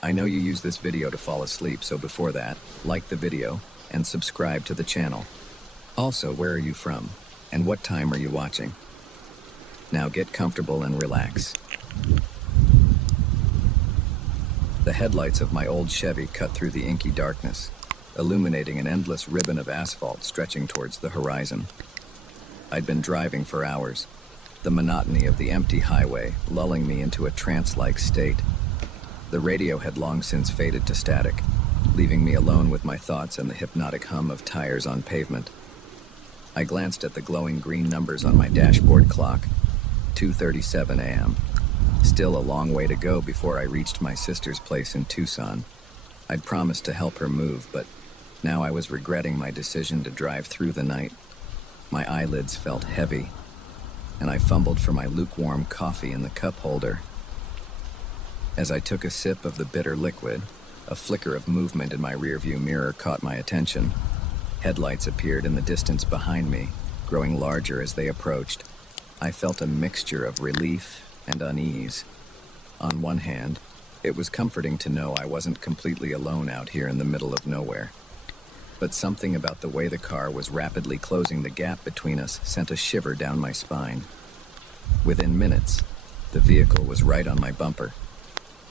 I know you use this video to fall asleep, so before that, like the video and subscribe to the channel. Also, where are you from? And what time are you watching? Now get comfortable and relax. The headlights of my old Chevy cut through the inky darkness, illuminating an endless ribbon of asphalt stretching towards the horizon. I'd been driving for hours, the monotony of the empty highway lulling me into a trance-like state. The radio had long since faded to static, leaving me alone with my thoughts and the hypnotic hum of tires on pavement. I glanced at the glowing green numbers on my dashboard clock, 2:37 a.m. Still a long way to go before I reached my sister's place in Tucson. I'd promised to help her move, but now I was regretting my decision to drive through the night. My eyelids felt heavy, and I fumbled for my lukewarm coffee in the cup holder. As I took a sip of the bitter liquid, a flicker of movement in my rearview mirror caught my attention. Headlights appeared in the distance behind me, growing larger as they approached. I felt a mixture of relief and unease. On one hand, it was comforting to know I wasn't completely alone out here in the middle of nowhere. But something about the way the car was rapidly closing the gap between us sent a shiver down my spine. Within minutes, the vehicle was right on my bumper.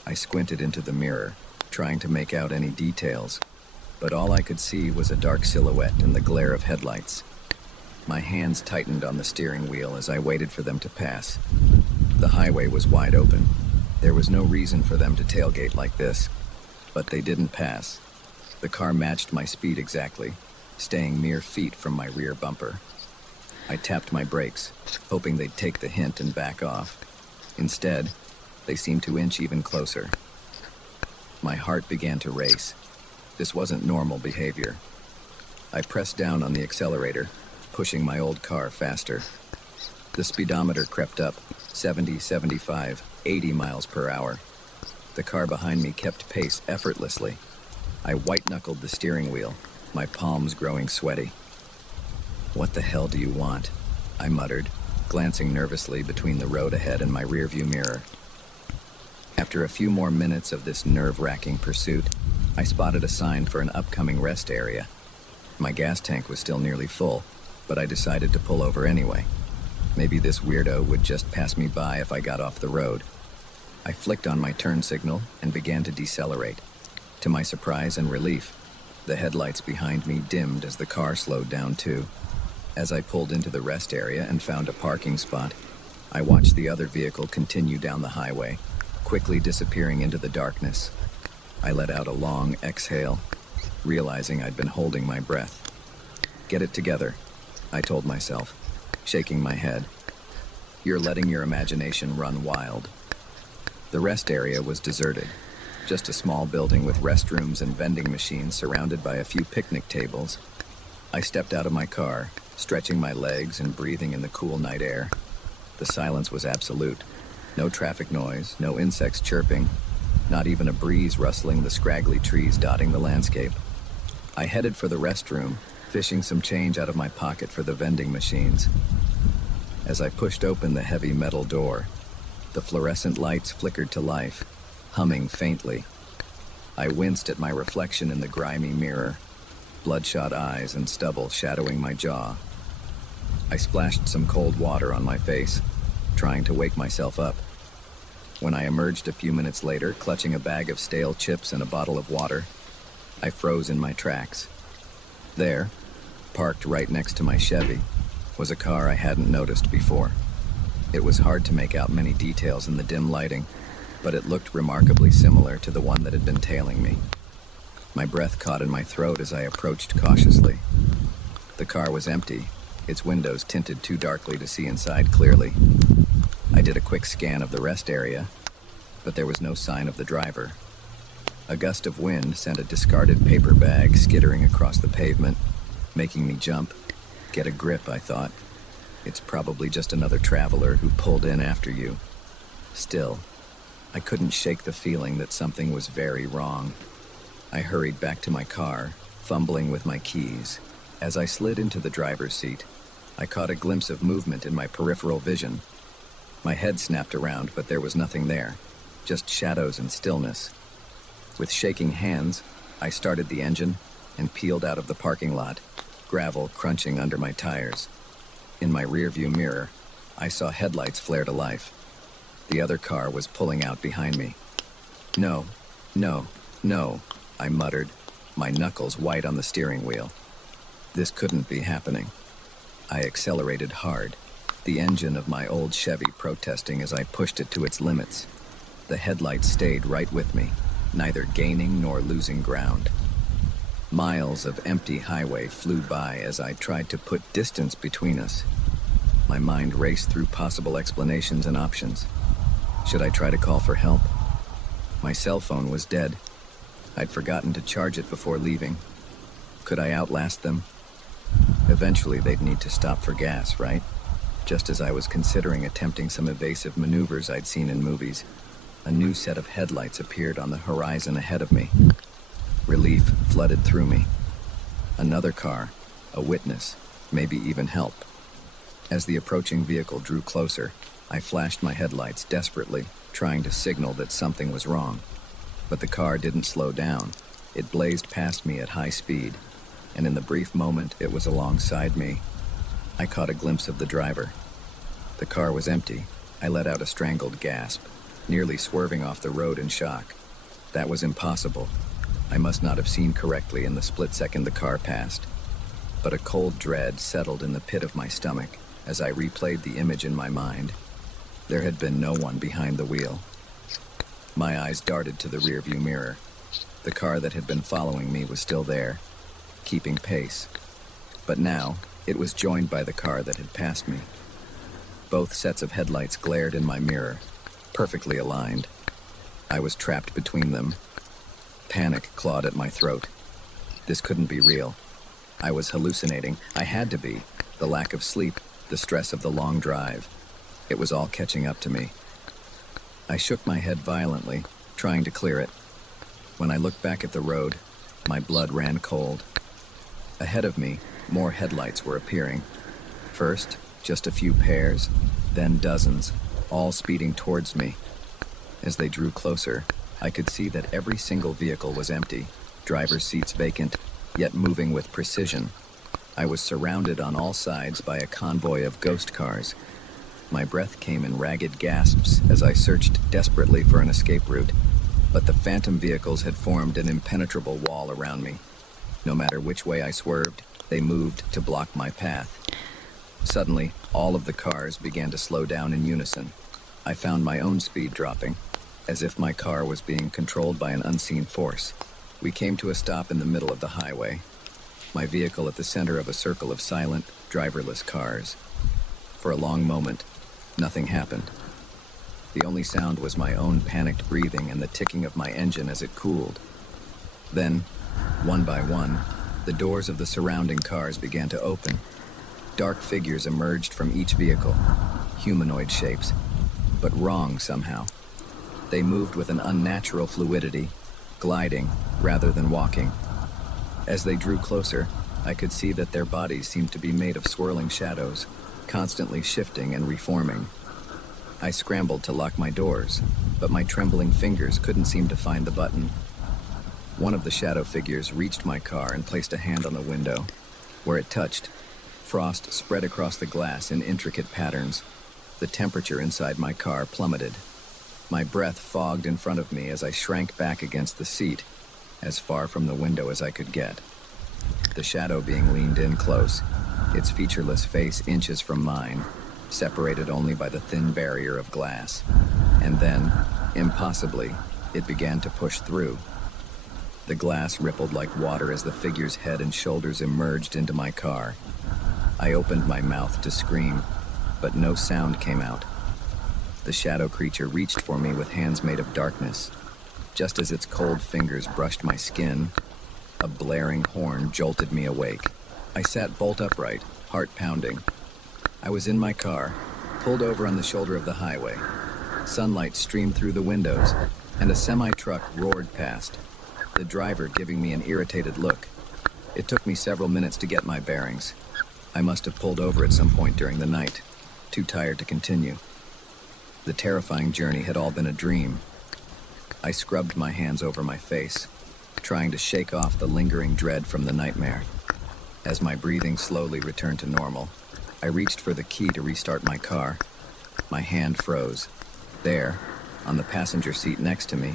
I squinted into the mirror, trying to make out any details, but all I could see was a dark silhouette in the glare of headlights. My hands tightened on the steering wheel as I waited for them to pass. The highway was wide open. There was no reason for them to tailgate like this, but they didn't pass. The car matched my speed exactly, staying mere feet from my rear bumper. I tapped my brakes, hoping they'd take the hint and back off. Instead, they seemed to inch even closer. My heart began to race. This wasn't normal behavior. I pressed down on the accelerator, pushing my old car faster. The speedometer crept up, 70, 75, 80 miles per hour. The car behind me kept pace effortlessly. I white-knuckled the steering wheel, my palms growing sweaty. "What the hell do you want?" I muttered, glancing nervously between the road ahead and my rearview mirror. After a few more minutes of this nerve-wracking pursuit, I spotted a sign for an upcoming rest area. My gas tank was still nearly full, but I decided to pull over anyway. Maybe this weirdo would just pass me by if I got off the road. I flicked on my turn signal and began to decelerate. To my surprise and relief, the headlights behind me dimmed as the car slowed down too. As I pulled into the rest area and found a parking spot, I watched the other vehicle continue down the highway, quickly disappearing into the darkness. I let out a long exhale, realizing I'd been holding my breath. "Get it together," I told myself, shaking my head. "You're letting your imagination run wild." The rest area was deserted, just a small building with restrooms and vending machines surrounded by a few picnic tables. I stepped out of my car, stretching my legs and breathing in the cool night air. The silence was absolute. No traffic noise, no insects chirping, not even a breeze rustling the scraggly trees dotting the landscape. I headed for the restroom, fishing some change out of my pocket for the vending machines. As I pushed open the heavy metal door, the fluorescent lights flickered to life, humming faintly. I winced at my reflection in the grimy mirror, bloodshot eyes and stubble shadowing my jaw. I splashed some cold water on my face, trying to wake myself up. When I emerged a few minutes later, clutching a bag of stale chips and a bottle of water, I froze in my tracks. There, parked right next to my Chevy, was a car I hadn't noticed before. It was hard to make out many details in the dim lighting, but it looked remarkably similar to the one that had been tailing me. My breath caught in my throat as I approached cautiously. The car was empty, its windows tinted too darkly to see inside clearly. I did a quick scan of the rest area, but there was no sign of the driver. A gust of wind sent a discarded paper bag skittering across the pavement, making me jump. "Get a grip," I thought. "It's probably just another traveler who pulled in after you." Still, I couldn't shake the feeling that something was very wrong. I hurried back to my car, fumbling with my keys. As I slid into the driver's seat, I caught a glimpse of movement in my peripheral vision. My head snapped around, but there was nothing there, just shadows and stillness. With shaking hands, I started the engine and peeled out of the parking lot, gravel crunching under my tires. In my rearview mirror, I saw headlights flare to life. The other car was pulling out behind me. No, no, no, I muttered, my knuckles white on the steering wheel. This couldn't be happening. I accelerated hard, the engine of my old Chevy protesting as I pushed it to its limits. The headlights stayed right with me, neither gaining nor losing ground. Miles of empty highway flew by as I tried to put distance between us. My mind raced through possible explanations and options. Should I try to call for help? My cell phone was dead. I'd forgotten to charge it before leaving. Could I outlast them? Eventually they'd need to stop for gas, right? Just as I was considering attempting some evasive maneuvers I'd seen in movies, a new set of headlights appeared on the horizon ahead of me. Relief flooded through me. Another car, a witness, maybe even help. As the approaching vehicle drew closer, I flashed my headlights desperately, trying to signal that something was wrong. But the car didn't slow down. It blazed past me at high speed, and in the brief moment it was alongside me, I caught a glimpse of the driver. The car was empty. I let out a strangled gasp, nearly swerving off the road in shock. That was impossible. I must not have seen correctly in the split second the car passed. But a cold dread settled in the pit of my stomach as I replayed the image in my mind. There had been no one behind the wheel. My eyes darted to the rearview mirror. The car that had been following me was still there, keeping pace. But now, it was joined by the car that had passed me. Both sets of headlights glared in my mirror, perfectly aligned. I was trapped between them. Panic clawed at my throat. This couldn't be real. I was hallucinating. I had to be. The lack of sleep, the stress of the long drive. It was all catching up to me. I shook my head violently, trying to clear it. When I looked back at the road, my blood ran cold. Ahead of me, more headlights were appearing. First, just a few pairs, then dozens, all speeding towards me. As they drew closer, I could see that every single vehicle was empty, driver's seats vacant, yet moving with precision. I was surrounded on all sides by a convoy of ghost cars. My breath came in ragged gasps as I searched desperately for an escape route, but the phantom vehicles had formed an impenetrable wall around me. No matter which way I swerved, they moved to block my path. Suddenly, all of the cars began to slow down in unison. I found my own speed dropping, as if my car was being controlled by an unseen force. We came to a stop in the middle of the highway, my vehicle at the center of a circle of silent, driverless cars. For a long moment, nothing happened. The only sound was my own panicked breathing and the ticking of my engine as it cooled. Then, one by one, the doors of the surrounding cars began to open. Dark figures emerged from each vehicle, humanoid shapes, but wrong somehow. They moved with an unnatural fluidity, gliding rather than walking. As they drew closer, I could see that their bodies seemed to be made of swirling shadows, constantly shifting and reforming. I scrambled to lock my doors, but my trembling fingers couldn't seem to find the button. One of the shadow figures reached my car and placed a hand on the window. Where it touched, frost spread across the glass in intricate patterns. The temperature inside my car plummeted. My breath fogged in front of me as I shrank back against the seat, as far from the window as I could get. The shadow being leaned in close, its featureless face inches from mine, separated only by the thin barrier of glass. And then, impossibly, it began to push through. The glass rippled like water as the figure's head and shoulders emerged into my car. I opened my mouth to scream, but no sound came out. The shadow creature reached for me with hands made of darkness. Just as its cold fingers brushed my skin, a blaring horn jolted me awake. I sat bolt upright, heart pounding. I was in my car, pulled over on the shoulder of the highway. Sunlight streamed through the windows, and a semi-truck roared past, the driver giving me an irritated look. It took me several minutes to get my bearings. I must have pulled over at some point during the night, too tired to continue. The terrifying journey had all been a dream. I scrubbed my hands over my face, trying to shake off the lingering dread from the nightmare. As my breathing slowly returned to normal, I reached for the key to restart my car. My hand froze. There, on the passenger seat next to me,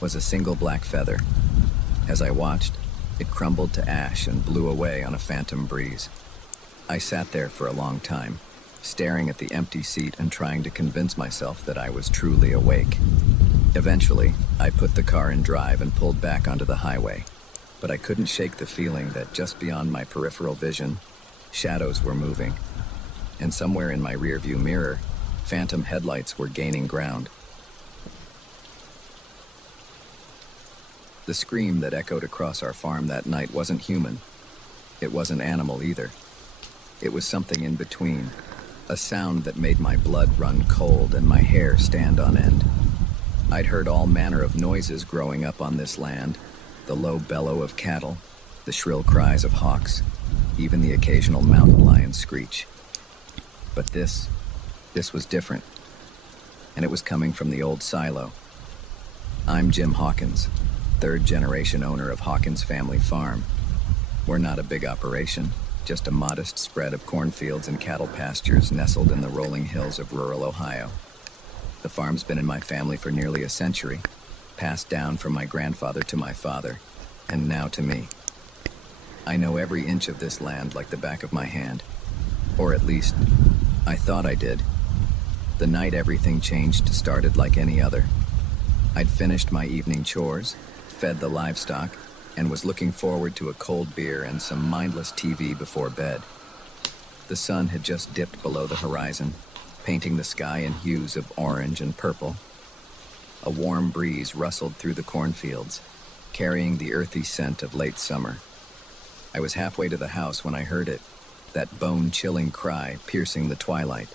was a single black feather. As I watched, it crumbled to ash and blew away on a phantom breeze. I sat there for a long time, staring at the empty seat and trying to convince myself that I was truly awake. Eventually, I put the car in drive and pulled back onto the highway, but I couldn't shake the feeling that just beyond my peripheral vision, shadows were moving, and somewhere in my rearview mirror, phantom headlights were gaining ground. The scream that echoed across our farm that night wasn't human. It wasn't animal either. It was something in between, a sound that made my blood run cold and my hair stand on end. I'd heard all manner of noises growing up on this land, the low bellow of cattle, the shrill cries of hawks, even the occasional mountain lion screech. But this was different, and it was coming from the old silo. I'm Jim Hawkins, third-generation owner of Hawkins Family Farm. We're not a big operation, just a modest spread of cornfields and cattle pastures nestled in the rolling hills of rural Ohio. The farm's been in my family for nearly a century, passed down from my grandfather to my father, and now to me. I know every inch of this land like the back of my hand, or at least, I thought I did. The night everything changed started like any other. I'd finished my evening chores, fed the livestock, and was looking forward to a cold beer and some mindless TV before bed. The sun had just dipped below the horizon, painting the sky in hues of orange and purple. A warm breeze rustled through the cornfields, carrying the earthy scent of late summer. I was halfway to the house when I heard it, that bone-chilling cry piercing the twilight.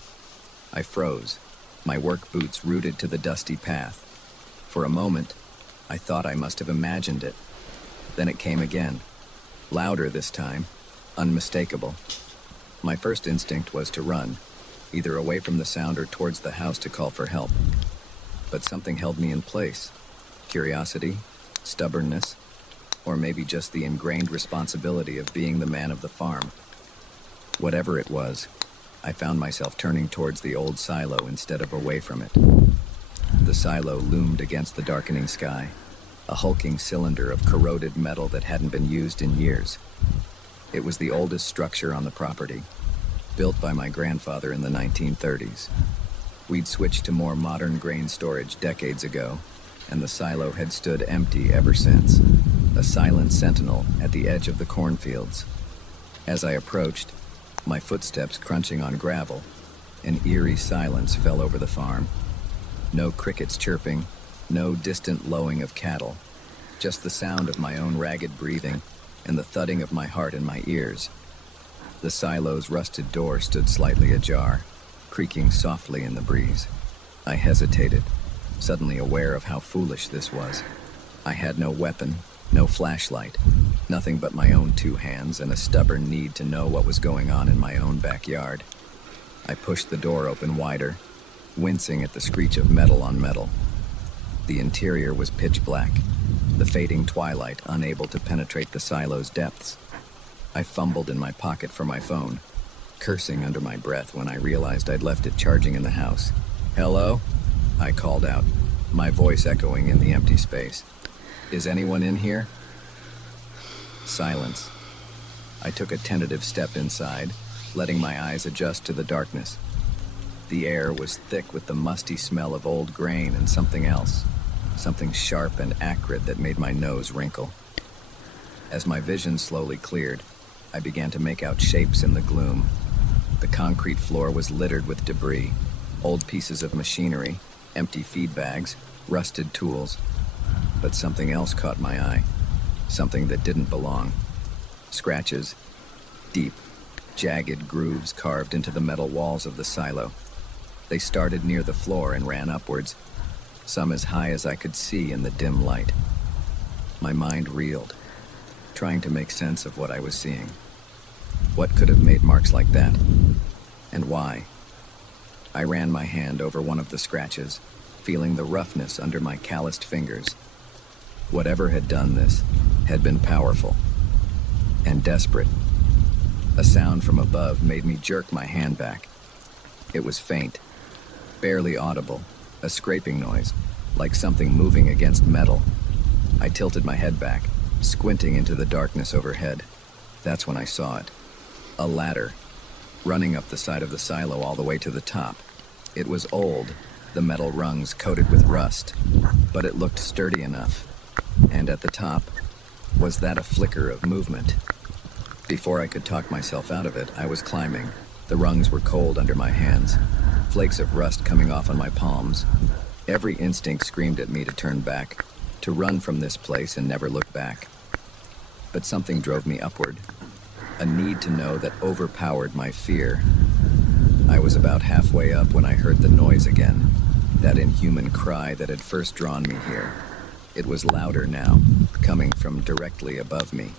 I froze, my work boots rooted to the dusty path. For a moment, I thought I must have imagined it. Then it came again, louder this time, unmistakable. My first instinct was to run, either away from the sound or towards the house to call for help. But something held me in place. Curiosity, stubbornness, or maybe just the ingrained responsibility of being the man of the farm. Whatever it was, I found myself turning towards the old silo instead of away from it. The silo loomed against the darkening sky, a hulking cylinder of corroded metal that hadn't been used in years. It was the oldest structure on the property, built by my grandfather in the 1930s. We'd switched to more modern grain storage decades ago, and the silo had stood empty ever since, a silent sentinel at the edge of the cornfields. As I approached, my footsteps crunching on gravel, an eerie silence fell over the farm. No crickets chirping, no distant lowing of cattle, just the sound of my own ragged breathing and the thudding of my heart in my ears. The silo's rusted door stood slightly ajar, creaking softly in the breeze. I hesitated, suddenly aware of how foolish this was. I had no weapon, no flashlight, nothing but my own two hands and a stubborn need to know what was going on in my own backyard. I pushed the door open wider, wincing at the screech of metal on metal. The interior was pitch black, the fading twilight unable to penetrate the silo's depths. I fumbled in my pocket for my phone, cursing under my breath when I realized I'd left it charging in the house. "Hello?" I called out, my voice echoing in the empty space. "Is anyone in here?" Silence. I took a tentative step inside, letting my eyes adjust to the darkness. The air was thick with the musty smell of old grain and something else, something sharp and acrid that made my nose wrinkle. As my vision slowly cleared, I began to make out shapes in the gloom. The concrete floor was littered with debris, old pieces of machinery, empty feed bags, rusted tools. But something else caught my eye, something that didn't belong. Scratches, deep, jagged grooves carved into the metal walls of the silo. They started near the floor and ran upwards, some as high as I could see in the dim light. My mind reeled, trying to make sense of what I was seeing. What could have made marks like that? And why? I ran my hand over one of the scratches, feeling the roughness under my calloused fingers. Whatever had done this had been powerful and desperate. A sound from above made me jerk my hand back. It was faint, barely audible, a scraping noise, like something moving against metal. I tilted my head back, squinting into the darkness overhead. That's when I saw it. A ladder, running up the side of the silo all the way to the top. It was old, the metal rungs coated with rust, but it looked sturdy enough. And at the top, was that a flicker of movement? Before I could talk myself out of it, I was climbing. The rungs were cold under my hands, flakes of rust coming off on my palms. Every instinct screamed at me to turn back, to run from this place and never look back. But something drove me upward, a need to know that overpowered my fear. I was about halfway up when I heard the noise again, that inhuman cry that had first drawn me here. It was louder now, coming from directly above me.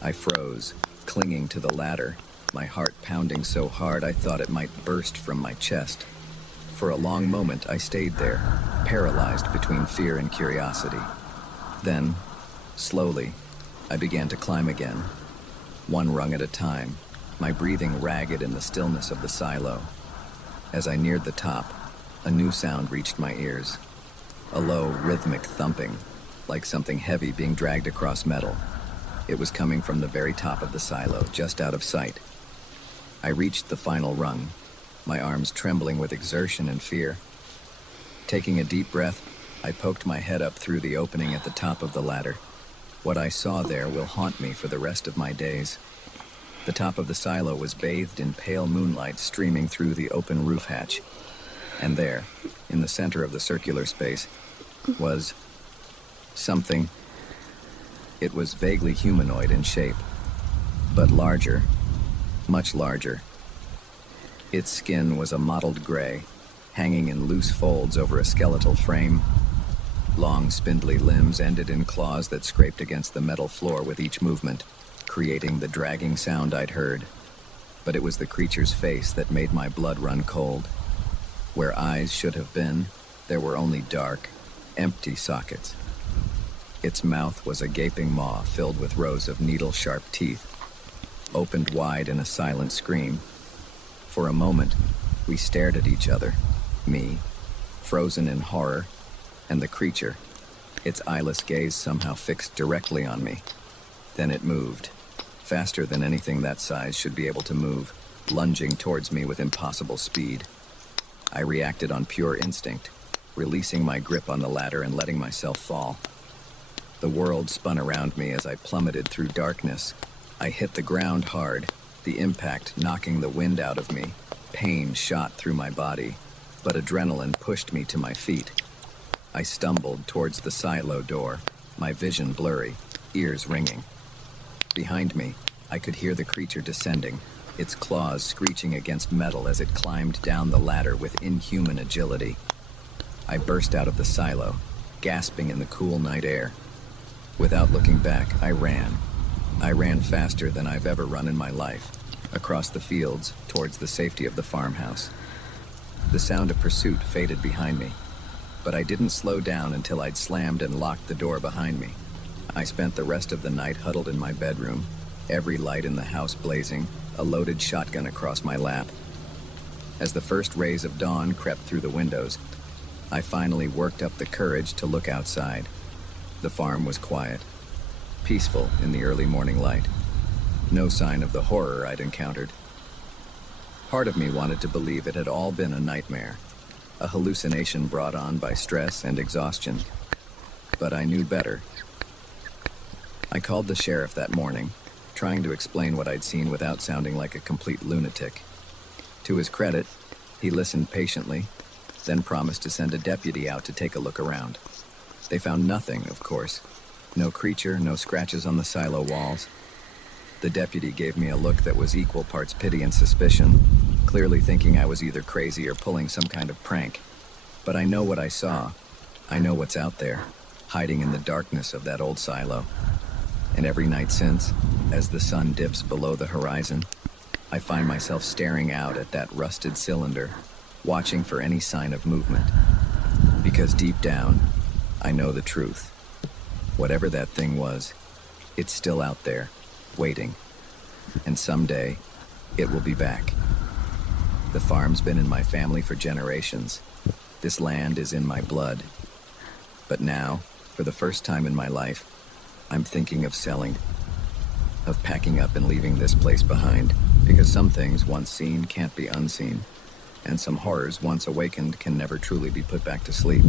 I froze, clinging to the ladder, my heart pounding so hard I thought it might burst from my chest. For a long moment I stayed there, paralyzed between fear and curiosity. Then, slowly, I began to climb again, one rung at a time, my breathing ragged in the stillness of the silo. As I neared the top, a new sound reached my ears. A low, rhythmic thumping, like something heavy being dragged across metal. It was coming from the very top of the silo, just out of sight. I reached the final rung, my arms trembling with exertion and fear. Taking a deep breath, I poked my head up through the opening at the top of the ladder. What I saw there will haunt me for the rest of my days. The top of the silo was bathed in pale moonlight streaming through the open roof hatch. And there, in the center of the circular space, was something. It was vaguely humanoid in shape, but larger, much larger. Its skin was a mottled gray, hanging in loose folds over a skeletal frame. Long, spindly limbs ended in claws that scraped against the metal floor with each movement, creating the dragging sound I'd heard. But it was the creature's face that made my blood run cold. Where eyes should have been, there were only dark, empty sockets. Its mouth was a gaping maw filled with rows of needle-sharp teeth, opened wide in a silent scream. For a moment, we stared at each other, me, frozen in horror, and the creature, its eyeless gaze somehow fixed directly on me. Then it moved, faster than anything that size should be able to move, lunging towards me with impossible speed. I reacted on pure instinct, releasing my grip on the ladder and letting myself fall. The world spun around me as I plummeted through darkness. I hit the ground hard, the impact knocking the wind out of me. Pain shot through my body, but adrenaline pushed me to my feet. I stumbled towards the silo door, my vision blurry, ears ringing. Behind me, I could hear the creature descending, its claws screeching against metal as it climbed down the ladder with inhuman agility. I burst out of the silo, gasping in the cool night air. Without looking back, I ran. I ran faster than I've ever run in my life, across the fields towards the safety of the farmhouse. The sound of pursuit faded behind me, but I didn't slow down until I'd slammed and locked the door behind me. I spent the rest of the night huddled in my bedroom, every light in the house blazing, a loaded shotgun across my lap. As the first rays of dawn crept through the windows, I finally worked up the courage to look outside. The farm was quiet, peaceful in the early morning light. No sign of the horror I'd encountered. Part of me wanted to believe it had all been a nightmare, a hallucination brought on by stress and exhaustion. But I knew better. I called the sheriff that morning, trying to explain what I'd seen without sounding like a complete lunatic. To his credit, he listened patiently, then promised to send a deputy out to take a look around. They found nothing, of course. No creature, no scratches on the silo walls. The deputy gave me a look that was equal parts pity and suspicion, clearly thinking I was either crazy or pulling some kind of prank. But I know what I saw. I know what's out there, hiding in the darkness of that old silo. And every night since, as the sun dips below the horizon, I find myself staring out at that rusted cylinder, watching for any sign of movement. Because deep down, I know the truth. Whatever that thing was, it's still out there, waiting. And someday, it will be back. The farm's been in my family for generations. This land is in my blood. But now, for the first time in my life, I'm thinking of selling, of packing up and leaving this place behind, because some things once seen can't be unseen, and some horrors once awakened can never truly be put back to sleep.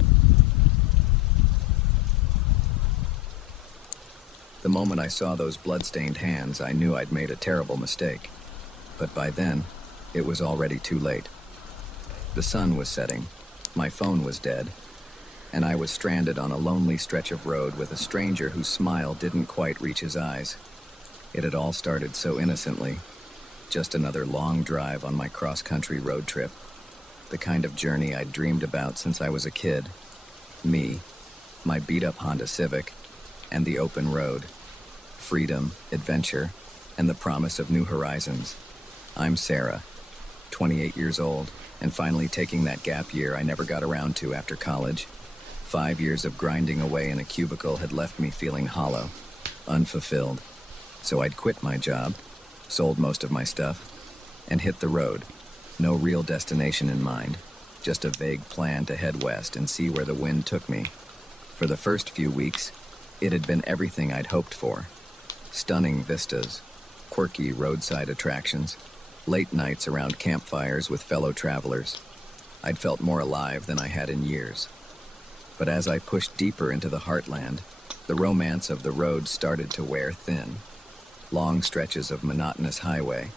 The moment I saw those blood-stained hands, I knew I'd made a terrible mistake. But by then, it was already too late. The sun was setting, my phone was dead, and I was stranded on a lonely stretch of road with a stranger whose smile didn't quite reach his eyes. It had all started so innocently, just another long drive on my cross-country road trip, the kind of journey I'd dreamed about since I was a kid. Me, my beat-up Honda Civic, and the open road. Freedom, adventure, and the promise of new horizons. I'm Sarah, 28 years old, and finally taking that gap year I never got around to after college. 5 years of grinding away in a cubicle had left me feeling hollow, unfulfilled. So I'd quit my job, sold most of my stuff, and hit the road. No real destination in mind, just a vague plan to head west and see where the wind took me. For the first few weeks, it had been everything I'd hoped for. Stunning vistas, quirky roadside attractions, late nights around campfires with fellow travelers. I'd felt more alive than I had in years. But as I pushed deeper into the heartland, the romance of the road started to wear thin. Long stretches of monotonous highway,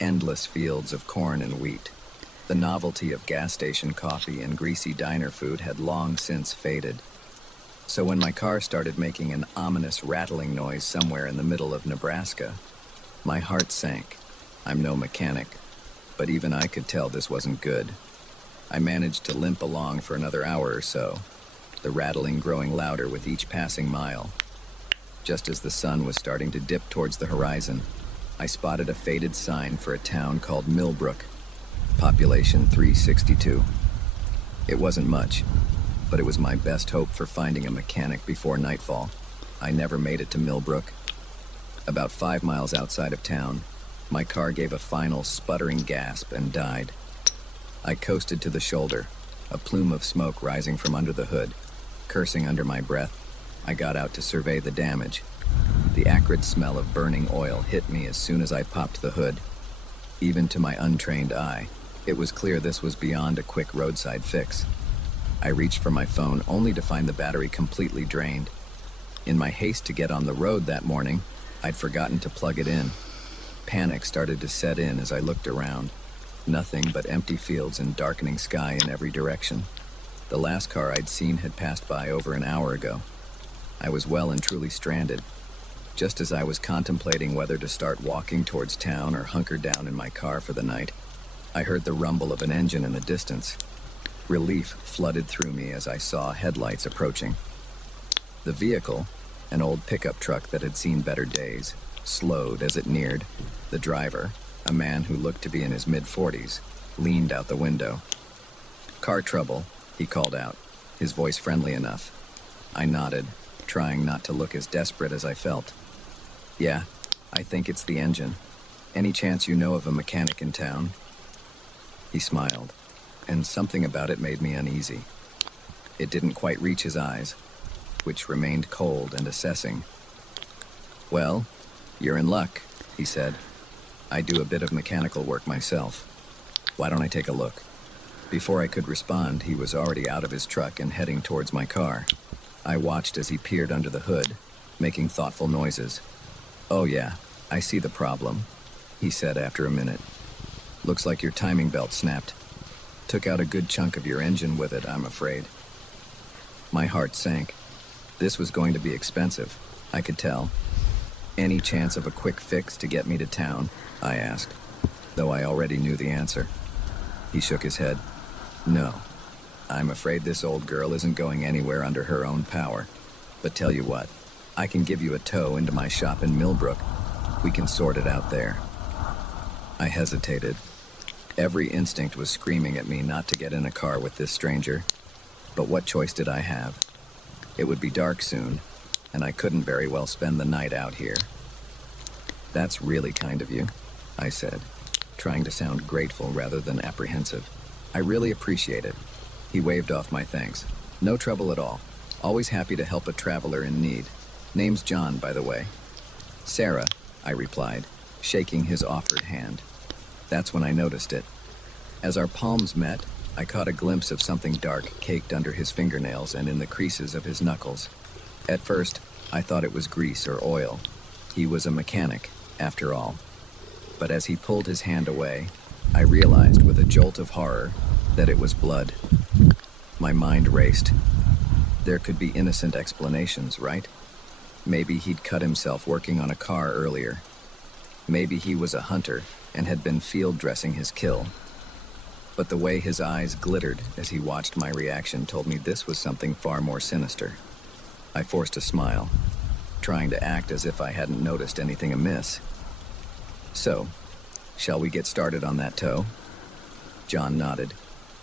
endless fields of corn and wheat. The novelty of gas station coffee and greasy diner food had long since faded. So when my car started making an ominous rattling noise somewhere in the middle of Nebraska, my heart sank. I'm no mechanic, but even I could tell this wasn't good. I managed to limp along for another hour or so, the rattling growing louder with each passing mile. Just as the sun was starting to dip towards the horizon, I spotted a faded sign for a town called Millbrook, population 362. It wasn't much, but it was my best hope for finding a mechanic before nightfall. I never made it to Millbrook. About 5 miles outside of town, my car gave a final sputtering gasp and died. I coasted to the shoulder, a plume of smoke rising from under the hood. Cursing under my breath, I got out to survey the damage. The acrid smell of burning oil hit me as soon as I popped the hood. Even to my untrained eye, it was clear this was beyond a quick roadside fix. I reached for my phone only to find the battery completely drained. In my haste to get on the road that morning, I'd forgotten to plug it in. Panic started to set in as I looked around. Nothing but empty fields and darkening sky in every direction. The last car I'd seen had passed by over an hour ago. I was well and truly stranded. Just as I was contemplating whether to start walking towards town or hunker down in my car for the night, I heard the rumble of an engine in the distance. Relief flooded through me as I saw headlights approaching. The vehicle, an old pickup truck that had seen better days, slowed as it neared. The driver, a man who looked to be in his mid-40s, leaned out the window. "Car trouble," he called out, his voice friendly enough. I nodded, trying not to look as desperate as I felt. "Yeah, I think it's the engine. Any chance you know of a mechanic in town?" He smiled, and something about it made me uneasy. It didn't quite reach his eyes, which remained cold and assessing. "Well, you're in luck," he said. "I do a bit of mechanical work myself. Why don't I take a look?" Before I could respond, he was already out of his truck and heading towards my car. I watched as he peered under the hood, making thoughtful noises. "Oh yeah, I see the problem," he said after a minute. "Looks like your timing belt snapped. Took out a good chunk of your engine with it, I'm afraid." My heart sank. This was going to be expensive, I could tell. "Any chance of a quick fix to get me to town?" I asked, though I already knew the answer. He shook his head. "No, I'm afraid this old girl isn't going anywhere under her own power. But tell you what, I can give you a tow into my shop in Millbrook. We can sort it out there." I hesitated. Every instinct was screaming at me not to get in a car with this stranger. But what choice did I have? It would be dark soon, and I couldn't very well spend the night out here. "That's really kind of you," I said, trying to sound grateful rather than apprehensive. "I really appreciate it." He waved off my thanks. "No trouble at all. Always happy to help a traveler in need. Name's John, by the way." "Sarah," I replied, shaking his offered hand. That's when I noticed it. As our palms met, I caught a glimpse of something dark caked under his fingernails and in the creases of his knuckles. At first, I thought it was grease or oil. He was a mechanic, after all. But as he pulled his hand away, I realized with a jolt of horror that it was blood. My mind raced. There could be innocent explanations, right? Maybe he'd cut himself working on a car earlier. Maybe he was a hunter and had been field dressing his kill. But the way his eyes glittered as he watched my reaction told me this was something far more sinister. I forced a smile, trying to act as if I hadn't noticed anything amiss. "So, shall we get started on that tow?" John nodded,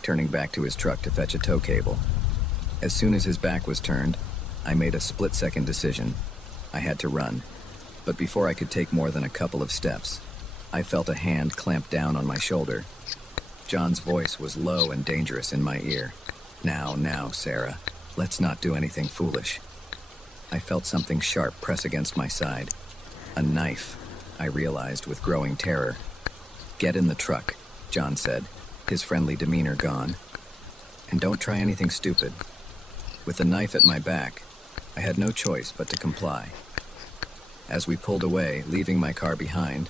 turning back to his truck to fetch a tow cable. As soon as his back was turned, I made a split-second decision. I had to run, but before I could take more than a couple of steps, I felt a hand clamp down on my shoulder. John's voice was low and dangerous in my ear. Now, Sarah, let's not do anything foolish." I felt something sharp press against my side. A knife, I realized with growing terror. "Get in the truck," John said, his friendly demeanor gone. "And don't try anything stupid." With the knife at my back, I had no choice but to comply. As we pulled away, leaving my car behind,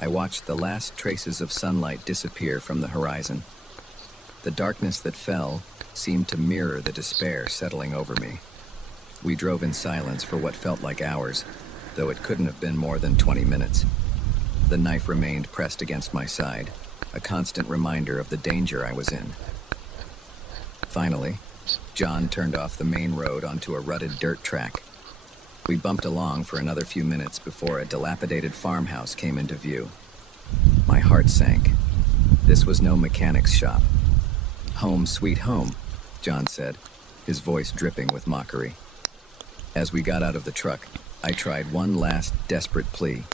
I watched the last traces of sunlight disappear from the horizon. The darkness that fell seemed to mirror the despair settling over me. We drove in silence for what felt like hours, though it couldn't have been more than 20 minutes. The knife remained pressed against my side, a constant reminder of the danger I was in. Finally, John turned off the main road onto a rutted dirt track. We bumped along for another few minutes before a dilapidated farmhouse came into view. My heart sank. This was no mechanic's shop. "Home sweet home," John said, his voice dripping with mockery. As we got out of the truck, I tried one last desperate plea.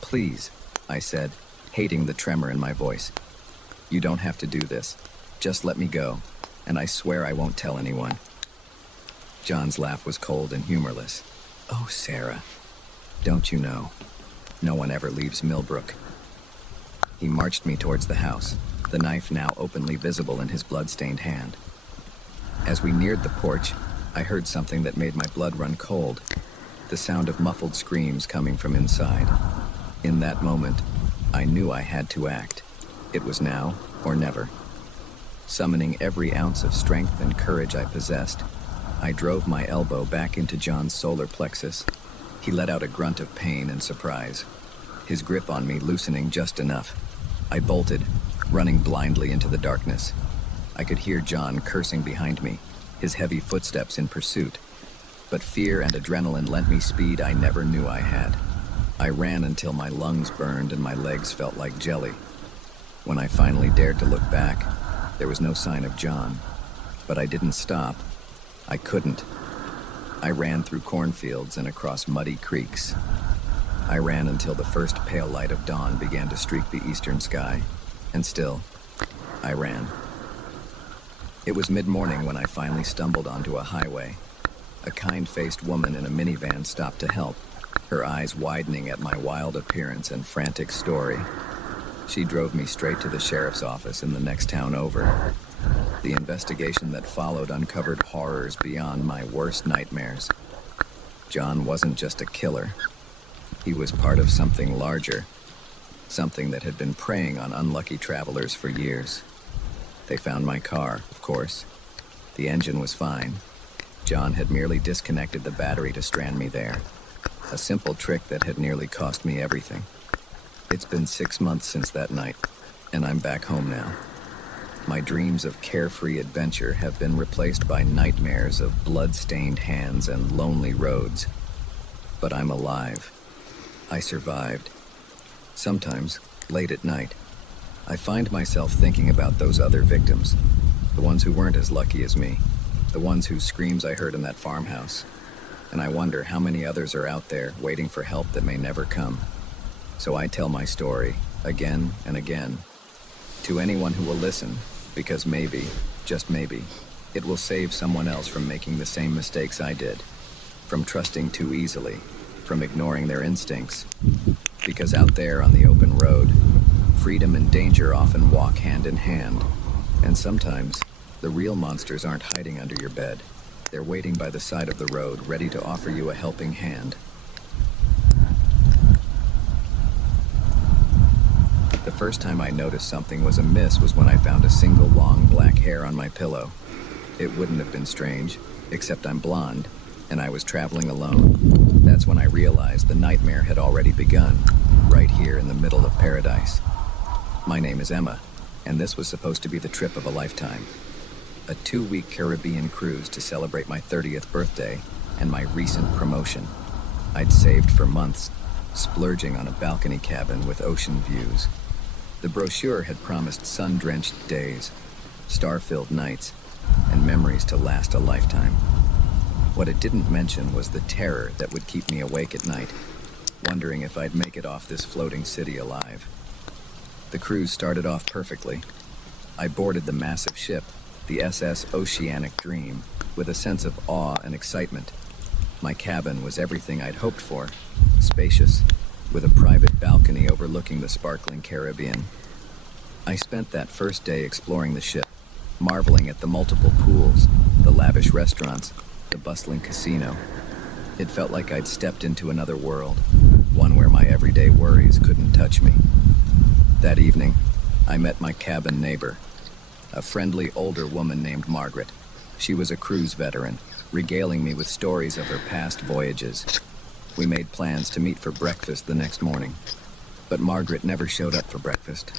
"Please," I said, hating the tremor in my voice. "You don't have to do this. Just let me go, and I swear I won't tell anyone." John's laugh was cold and humorless. "Oh, Sarah, don't you know? No one ever leaves Millbrook." He marched me towards the house, the knife now openly visible in his blood-stained hand. As we neared the porch, I heard something that made my blood run cold, the sound of muffled screams coming from inside. In that moment, I knew I had to act. It was now or never. Summoning every ounce of strength and courage I possessed, I drove my elbow back into John's solar plexus. He let out a grunt of pain and surprise, his grip on me loosening just enough. I bolted, running blindly into the darkness. I could hear John cursing behind me, his heavy footsteps in pursuit. But fear and adrenaline lent me speed I never knew I had. I ran until my lungs burned and my legs felt like jelly. When I finally dared to look back, there was no sign of John. But I didn't stop. I couldn't. I ran through cornfields and across muddy creeks. I ran until the first pale light of dawn began to streak the eastern sky. And still, I ran. It was mid-morning when I finally stumbled onto a highway. A kind-faced woman in a minivan stopped to help, her eyes widening at my wild appearance and frantic story. She drove me straight to the sheriff's office in the next town over. The investigation that followed uncovered horrors beyond my worst nightmares. John wasn't just a killer. He was part of something larger, something that had been preying on unlucky travelers for years. They found my car, of course. The engine was fine. John had merely disconnected the battery to strand me there. A simple trick that had nearly cost me everything. It's been 6 months since that night, and I'm back home now. My dreams of carefree adventure have been replaced by nightmares of blood-stained hands and lonely roads. But I'm alive. I survived. Sometimes, late at night, I find myself thinking about those other victims. The ones who weren't as lucky as me. The ones whose screams I heard in that farmhouse. And I wonder how many others are out there waiting for help that may never come. So I tell my story, again and again, to anyone who will listen, because maybe, just maybe, it will save someone else from making the same mistakes I did, from trusting too easily, from ignoring their instincts. Because out there on the open road, freedom and danger often walk hand in hand, and sometimes the real monsters aren't hiding under your bed. They're waiting by the side of the road, ready to offer you a helping hand. The first time I noticed something was amiss was when I found a single long black hair on my pillow. It wouldn't have been strange, except I'm blonde, and I was traveling alone. That's when I realized the nightmare had already begun, right here in the middle of paradise. My name is Emma, and this was supposed to be the trip of a lifetime. A 2-week Caribbean cruise to celebrate my 30th birthday and my recent promotion. I'd saved for months, splurging on a balcony cabin with ocean views. The brochure had promised sun-drenched days, star-filled nights, and memories to last a lifetime. What it didn't mention was the terror that would keep me awake at night, wondering if I'd make it off this floating city alive. The cruise started off perfectly. I boarded the massive ship, the SS Oceanic Dream, with a sense of awe and excitement. My cabin was everything I'd hoped for, spacious, with a private balcony overlooking the sparkling Caribbean. I spent that first day exploring the ship, marveling at the multiple pools, the lavish restaurants, the bustling casino. It felt like I'd stepped into another world, one where my everyday worries couldn't touch me. That evening, I met my cabin neighbor, a friendly older woman named Margaret. She was a cruise veteran, regaling me with stories of her past voyages. We made plans to meet for breakfast the next morning, but Margaret never showed up for breakfast,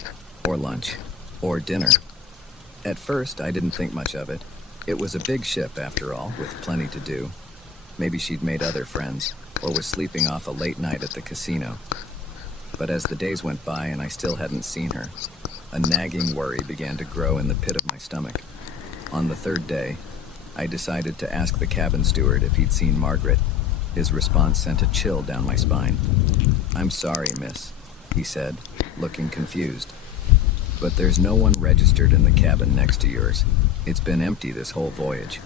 or lunch, or dinner. At first, I didn't think much of it. It was a big ship, after all, with plenty to do. Maybe she'd made other friends, or was sleeping off a late night at the casino. But as the days went by and I still hadn't seen her, a nagging worry began to grow in the pit of my stomach. On the third day, I decided to ask the cabin steward if he'd seen Margaret. His response sent a chill down my spine. "I'm sorry, miss," he said, looking confused. "But there's no one registered in the cabin next to yours. It's been empty this whole voyage."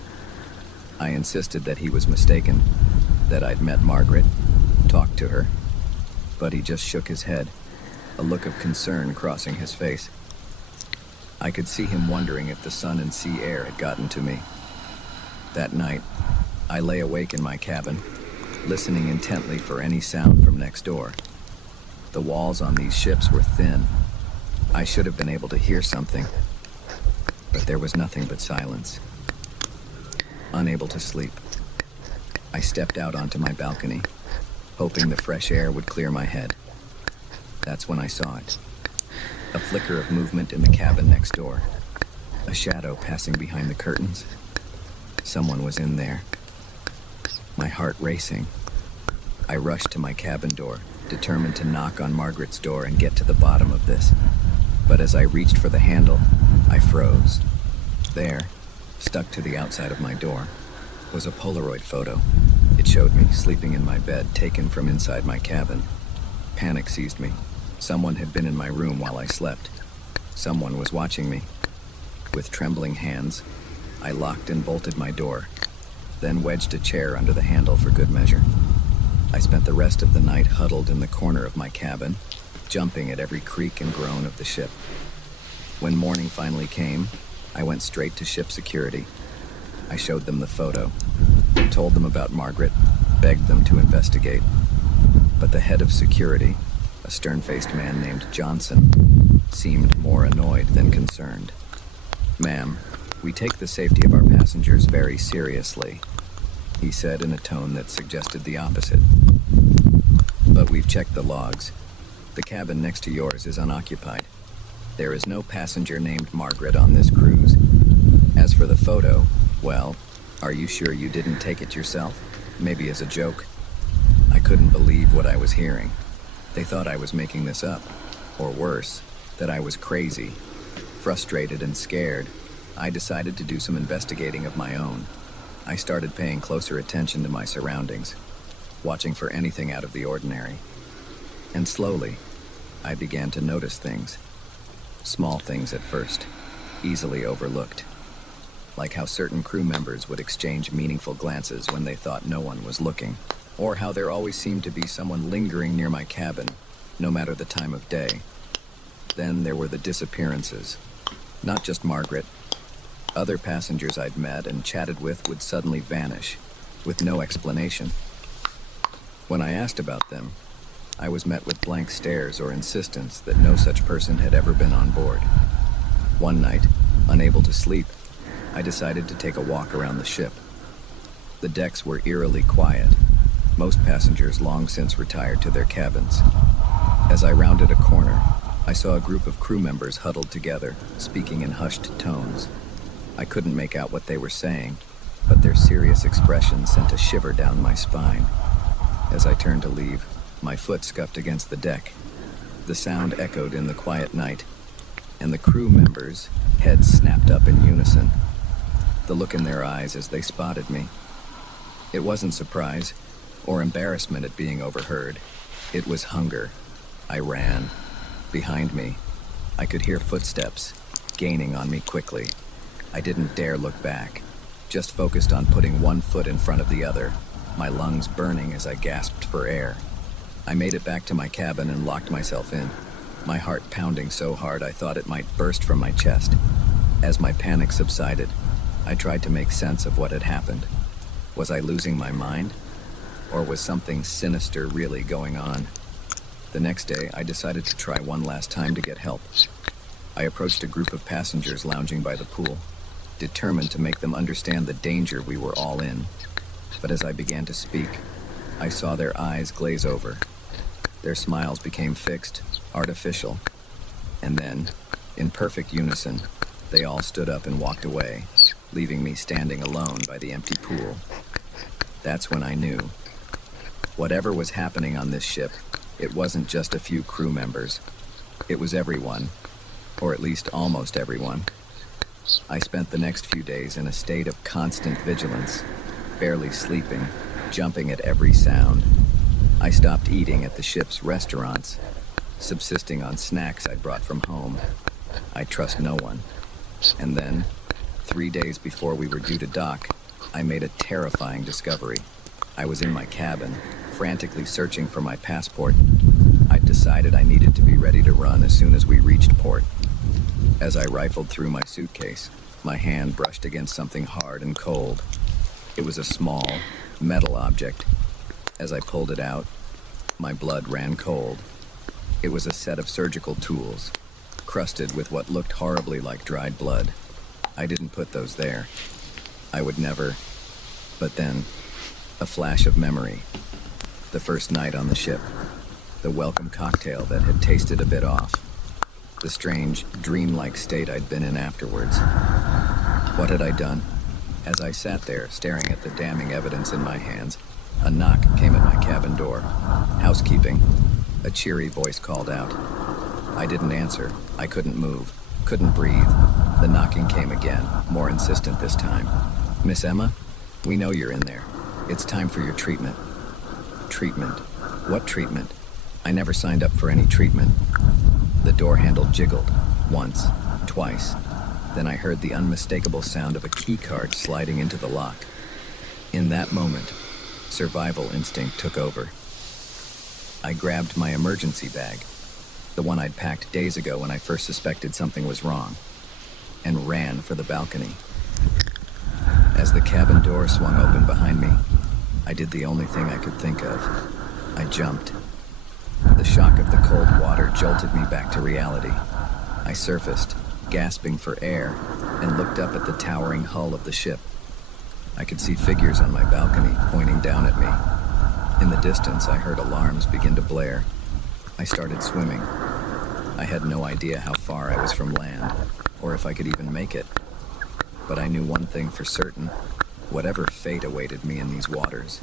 I insisted that he was mistaken, that I'd met Margaret, talked to her, but he just shook his head, a look of concern crossing his face. I could see him wondering if the sun and sea air had gotten to me. That night, I lay awake in my cabin, listening intently for any sound from next door. The walls on these ships were thin. I should have been able to hear something, but there was nothing but silence. Unable to sleep, I stepped out onto my balcony, hoping the fresh air would clear my head. That's when I saw it. A flicker of movement in the cabin next door. A shadow passing behind the curtains. Someone was in there. My heart racing. I rushed to my cabin door, determined to knock on Margaret's door and get to the bottom of this. But as I reached for the handle, I froze. There, stuck to the outside of my door, was a Polaroid photo. It showed me sleeping in my bed, taken from inside my cabin. Panic seized me. Someone had been in my room while I slept. Someone was watching me. With trembling hands, I locked and bolted my door, then wedged a chair under the handle for good measure. I spent the rest of the night huddled in the corner of my cabin, jumping at every creak and groan of the ship. When morning finally came, I went straight to ship security. I showed them the photo, told them about Margaret, begged them to investigate. But the head of security, a stern-faced man named Johnson, seemed more annoyed than concerned. "Ma'am, we take the safety of our passengers very seriously," he said in a tone that suggested the opposite. "But we've checked the logs. The cabin next to yours is unoccupied. There is no passenger named Margaret on this cruise. As for the photo, well, are you sure you didn't take it yourself? Maybe as a joke?" I couldn't believe what I was hearing. They thought I was making this up, or worse, that I was crazy, frustrated and scared, I decided to do some investigating of my own. I started paying closer attention to my surroundings, watching for anything out of the ordinary. And slowly, I began to notice things. Small things at first, easily overlooked. Like how certain crew members would exchange meaningful glances when they thought no one was looking. Or how there always seemed to be someone lingering near my cabin, no matter the time of day. Then there were the disappearances. Not just Margaret. Other passengers I'd met and chatted with would suddenly vanish, with no explanation. When I asked about them, I was met with blank stares or insistence that no such person had ever been on board. One night, unable to sleep, I decided to take a walk around the ship. The decks were eerily quiet, most passengers long since retired to their cabins. As I rounded a corner, I saw a group of crew members huddled together, speaking in hushed tones. I couldn't make out what they were saying, but their serious expression sent a shiver down my spine. As I turned to leave, my foot scuffed against the deck. The sound echoed in the quiet night, and the crew members' heads snapped up in unison. The look in their eyes as they spotted me. It wasn't surprise or embarrassment at being overheard. It was hunger. I ran. Behind me, I could hear footsteps, gaining on me quickly. I didn't dare look back, just focused on putting one foot in front of the other, my lungs burning as I gasped for air. I made it back to my cabin and locked myself in, my heart pounding so hard I thought it might burst from my chest. As my panic subsided, I tried to make sense of what had happened. Was I losing my mind? Or was something sinister really going on? The next day, I decided to try one last time to get help. I approached a group of passengers lounging by the pool, determined to make them understand the danger we were all in. But as I began to speak, I saw their eyes glaze over. Their smiles became fixed, artificial. And then, in perfect unison, they all stood up and walked away, leaving me standing alone by the empty pool. That's when I knew. Whatever was happening on this ship, it wasn't just a few crew members. It was everyone, or at least almost everyone. I spent the next few days in a state of constant vigilance, barely sleeping, jumping at every sound. I stopped eating at the ship's restaurants, subsisting on snacks I'd brought from home. I trust no one. And then, 3 days before we were due to dock, I made a terrifying discovery. I was in my cabin, frantically searching for my passport. I'd decided I needed to be ready to run as soon as we reached port. As I rifled through my suitcase, my hand brushed against something hard and cold. It was a small, metal object. As I pulled it out, my blood ran cold. It was a set of surgical tools, crusted with what looked horribly like dried blood. I didn't put those there. I would never. But then, a flash of memory. The first night on the ship. The welcome cocktail that had tasted a bit off. The strange, dreamlike state I'd been in afterwards. What had I done? As I sat there, staring at the damning evidence in my hands, a knock came at my cabin door. "Housekeeping," a cheery voice called out. I didn't answer. I couldn't move, couldn't breathe. The knocking came again, more insistent this time. "Miss Emma, we know you're in there. It's time for your treatment." Treatment? What treatment? I never signed up for any treatment. The door handle jiggled, once, twice. Then I heard the unmistakable sound of a key card sliding into the lock. In that moment, survival instinct took over. I grabbed my emergency bag, the one I'd packed days ago when I first suspected something was wrong, and ran for the balcony. As the cabin door swung open behind me, I did the only thing I could think of. I jumped. The shock of the cold water jolted me back to reality. I surfaced, gasping for air, and looked up at the towering hull of the ship. I could see figures on my balcony pointing down at me. In the distance, I heard alarms begin to blare. I started swimming. I had no idea how far I was from land, or if I could even make it. But I knew one thing for certain. Whatever fate awaited me in these waters,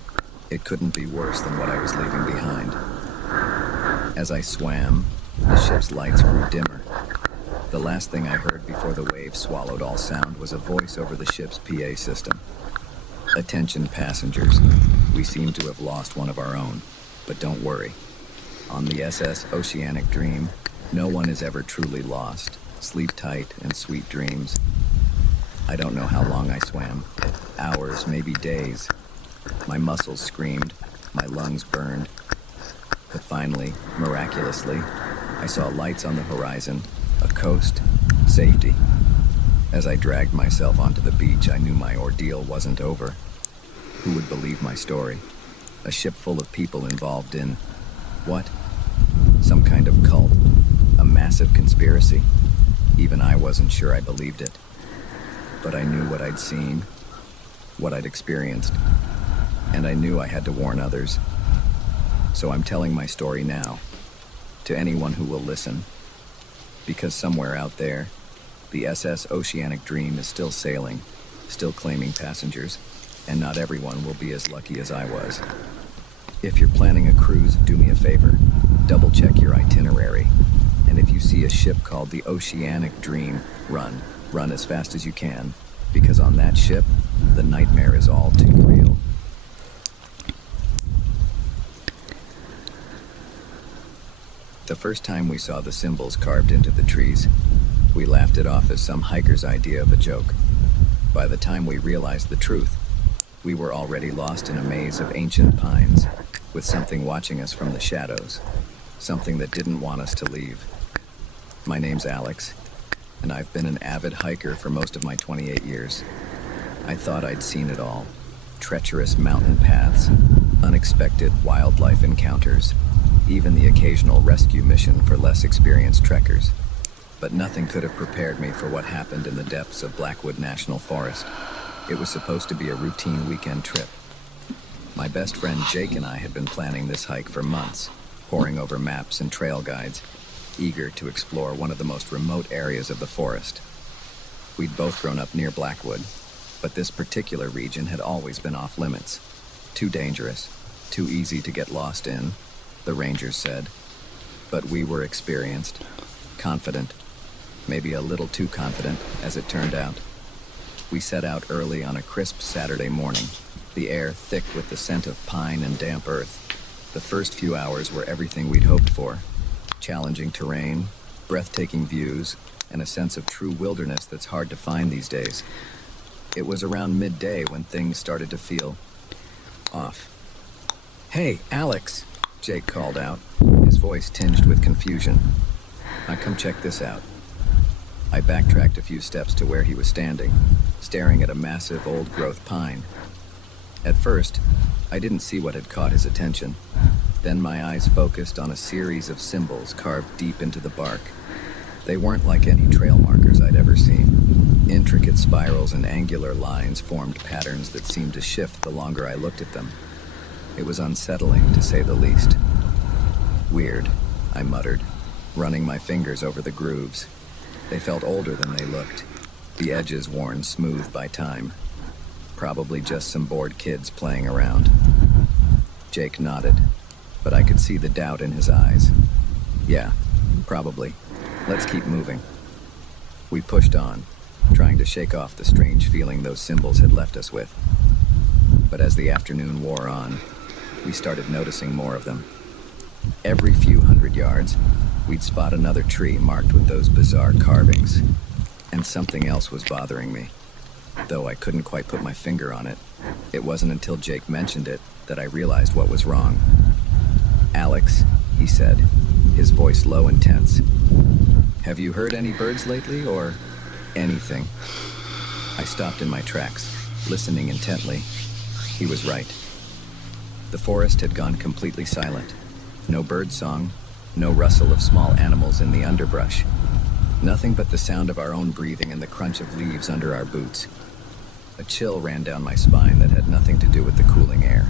it couldn't be worse than what I was leaving behind. As I swam, the ship's lights grew dimmer. The last thing I heard before the wave swallowed all sound was a voice over the ship's PA system. Attention passengers, we seem to have lost one of our own, but don't worry. On the SS Oceanic Dream, no one is ever truly lost. Sleep tight and sweet dreams. I don't know how long I swam. Hours, maybe days. My muscles screamed, my lungs burned. But finally, miraculously, I saw lights on the horizon, a coast, safety. As I dragged myself onto the beach, I knew my ordeal wasn't over. Who would believe my story? A ship full of people involved in, what? Some kind of cult, a massive conspiracy. Even I wasn't sure I believed it. But I knew what I'd seen, what I'd experienced, and I knew I had to warn others. So I'm telling my story now, to anyone who will listen, because somewhere out there, the SS Oceanic Dream is still sailing, still claiming passengers, and not everyone will be as lucky as I was. If you're planning a cruise, do me a favor, double check your itinerary, and if you see a ship called the Oceanic Dream, run as fast as you can, because on that ship, the nightmare is all too real. The first time we saw the symbols carved into the trees, we laughed it off as some hiker's idea of a joke. By the time we realized the truth, we were already lost in a maze of ancient pines, with something watching us from the shadows, something that didn't want us to leave. My name's Alex, and I've been an avid hiker for most of my 28 years. I thought I'd seen it all. Treacherous mountain paths, unexpected wildlife encounters, even the occasional rescue mission for less experienced trekkers. But nothing could have prepared me for what happened in the depths of Blackwood National Forest. It was supposed to be a routine weekend trip. My best friend Jake and I had been planning this hike for months, poring over maps and trail guides, eager to explore one of the most remote areas of the forest. We'd both grown up near Blackwood, but this particular region had always been off limits. Too dangerous, too easy to get lost in, the rangers said. But we were experienced, confident, maybe a little too confident, as it turned out. We set out early on a crisp Saturday morning, the air thick with the scent of pine and damp earth. The first few hours were everything we'd hoped for. Challenging terrain, breathtaking views, and a sense of true wilderness that's hard to find these days. It was around midday when things started to feel off. "Hey, Alex," Jake called out, his voice tinged with confusion. "Now come check this out." I backtracked a few steps to where he was standing, staring at a massive old-growth pine. At first, I didn't see what had caught his attention. Then my eyes focused on a series of symbols carved deep into the bark. They weren't like any trail markers I'd ever seen. Intricate spirals and angular lines formed patterns that seemed to shift the longer I looked at them. It was unsettling, to say the least. "Weird," I muttered, running my fingers over the grooves. They felt older than they looked, the edges worn smooth by time. Probably just some bored kids playing around. Jake nodded, but I could see the doubt in his eyes. "Yeah, probably. Let's keep moving." We pushed on, trying to shake off the strange feeling those symbols had left us with. But as the afternoon wore on, we started noticing more of them. Every few hundred yards, we'd spot another tree marked with those bizarre carvings. And something else was bothering me. Though I couldn't quite put my finger on it, it wasn't until Jake mentioned it that I realized what was wrong. "Alex," he said, his voice low and tense. "Have you heard any birds lately, or anything?" I stopped in my tracks, listening intently. He was right. The forest had gone completely silent. No bird song, no rustle of small animals in the underbrush. Nothing but the sound of our own breathing and the crunch of leaves under our boots. A chill ran down my spine that had nothing to do with the cooling air.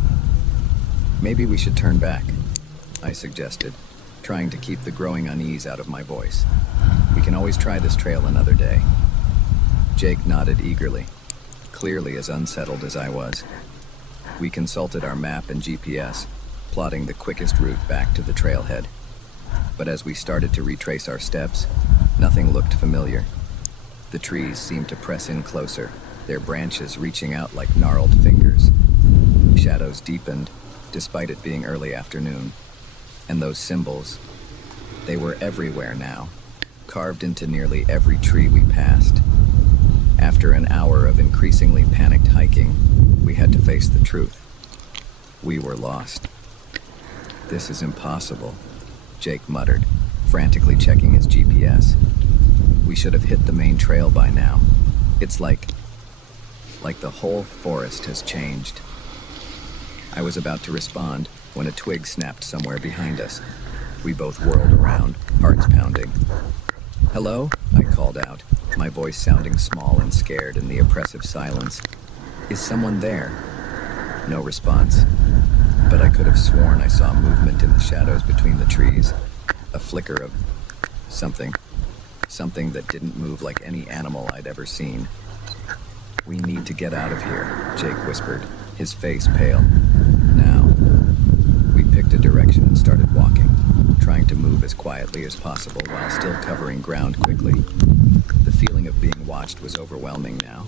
"Maybe we should turn back," I suggested, trying to keep the growing unease out of my voice. "We can always try this trail another day." Jake nodded eagerly, clearly as unsettled as I was. We consulted our map and GPS, plotting the quickest route back to the trailhead. But as we started to retrace our steps, Nothing looked familiar. The trees seemed to press in closer, their branches reaching out like gnarled fingers. Shadows deepened, despite it being early afternoon. And those symbols, they were everywhere now, carved into nearly every tree we passed. After an hour of increasingly panicked hiking, we had to face the truth. We were lost. "This is impossible," Jake muttered, frantically checking his GPS. "We should have hit the main trail by now. It's like the whole forest has changed." I was about to respond when a twig snapped somewhere behind us. We both whirled around, hearts pounding. "Hello?" I called out, my voice sounding small and scared in the oppressive silence. "Is someone there?" No response, but I could have sworn I saw movement in the shadows between the trees. A flicker of something that didn't move like any animal I'd ever seen. "We need to get out of here," Jake whispered, his face pale. "Now." We picked a direction and started walking, trying to move as quietly as possible while still covering ground quickly. The feeling of being watched was overwhelming now.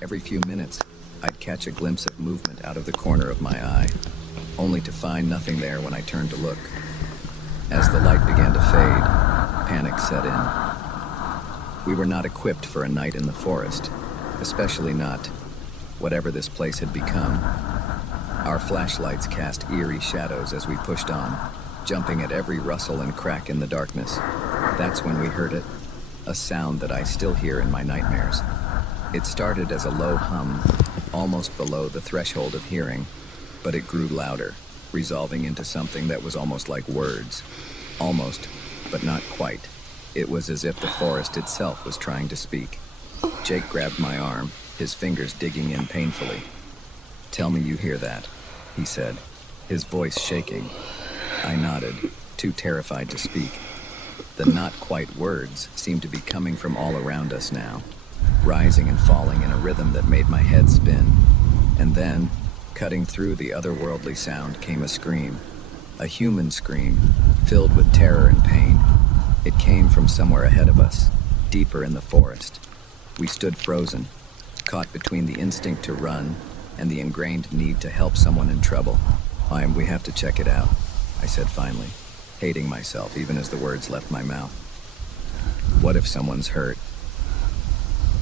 Every few minutes, I'd catch a glimpse of movement out of the corner of my eye, only to find nothing there when I turned to look. As the light began to fade, panic set in. We were not equipped for a night in the forest, especially not whatever this place had become. Our flashlights cast eerie shadows as we pushed on, jumping at every rustle and crack in the darkness. That's when we heard it, a sound that I still hear in my nightmares. It started as a low hum, almost below the threshold of hearing, but it grew louder, resolving into something that was almost like words. Almost, but not quite. It was as if the forest itself was trying to speak. Jake grabbed my arm, his fingers digging in painfully. "Tell me you hear that," he said, his voice shaking. I nodded, too terrified to speak. The not quite words seemed to be coming from all around us now, rising and falling in a rhythm that made my head spin. And then, cutting through the otherworldly sound, came a scream. A human scream, filled with terror and pain. It came from somewhere ahead of us, deeper in the forest. We stood frozen, caught between the instinct to run and the ingrained need to help someone in trouble. "We have to check it out," I said finally, hating myself even as the words left my mouth. "What if someone's hurt?"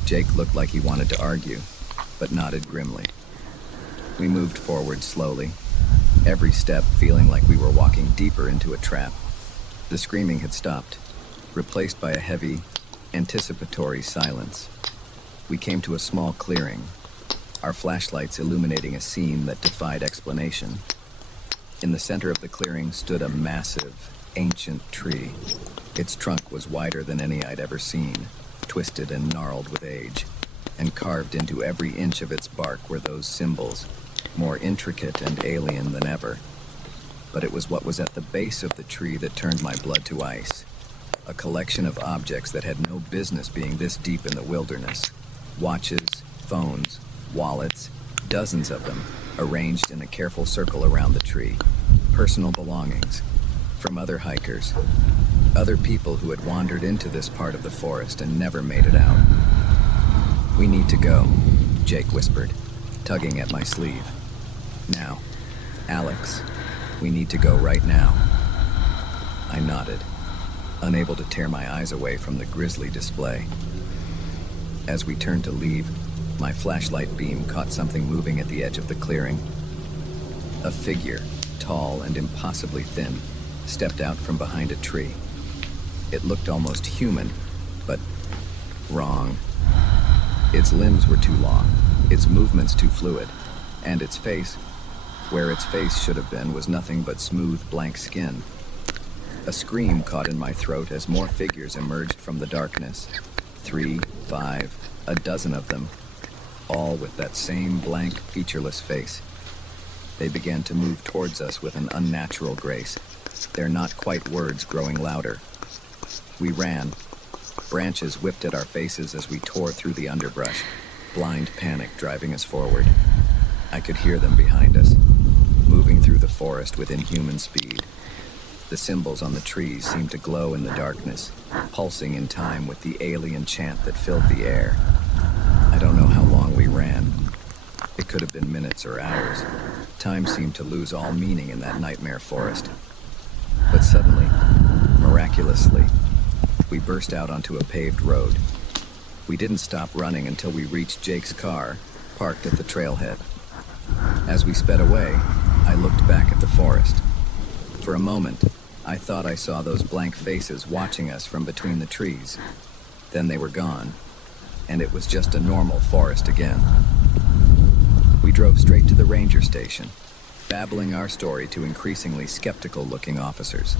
Jake looked like he wanted to argue, but nodded grimly. We moved forward slowly, every step feeling like we were walking deeper into a trap. The screaming had stopped, replaced by a heavy, anticipatory silence. We came to a small clearing, our flashlights illuminating a scene that defied explanation. In the center of the clearing stood a massive, ancient tree. Its trunk was wider than any I'd ever seen, twisted and gnarled with age, and carved into every inch of its bark were those symbols, more intricate and alien than ever. But it was what was at the base of the tree that turned my blood to ice. A collection of objects that had no business being this deep in the wilderness. Watches, phones, wallets, dozens of them, arranged in a careful circle around the tree. Personal belongings from other hikers, other people who had wandered into this part of the forest and never made it out. "We need to go," Jake whispered, tugging at my sleeve. "Now, Alex, we need to go right now." I nodded, unable to tear my eyes away from the grisly display. As we turned to leave, my flashlight beam caught something moving at the edge of the clearing. A figure, tall and impossibly thin, stepped out from behind a tree. It looked almost human, but wrong. Its limbs were too long, its movements too fluid, and its face, where its face should have been, was nothing but smooth, blank skin. A scream caught in my throat as more figures emerged from the darkness. 3, 5, a dozen of them, all with that same blank, featureless face. They began to move towards us with an unnatural grace, their not quite words growing louder. We ran. Branches whipped at our faces as we tore through the underbrush, blind panic driving us forward. I could hear them behind us, moving through the forest with inhuman speed. The symbols on the trees seemed to glow in the darkness, pulsing in time with the alien chant that filled the air. I don't know how long we ran. It could have been minutes or hours. Time seemed to lose all meaning in that nightmare forest. But suddenly, miraculously, we burst out onto a paved road. We didn't stop running until we reached Jake's car, parked at the trailhead. As we sped away, I looked back at the forest. For a moment, I thought I saw those blank faces watching us from between the trees. Then they were gone, and it was just a normal forest again. We drove straight to the ranger station, babbling our story to increasingly skeptical-looking officers.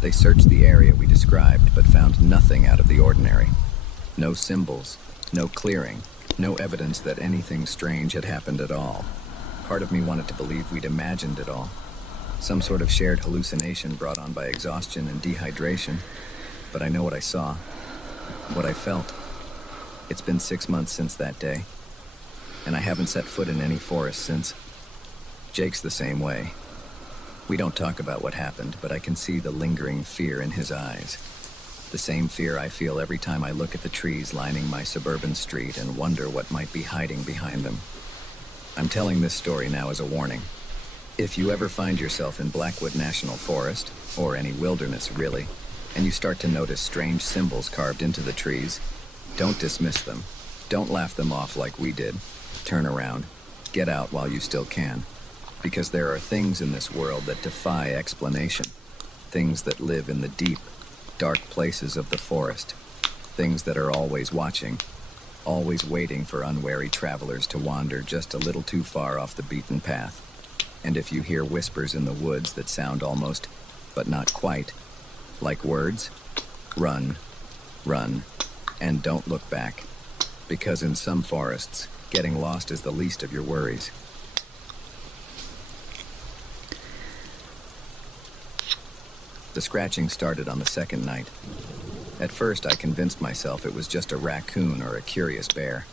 They searched the area we described, but found nothing out of the ordinary. No symbols, no clearing, no evidence that anything strange had happened at all. Part of me wanted to believe we'd imagined it all. Some sort of shared hallucination brought on by exhaustion and dehydration. But I know what I saw, what I felt. It's been 6 months since that day, and I haven't set foot in any forest since. Jake's the same way. We don't talk about what happened, but I can see the lingering fear in his eyes. The same fear I feel every time I look at the trees lining my suburban street and wonder what might be hiding behind them. I'm telling this story now as a warning. If you ever find yourself in Blackwood National Forest, or any wilderness really, and you start to notice strange symbols carved into the trees, don't dismiss them. Don't laugh them off like we did. Turn around. Get out while you still can. Because there are things in this world that defy explanation. Things that live in the deep, dark places of the forest. Things that are always watching, always waiting for unwary travelers to wander just a little too far off the beaten path. And if you hear whispers in the woods that sound almost, but not quite, like words, run, run, and don't look back. Because in some forests, getting lost is the least of your worries. The scratching started on the second night. At first, I convinced myself it was just a raccoon or a curious bear.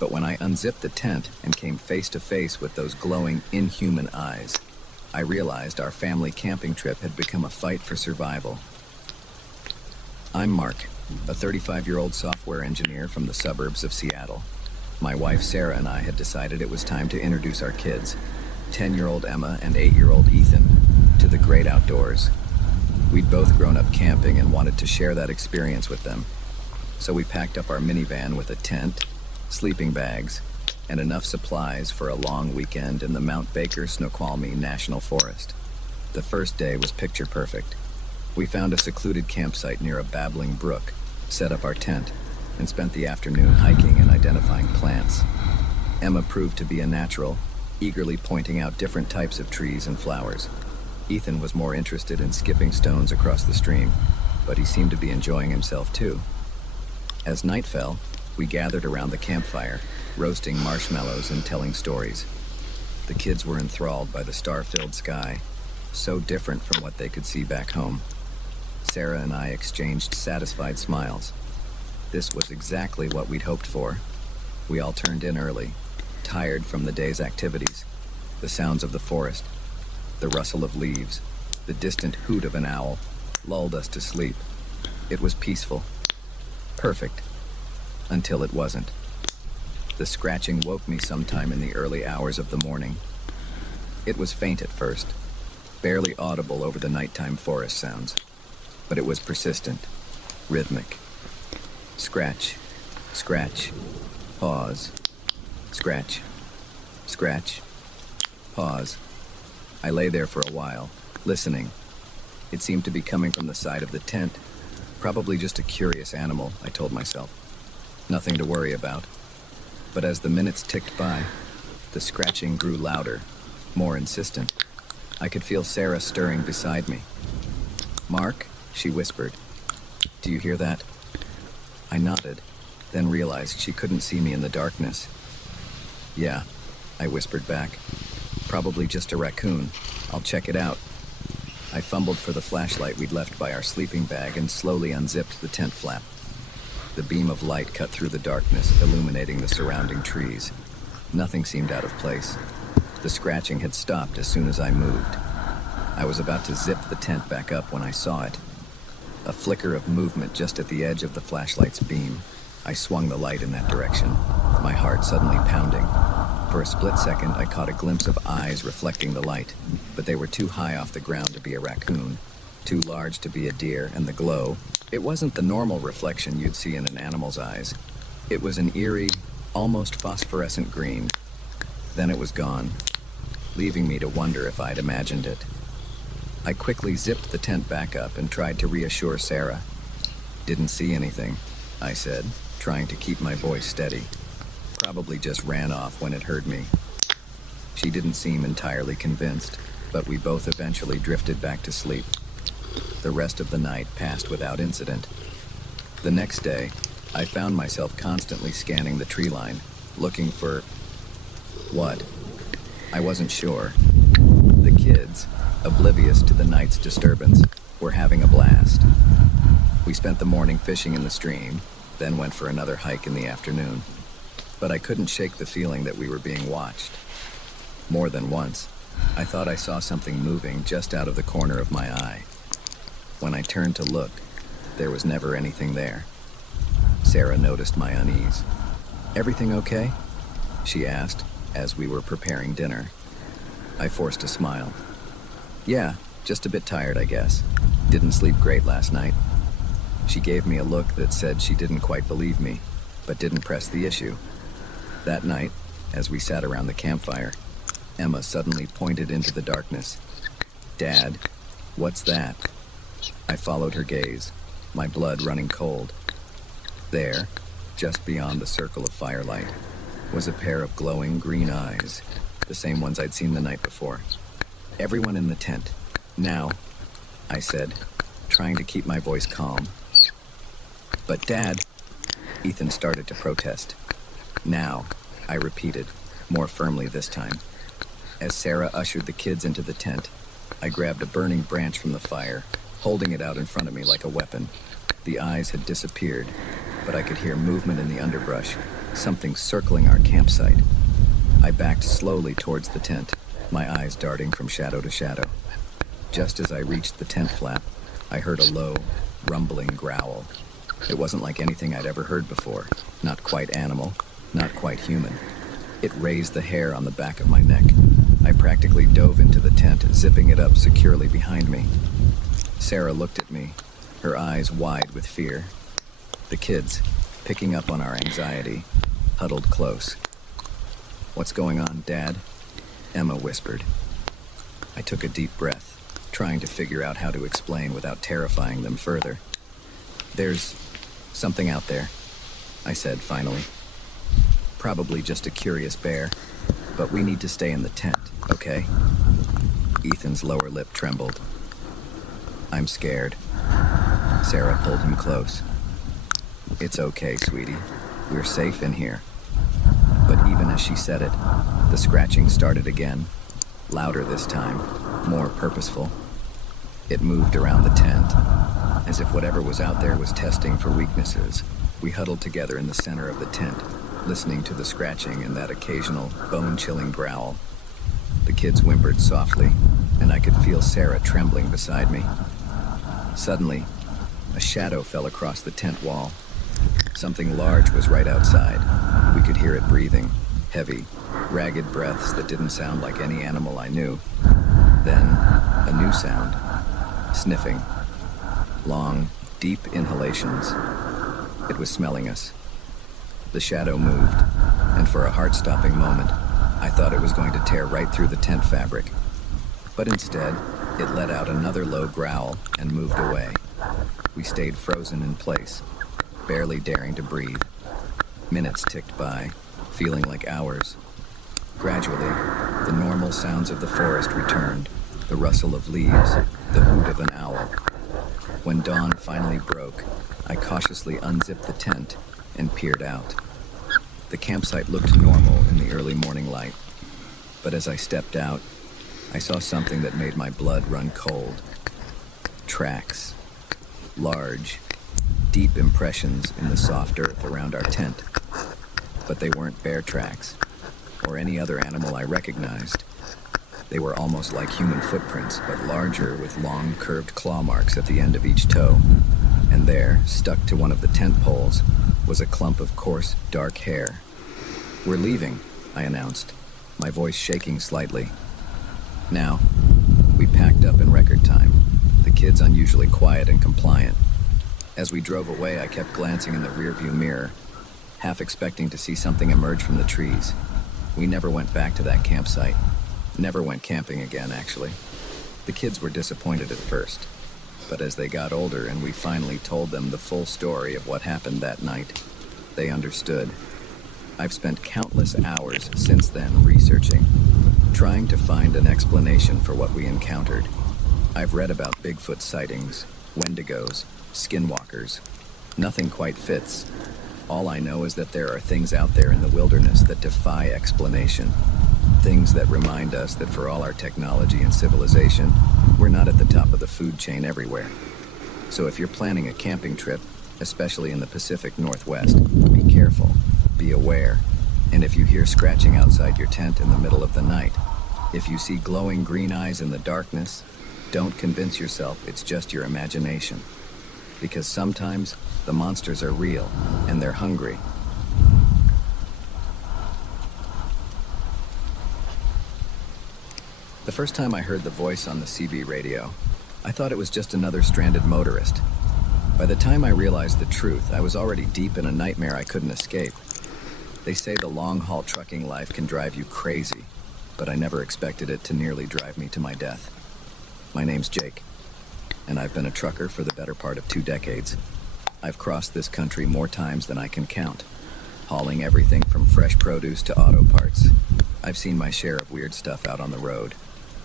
But when I unzipped the tent and came face to face with those glowing, inhuman eyes, I realized our family camping trip had become a fight for survival. I'm Mark, a 35-year-old software engineer from the suburbs of Seattle. My wife Sarah and I had decided it was time to introduce our kids, 10-year-old Emma and 8-year-old Ethan, to the great outdoors. We'd both grown up camping and wanted to share that experience with them. So we packed up our minivan with a tent, sleeping bags, and enough supplies for a long weekend in the Mount Baker Snoqualmie National Forest. The first day was picture perfect. We found a secluded campsite near a babbling brook, set up our tent, and spent the afternoon hiking and identifying plants. Emma proved to be a natural, eagerly pointing out different types of trees and flowers. Ethan was more interested in skipping stones across the stream, but he seemed to be enjoying himself too. As night fell, we gathered around the campfire, roasting marshmallows and telling stories. The kids were enthralled by the star-filled sky, so different from what they could see back home. Sarah and I exchanged satisfied smiles. This was exactly what we'd hoped for. We all turned in early, tired from the day's activities, the sounds of the forest, the rustle of leaves, the distant hoot of an owl lulled us to sleep. It was peaceful, perfect, until it wasn't. The scratching woke me sometime in the early hours of the morning. It was faint at first, barely audible over the nighttime forest sounds, but it was persistent, rhythmic. Scratch, scratch, pause, scratch, scratch, pause. I lay there for a while, listening. It seemed to be coming from the side of the tent. Probably just a curious animal, I told myself. Nothing to worry about. But as the minutes ticked by, the scratching grew louder, more insistent. I could feel Sarah stirring beside me. "Mark," she whispered. "Do you hear that?" I nodded, then realized she couldn't see me in the darkness. "Yeah," I whispered back. "Probably just a raccoon. I'll check it out." I fumbled for the flashlight we'd left by our sleeping bag and slowly unzipped the tent flap. The beam of light cut through the darkness, illuminating the surrounding trees. Nothing seemed out of place. The scratching had stopped as soon as I moved. I was about to zip the tent back up when I saw it. A flicker of movement just at the edge of the flashlight's beam. I swung the light in that direction, my heart suddenly pounding. For a split second, I caught a glimpse of eyes reflecting the light, but they were too high off the ground to be a raccoon, too large to be a deer, and the glow, it wasn't the normal reflection you'd see in an animal's eyes. It was an eerie, almost phosphorescent green. Then it was gone, leaving me to wonder if I'd imagined it. I quickly zipped the tent back up and tried to reassure Sarah. "Didn't see anything," I said, trying to keep my voice steady. "Probably just ran off when it heard me." She didn't seem entirely convinced, but we both eventually drifted back to sleep. The rest of the night passed without incident. The next day, I found myself constantly scanning the tree line, looking for... what? I wasn't sure. The kids, oblivious to the night's disturbance, were having a blast. We spent the morning fishing in the stream, then went for another hike in the afternoon. But I couldn't shake the feeling that we were being watched. More than once, I thought I saw something moving just out of the corner of my eye. When I turned to look, there was never anything there. Sarah noticed my unease. "Everything okay?" she asked as we were preparing dinner. I forced a smile. "Yeah, just a bit tired, I guess. Didn't sleep great last night." She gave me a look that said she didn't quite believe me, but didn't press the issue. That night, as we sat around the campfire, Emma suddenly pointed into the darkness. "Dad, what's that?" I followed her gaze, my blood running cold. There, just beyond the circle of firelight, was a pair of glowing green eyes, the same ones I'd seen the night before. "Everyone in the tent, now," I said, trying to keep my voice calm. "But Dad," Ethan started to protest. "Now," I repeated, more firmly this time. As Sarah ushered the kids into the tent, I grabbed a burning branch from the fire, holding it out in front of me like a weapon. The eyes had disappeared, but I could hear movement in the underbrush, something circling our campsite. I backed slowly towards the tent, my eyes darting from shadow to shadow. Just as I reached the tent flap, I heard a low, rumbling growl. It wasn't like anything I'd ever heard before, not quite animal, not quite human. It raised the hair on the back of my neck. I practically dove into the tent, zipping it up securely behind me. Sarah looked at me, her eyes wide with fear. The kids, picking up on our anxiety, huddled close. "What's going on, Dad?" Emma whispered. I took a deep breath, trying to figure out how to explain without terrifying them further. "There's something out there," I said finally. "Probably just a curious bear, but we need to stay in the tent, okay?" Ethan's lower lip trembled. "I'm scared." Sarah pulled him close. "It's okay, sweetie. We're safe in here." But even as she said it, the scratching started again, louder this time, more purposeful. It moved around the tent, as if whatever was out there was testing for weaknesses. We huddled together in the center of the tent, listening to the scratching and that occasional bone-chilling growl. The kids whimpered softly, and I could feel Sarah trembling beside me. Suddenly, a shadow fell across the tent wall. Something large was right outside. We could hear it breathing, heavy, ragged breaths that didn't sound like any animal I knew. Then, a new sound. Sniffing. Long, deep inhalations. It was smelling us. The shadow moved, and for a heart-stopping moment, I thought it was going to tear right through the tent fabric. But instead, it let out another low growl and moved away. We stayed frozen in place, barely daring to breathe. Minutes ticked by, feeling like hours. Gradually, the normal sounds of the forest returned, the rustle of leaves, the hoot of an owl. When dawn finally broke, I cautiously unzipped the tent and peered out. The campsite looked normal in the early morning light, but as I stepped out, I saw something that made my blood run cold. Tracks. Large, deep impressions in the soft earth around our tent. But they weren't bear tracks, or any other animal I recognized. They were almost like human footprints, but larger with long, curved claw marks at the end of each toe. And there, stuck to one of the tent poles, was a clump of coarse, dark hair. "We're leaving," I announced, my voice shaking slightly. Now, we packed up in record time, the kids unusually quiet and compliant. As we drove away, I kept glancing in the rearview mirror, half expecting to see something emerge from the trees. We never went back to that campsite. Never went camping again, actually. The kids were disappointed at first, but as they got older and we finally told them the full story of what happened that night, they understood. I've spent countless hours since then researching, trying to find an explanation for what we encountered. I've read about Bigfoot sightings, Wendigos, skinwalkers. Nothing quite fits. All I know is that there are things out there in the wilderness that defy explanation. Things that remind us that for all our technology and civilization, we're not at the top of the food chain everywhere. So if you're planning a camping trip, especially in the Pacific Northwest, be careful, be aware, and if you hear scratching outside your tent in the middle of the night, if you see glowing green eyes in the darkness, don't convince yourself it's just your imagination. Because sometimes the monsters are real and they're hungry. The first time I heard the voice on the CB radio, I thought it was just another stranded motorist. By the time I realized the truth, I was already deep in a nightmare I couldn't escape. They say the long-haul trucking life can drive you crazy, but I never expected it to nearly drive me to my death. My name's Jake, and I've been a trucker for the better part of 2 decades. I've crossed this country more times than I can count, hauling everything from fresh produce to auto parts. I've seen my share of weird stuff out on the road.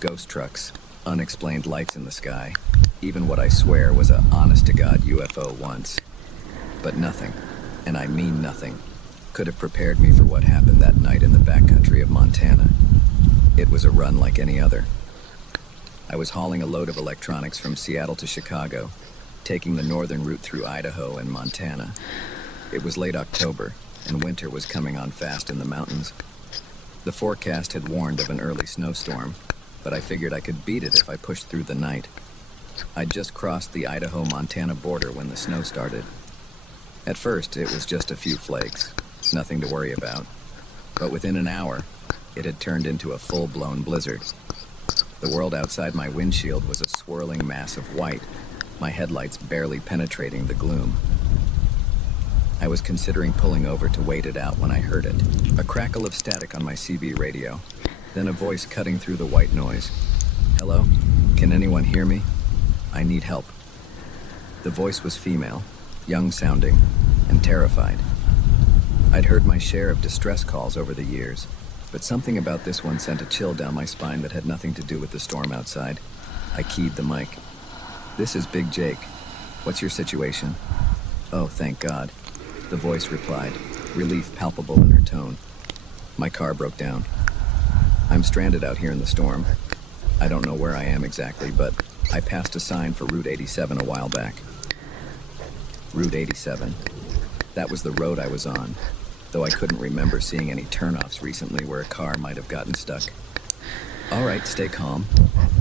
Ghost trucks, unexplained lights in the sky, even what I swear was a honest-to-God UFO once. But nothing, and I mean nothing, could have prepared me for what happened that night in the backcountry of Montana. It was a run like any other. I was hauling a load of electronics from Seattle to Chicago, taking the northern route through Idaho and Montana. It was late October, and winter was coming on fast in the mountains. The forecast had warned of an early snowstorm, but I figured I could beat it if I pushed through the night. I'd just crossed the Idaho-Montana border when the snow started. At first, it was just a few flakes, nothing to worry about. But within an hour, it had turned into a full-blown blizzard. The world outside my windshield was a swirling mass of white, my headlights barely penetrating the gloom. I was considering pulling over to wait it out when I heard it. A crackle of static on my CB radio, then a voice cutting through the white noise. "Hello? Can anyone hear me? I need help." The voice was female, young-sounding, and terrified. I'd heard my share of distress calls over the years, but something about this one sent a chill down my spine that had nothing to do with the storm outside. I keyed the mic. "This is Big Jake. What's your situation?" "Oh, thank God," the voice replied, relief palpable in her tone. "My car broke down. I'm stranded out here in the storm. I don't know where I am exactly, but I passed a sign for Route 87 a while back." Route 87. That was the road I was on, though I couldn't remember seeing any turnoffs recently where a car might have gotten stuck. "All right, stay calm,"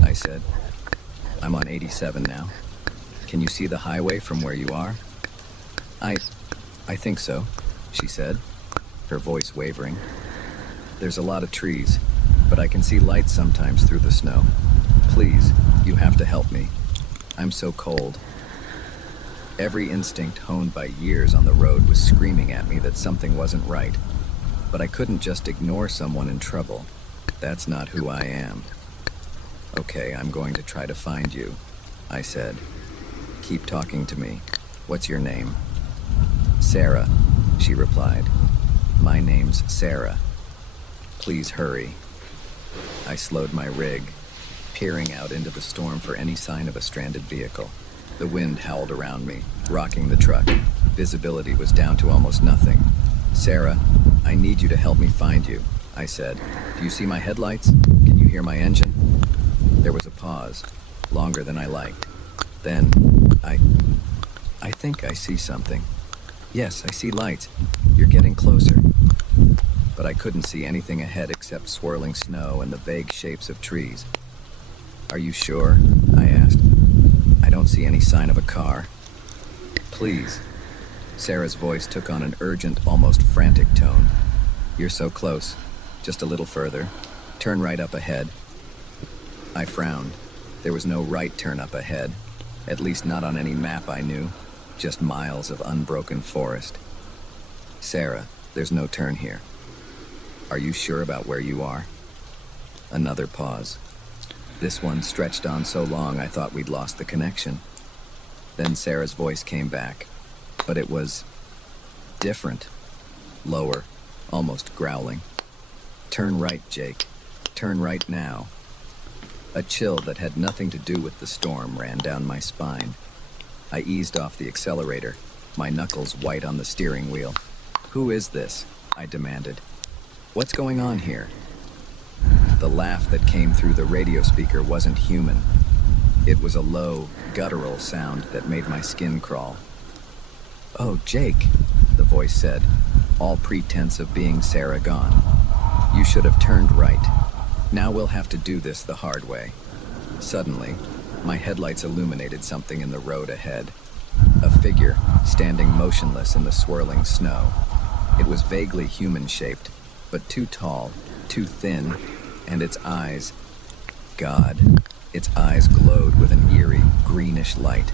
I said. "I'm on 87 now. Can you see the highway from where you are?" I think so," she said, her voice wavering. "There's a lot of trees, but I can see lights sometimes through the snow. Please, you have to help me. I'm so cold." Every instinct honed by years on the road was screaming at me that something wasn't right. But I couldn't just ignore someone in trouble. That's not who I am. "Okay, I'm going to try to find you," I said. "Keep talking to me. What's your name?" "Sarah," she replied. "My name's Sarah. Please hurry." I slowed my rig, peering out into the storm for any sign of a stranded vehicle. The wind howled around me, rocking the truck. Visibility was down to almost nothing. "Sarah, I need you to help me find you," I said. "Do you see my headlights? Can you hear my engine?" There was a pause, longer than I liked. Then, I think I see something. "Yes, I see lights. You're getting closer." but I couldn't see anything ahead except swirling snow and the vague shapes of trees. "Are you sure?" I asked. "I don't see any sign of a car." "Please." Sarah's voice took on an urgent, almost frantic tone. "You're so close. Just a little further. Turn right up ahead." I frowned. There was no right turn up ahead, at least not on any map I knew, just miles of unbroken forest. "Sarah, there's no turn here. Are you sure about where you are?" Another pause. This one stretched on so long I thought we'd lost the connection. Then Sarah's voice came back, but it was different, lower, almost growling. "Turn right, Jake. Turn right now." A chill that had nothing to do with the storm ran down my spine. I eased off the accelerator, my knuckles white on the steering wheel. "Who is this?" I demanded. "What's going on here?" The laugh that came through the radio speaker wasn't human. It was a low, guttural sound that made my skin crawl. "Oh, Jake," the voice said, all pretense of being Sarah gone. "You should have turned right. Now we'll have to do this the hard way." Suddenly, my headlights illuminated something in the road ahead. A figure standing motionless in the swirling snow. It was vaguely human-shaped, but too tall, too thin, and its eyes... God, its eyes glowed with an eerie, greenish light.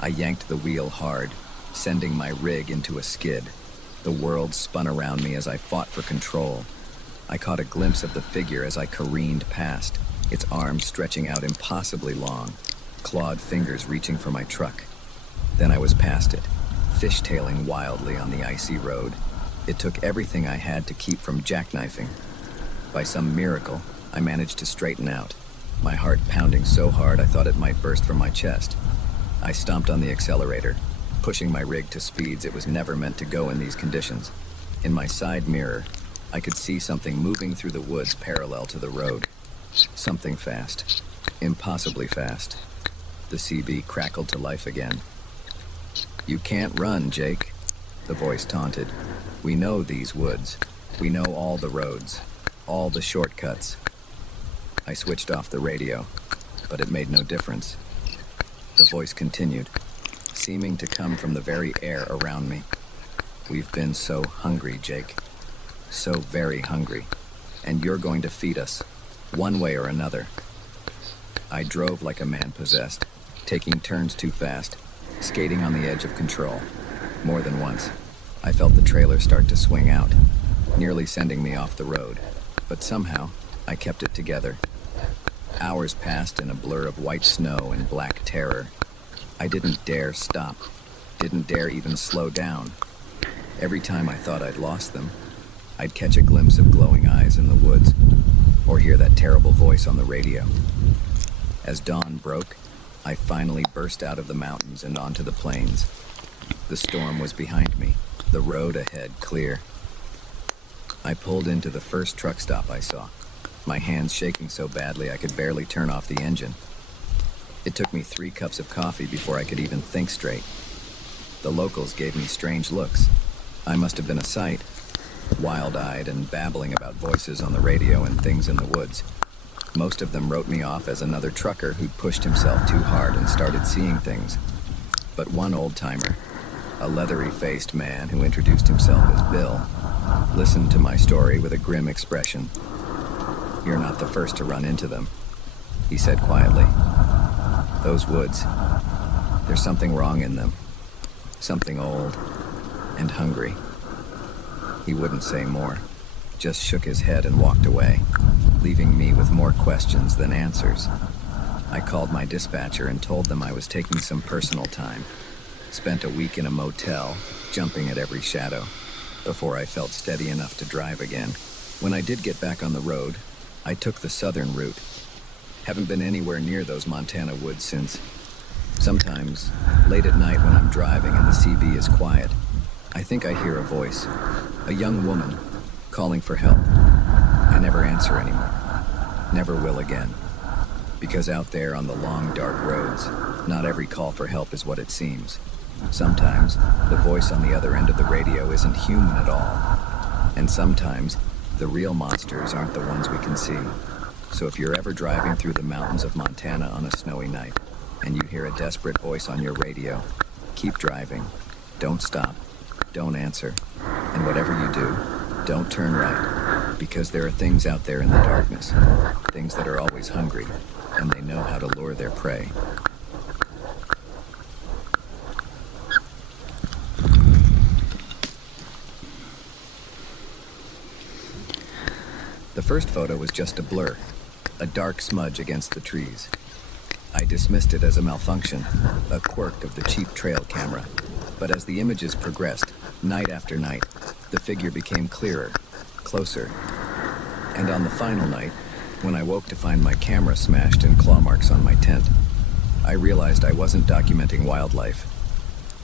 I yanked the wheel hard, sending my rig into a skid. The world spun around me as I fought for control. I caught a glimpse of the figure as I careened past, its arms stretching out impossibly long, clawed fingers reaching for my truck. Then I was past it, fishtailing wildly on the icy road. It took everything I had to keep from jackknifing. By some miracle, I managed to straighten out, my heart pounding so hard I thought it might burst from my chest. I stomped on the accelerator, pushing my rig to speeds it was never meant to go in these conditions. In my side mirror, I could see something moving through the woods parallel to the road. Something fast. Impossibly fast. The CB crackled to life again. "You can't run, Jake," the voice taunted. "We know these woods. We know all the roads. All the shortcuts." I switched off the radio, but it made no difference. The voice continued, seeming to come from the very air around me. "We've been so hungry, Jake. So very hungry. And you're going to feed us, one way or another." I drove like a man possessed, taking turns too fast, skating on the edge of control. More than once, I felt the trailer start to swing out, nearly sending me off the road. But somehow, I kept it together. Hours passed in a blur of white snow and black terror. I didn't dare stop, didn't dare even slow down. Every time I thought I'd lost them, I'd catch a glimpse of glowing eyes in the woods, or hear that terrible voice on the radio. As dawn broke, I finally burst out of the mountains and onto the plains. The storm was behind me, the road ahead clear. I pulled into the first truck stop I saw, my hands shaking so badly I could barely turn off the engine. It took me 3 cups of coffee before I could even think straight. The locals gave me strange looks. I must have been a sight, wild-eyed and babbling about voices on the radio and things in the woods. Most of them wrote me off as another trucker who'd pushed himself too hard and started seeing things. But one old-timer, a leathery-faced man who introduced himself as Bill, listened to my story with a grim expression. "You're not the first to run into them," he said quietly. "Those woods, there's something wrong in them. Something old and hungry." He wouldn't say more, just shook his head and walked away, leaving me with more questions than answers. I called my dispatcher and told them I was taking some personal time. Spent a week in a motel, jumping at every shadow, before I felt steady enough to drive again. When I did get back on the road, I took the southern route. Haven't been anywhere near those Montana woods since. Sometimes, late at night when I'm driving and the CB is quiet, I think I hear a voice, a young woman, calling for help. I never answer anymore. Never will again. Because out there on the long, dark roads, not every call for help is what it seems. Sometimes, the voice on the other end of the radio isn't human at all. And sometimes, The real monsters aren't the ones we can see. So if you're ever driving through the mountains of Montana on a snowy night and you hear a desperate voice on your radio, keep driving. Don't stop. Don't answer. And whatever you do, don't turn right. Because there are things out there in the darkness, things that are always hungry, and they know how to lure their prey. The first photo was just a blur, a dark smudge against the trees. I dismissed it as a malfunction, a quirk of the cheap trail camera. But as the images progressed, night after night, the figure became clearer, closer. And on the final night, when I woke to find my camera smashed and claw marks on my tent, I realized I wasn't documenting wildlife.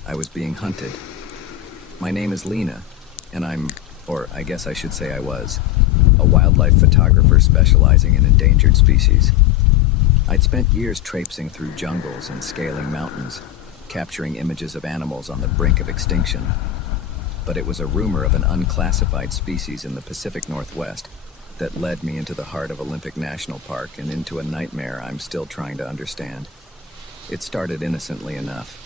I was being hunted. My name is Lena, and or I guess I should say I was, a wildlife photographer specializing in endangered species. I'd spent years traipsing through jungles and scaling mountains, capturing images of animals on the brink of extinction. But it was a rumor of an unclassified species in the Pacific Northwest that led me into the heart of Olympic National Park and into a nightmare I'm still trying to understand. It started innocently enough.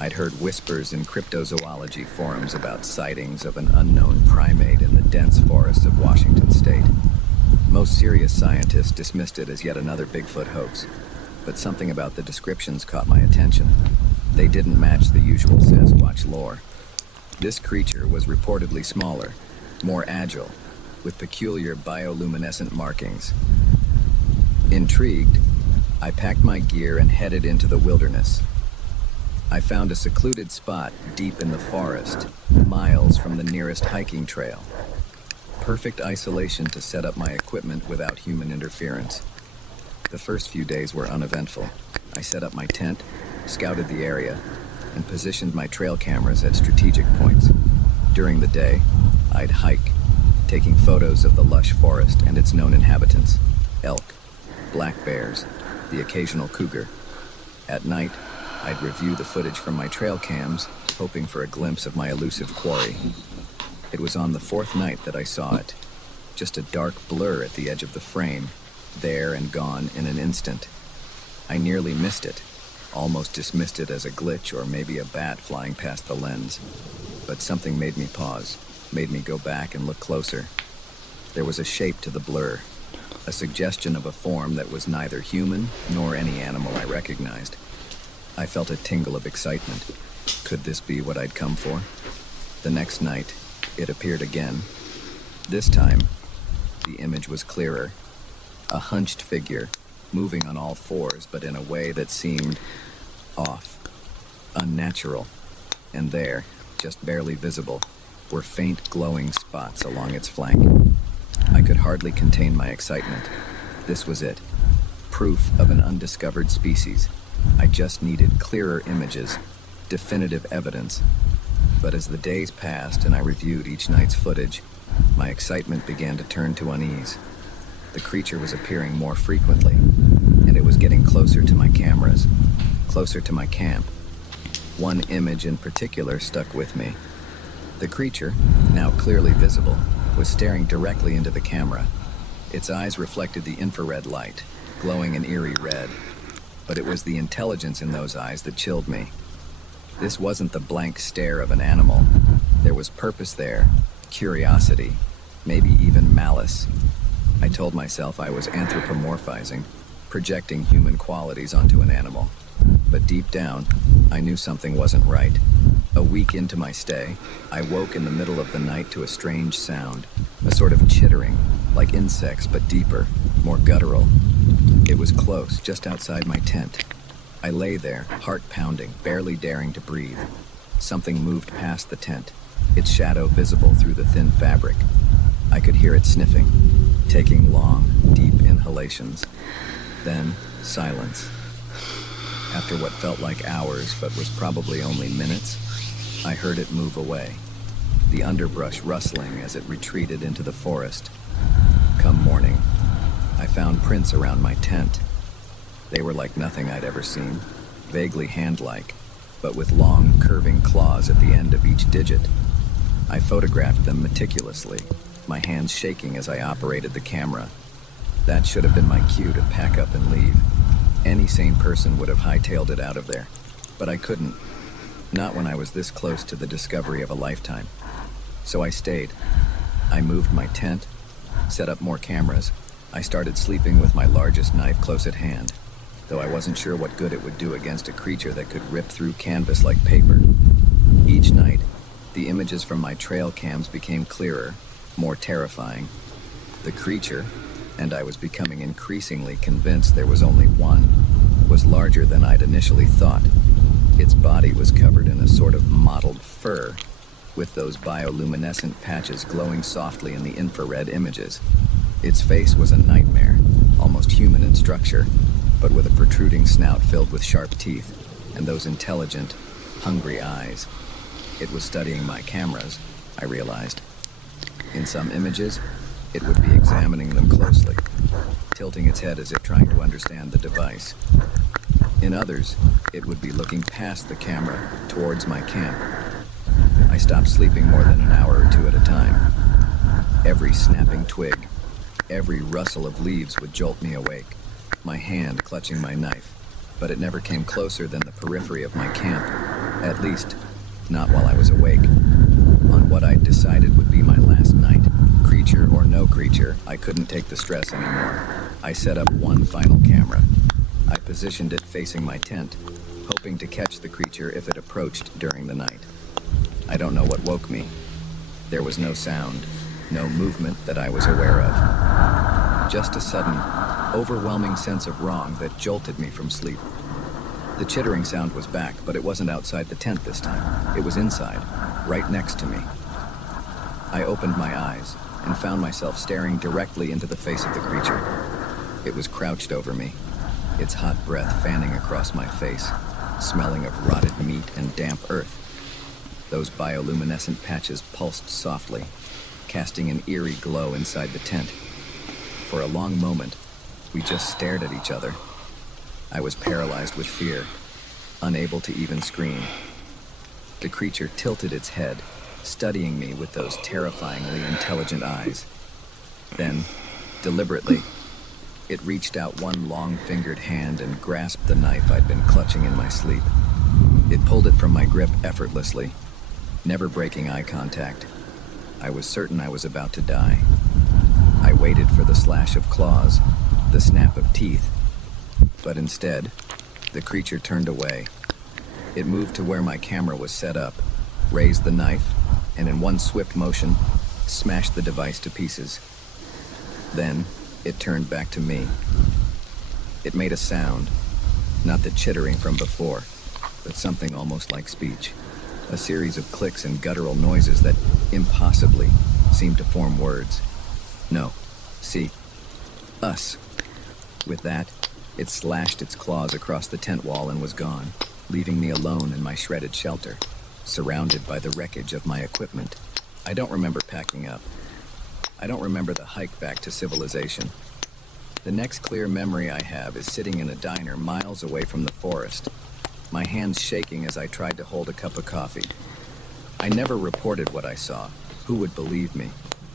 I'd heard whispers in cryptozoology forums about sightings of an unknown primate in the dense forests of Washington state. Most serious scientists dismissed it as yet another Bigfoot hoax, but something about the descriptions caught my attention. They didn't match the usual Sasquatch lore. This creature was reportedly smaller, more agile, with peculiar bioluminescent markings. Intrigued, I packed my gear and headed into the wilderness. I found a secluded spot deep in the forest, miles from the nearest hiking trail. Perfect isolation to set up my equipment without human interference. The first few days were uneventful. I set up my tent, scouted the area, and positioned my trail cameras at strategic points. During the day, I'd hike, taking photos of the lush forest and its known inhabitants: elk, black bears, the occasional cougar. At night, I'd review the footage from my trail cams, hoping for a glimpse of my elusive quarry. It was on the fourth night that I saw it, just a dark blur at the edge of the frame, there and gone in an instant. I nearly missed it, almost dismissed it as a glitch or maybe a bat flying past the lens. But something made me pause, made me go back and look closer. There was a shape to the blur, a suggestion of a form that was neither human nor any animal I recognized. I felt a tingle of excitement. Could this be what I'd come for? The next night, it appeared again. This time, the image was clearer. A hunched figure, moving on all fours, but in a way that seemed off, unnatural. And there, just barely visible, were faint glowing spots along its flank. I could hardly contain my excitement. This was it. Proof of an undiscovered species. I just needed clearer images, definitive evidence. But as the days passed and I reviewed each night's footage, my excitement began to turn to unease. The creature was appearing more frequently, and it was getting closer to my cameras, closer to my camp. One image in particular stuck with me. The creature, now clearly visible, was staring directly into the camera. Its eyes reflected the infrared light, glowing an eerie red. But it was the intelligence in those eyes that chilled me. This wasn't the blank stare of an animal. There was purpose there, curiosity, maybe even malice. I told myself I was anthropomorphizing, projecting human qualities onto an animal. But deep down, I knew something wasn't right. A week into my stay, I woke in the middle of the night to a strange sound, a sort of chittering, like insects but deeper, more guttural. It was close, just outside my tent. I lay there, heart pounding, barely daring to breathe. Something moved past the tent, its shadow visible through the thin fabric. I could hear it sniffing, taking long, deep inhalations. Then, silence. After what felt like hours, but was probably only minutes, I heard it move away, the underbrush rustling as it retreated into the forest. Come morning, I found prints around my tent. They were like nothing I'd ever seen, vaguely hand-like, but with long, curving claws at the end of each digit. I photographed them meticulously, my hands shaking as I operated the camera. That should have been my cue to pack up and leave. Any sane person would have hightailed it out of there. But I couldn't. Not when I was this close to the discovery of a lifetime. So I stayed. I moved my tent, set up more cameras. I started sleeping with my largest knife close at hand, though I wasn't sure what good it would do against a creature that could rip through canvas like paper. Each night, the images from my trail cams became clearer, more terrifying. The creature, and I was becoming increasingly convinced there was only one, was larger than I'd initially thought. Its body was covered in a sort of mottled fur, with those bioluminescent patches glowing softly in the infrared images. Its face was a nightmare, almost human in structure, but with a protruding snout filled with sharp teeth, and those intelligent, hungry eyes. It was studying my cameras, I realized. In some images, it would be examining them closely, tilting its head as if trying to understand the device. In others, it would be looking past the camera towards my camp. I stopped sleeping more than an hour or two at a time. Every snapping twig, every rustle of leaves would jolt me awake, my hand clutching my knife, but it never came closer than the periphery of my camp, at least, not while I was awake. On what I'd decided would be my last night, creature or no creature, I couldn't take the stress anymore. I set up one final camera. I positioned it facing my tent, hoping to catch the creature if it approached during the night. I don't know what woke me. There was no sound, no movement that I was aware of. Just a sudden, overwhelming sense of wrong that jolted me from sleep. The chittering sound was back, but it wasn't outside the tent this time. It was inside, right next to me. I opened my eyes and found myself staring directly into the face of the creature. It was crouched over me, its hot breath fanning across my face, smelling of rotted meat and damp earth. Those bioluminescent patches pulsed softly, casting an eerie glow inside the tent. For a long moment, we just stared at each other. I was paralyzed with fear, unable to even scream. The creature tilted its head, studying me with those terrifyingly intelligent eyes. Then, deliberately, it reached out one long-fingered hand and grasped the knife I'd been clutching in my sleep. It pulled it from my grip effortlessly, never breaking eye contact. I was certain I was about to die. I waited for the slash of claws, the snap of teeth, but instead, the creature turned away. It moved to where my camera was set up, raised the knife, and in one swift motion, smashed the device to pieces. Then, it turned back to me. It made a sound, not the chittering from before, but something almost like speech. A series of clicks and guttural noises that, impossibly, seemed to form words. No. See. Us. With that, it slashed its claws across the tent wall and was gone, leaving me alone in my shredded shelter, surrounded by the wreckage of my equipment. I don't remember packing up. I don't remember the hike back to civilization. The next clear memory I have is sitting in a diner miles away from the forest, my hands shaking as I tried to hold a cup of coffee. I never reported what I saw. Who would believe me?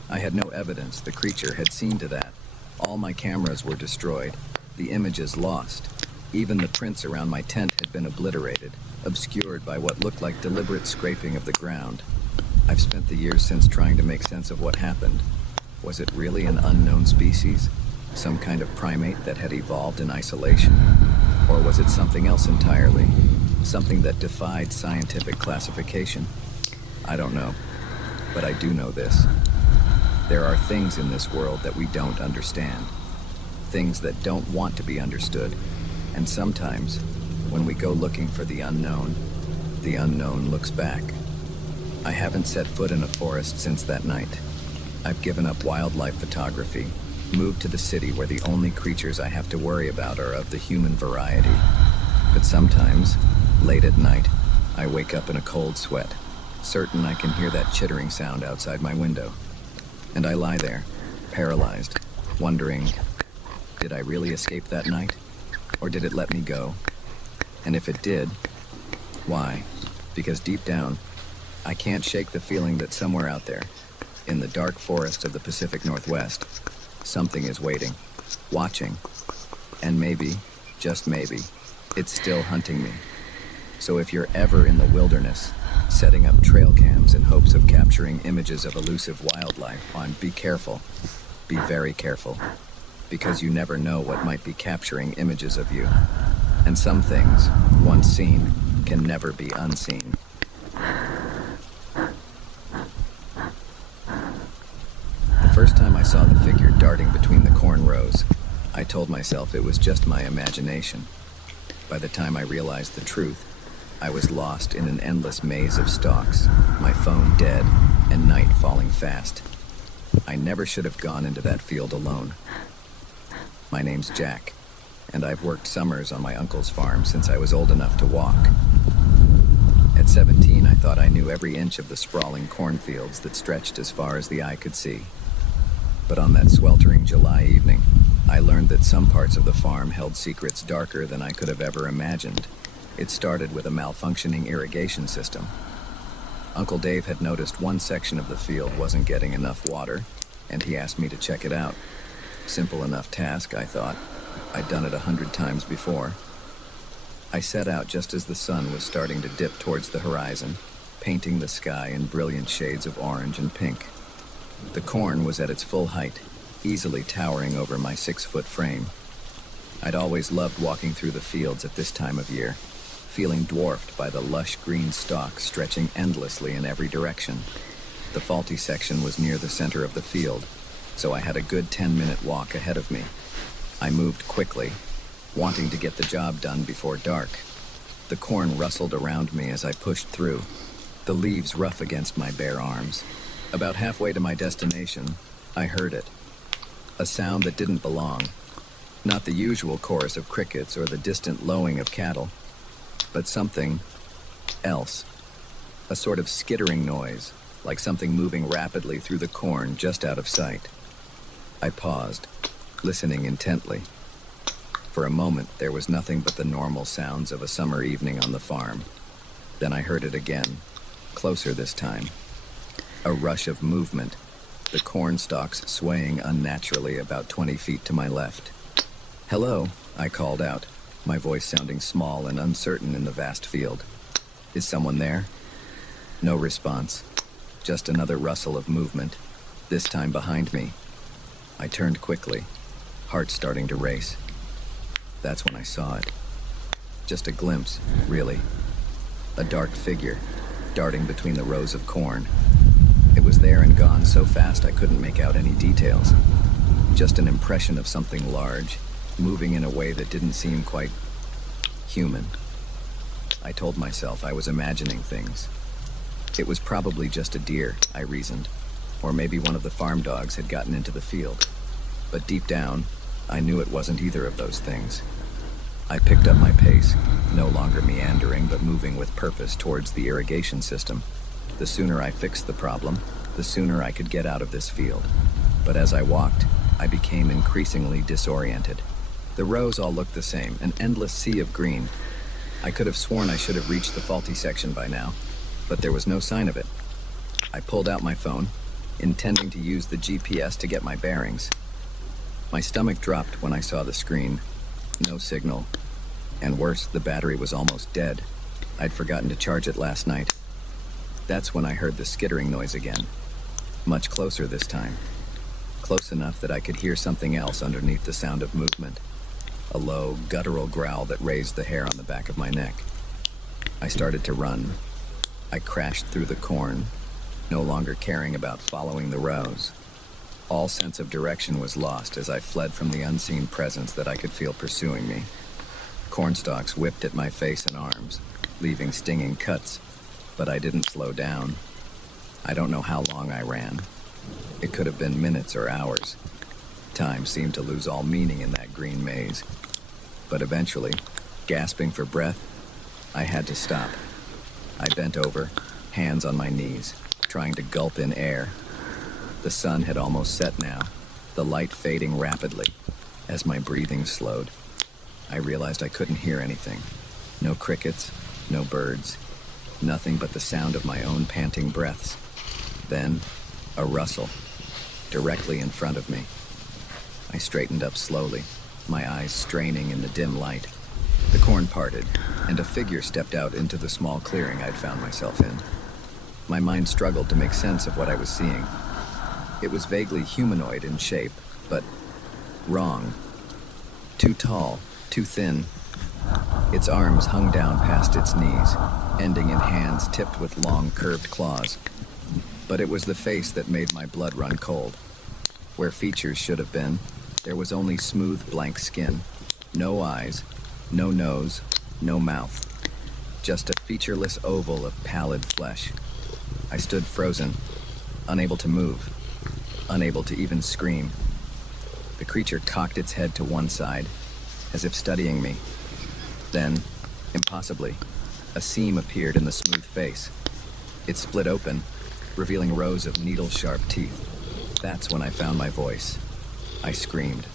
I had no evidence the creature had seen to that. All my cameras were destroyed, the images lost. Even the prints around my tent had been obliterated, obscured by what looked like deliberate scraping of the ground. I've spent the years since trying to make sense of what happened. Was it really an unknown species? Some kind of primate that had evolved in isolation? Or was it something else entirely? Something that defied scientific classification? I don't know, but I do know this. There are things in this world that we don't understand. Things that don't want to be understood. And sometimes, when we go looking for the unknown looks back. I haven't set foot in a forest since that night. I've given up wildlife photography, moved to the city where the only creatures I have to worry about are of the human variety. But sometimes, late at night, I wake up in a cold sweat, certain I can hear that chittering sound outside my window. And I lie there, paralyzed, wondering, did I really escape that night? Or did it let me go? And if it did, why? Because deep down, I can't shake the feeling that somewhere out there, In the dark forest of the Pacific Northwest, something is waiting, watching, and maybe, just maybe, it's still hunting me. So if you're ever in the wilderness, setting up trail cams in hopes of capturing images of elusive wildlife, be careful. Be very careful. Because you never know what might be capturing images of you. And some things, once seen, can never be unseen. The first time I saw the figure darting between the corn rows, I told myself it was just my imagination. By the time I realized the truth, I was lost in an endless maze of stalks, my phone dead, and night falling fast. I never should have gone into that field alone. My name's Jack, and I've worked summers on my uncle's farm since I was old enough to walk. At 17, I thought I knew every inch of the sprawling cornfields that stretched as far as the eye could see. But on that sweltering July evening, I learned that some parts of the farm held secrets darker than I could have ever imagined. It started with a malfunctioning irrigation system. Uncle Dave had noticed one section of the field wasn't getting enough water, and he asked me to check it out. Simple enough task, I thought. I'd done it 100 times before. I set out just as the sun was starting to dip towards the horizon, painting the sky in brilliant shades of orange and pink. The corn was at its full height, easily towering over my 6-foot frame. I'd always loved walking through the fields at this time of year, feeling dwarfed by the lush green stalks stretching endlessly in every direction. The faulty section was near the center of the field, so I had a good 10-minute walk ahead of me. I moved quickly, wanting to get the job done before dark. The corn rustled around me as I pushed through, the leaves rough against my bare arms. About halfway to my destination, I heard it. A sound that didn't belong. Not the usual chorus of crickets or the distant lowing of cattle, but something else. A sort of skittering noise, like something moving rapidly through the corn just out of sight. I paused, listening intently. For a moment, there was nothing but the normal sounds of a summer evening on the farm. Then I heard it again, closer this time. A rush of movement, the corn stalks swaying unnaturally about 20 feet to my left. "Hello," I called out, my voice sounding small and uncertain in the vast field. "Is someone there?" No response, just another rustle of movement, this time behind me. I turned quickly, heart starting to race. That's when I saw it. Just a glimpse, really. A dark figure, darting between the rows of corn. It was there and gone so fast I couldn't make out any details. Just an impression of something large, moving in a way that didn't seem quite human. I told myself I was imagining things. It was probably just a deer, I reasoned, or maybe one of the farm dogs had gotten into the field. But deep down, I knew it wasn't either of those things. I picked up my pace, no longer meandering but moving with purpose towards the irrigation system. The sooner I fixed the problem, the sooner I could get out of this field. But as I walked, I became increasingly disoriented. The rows all looked the same, an endless sea of green. I could have sworn I should have reached the faulty section by now, but there was no sign of it. I pulled out my phone, intending to use the GPS to get my bearings. My stomach dropped when I saw the screen. No signal. And worse, the battery was almost dead. I'd forgotten to charge it last night. That's when I heard the skittering noise again. Much closer this time. Close enough that I could hear something else underneath the sound of movement. A low, guttural growl that raised the hair on the back of my neck. I started to run. I crashed through the corn, no longer caring about following the rows. All sense of direction was lost as I fled from the unseen presence that I could feel pursuing me. Cornstalks whipped at my face and arms, leaving stinging cuts, but I didn't slow down. I don't know how long I ran. It could have been minutes or hours. Time seemed to lose all meaning in that green maze. But eventually, gasping for breath, I had to stop. I bent over, hands on my knees, trying to gulp in air. The sun had almost set now, the light fading rapidly. As my breathing slowed, I realized I couldn't hear anything. No crickets, no birds, nothing but the sound of my own panting breaths. Then, A rustle, directly in front of me. I straightened up slowly, my eyes straining in the dim light. The corn parted, and a figure stepped out into the small clearing I'd found myself in. My mind struggled to make sense of what I was seeing. It was vaguely humanoid in shape, but wrong. Too tall, too thin. Its arms hung down past its knees, ending in hands tipped with long, curved claws. But it was the face that made my blood run cold. Where features should have been, there was only smooth, blank skin. No eyes, no nose, no mouth. Just a featureless oval of pallid flesh. I stood frozen, unable to move, unable to even scream. The creature cocked its head to one side, as if studying me. Then, impossibly, a seam appeared in the smooth face. It split open, revealing rows of needle-sharp teeth. That's when I found my voice. I screamed,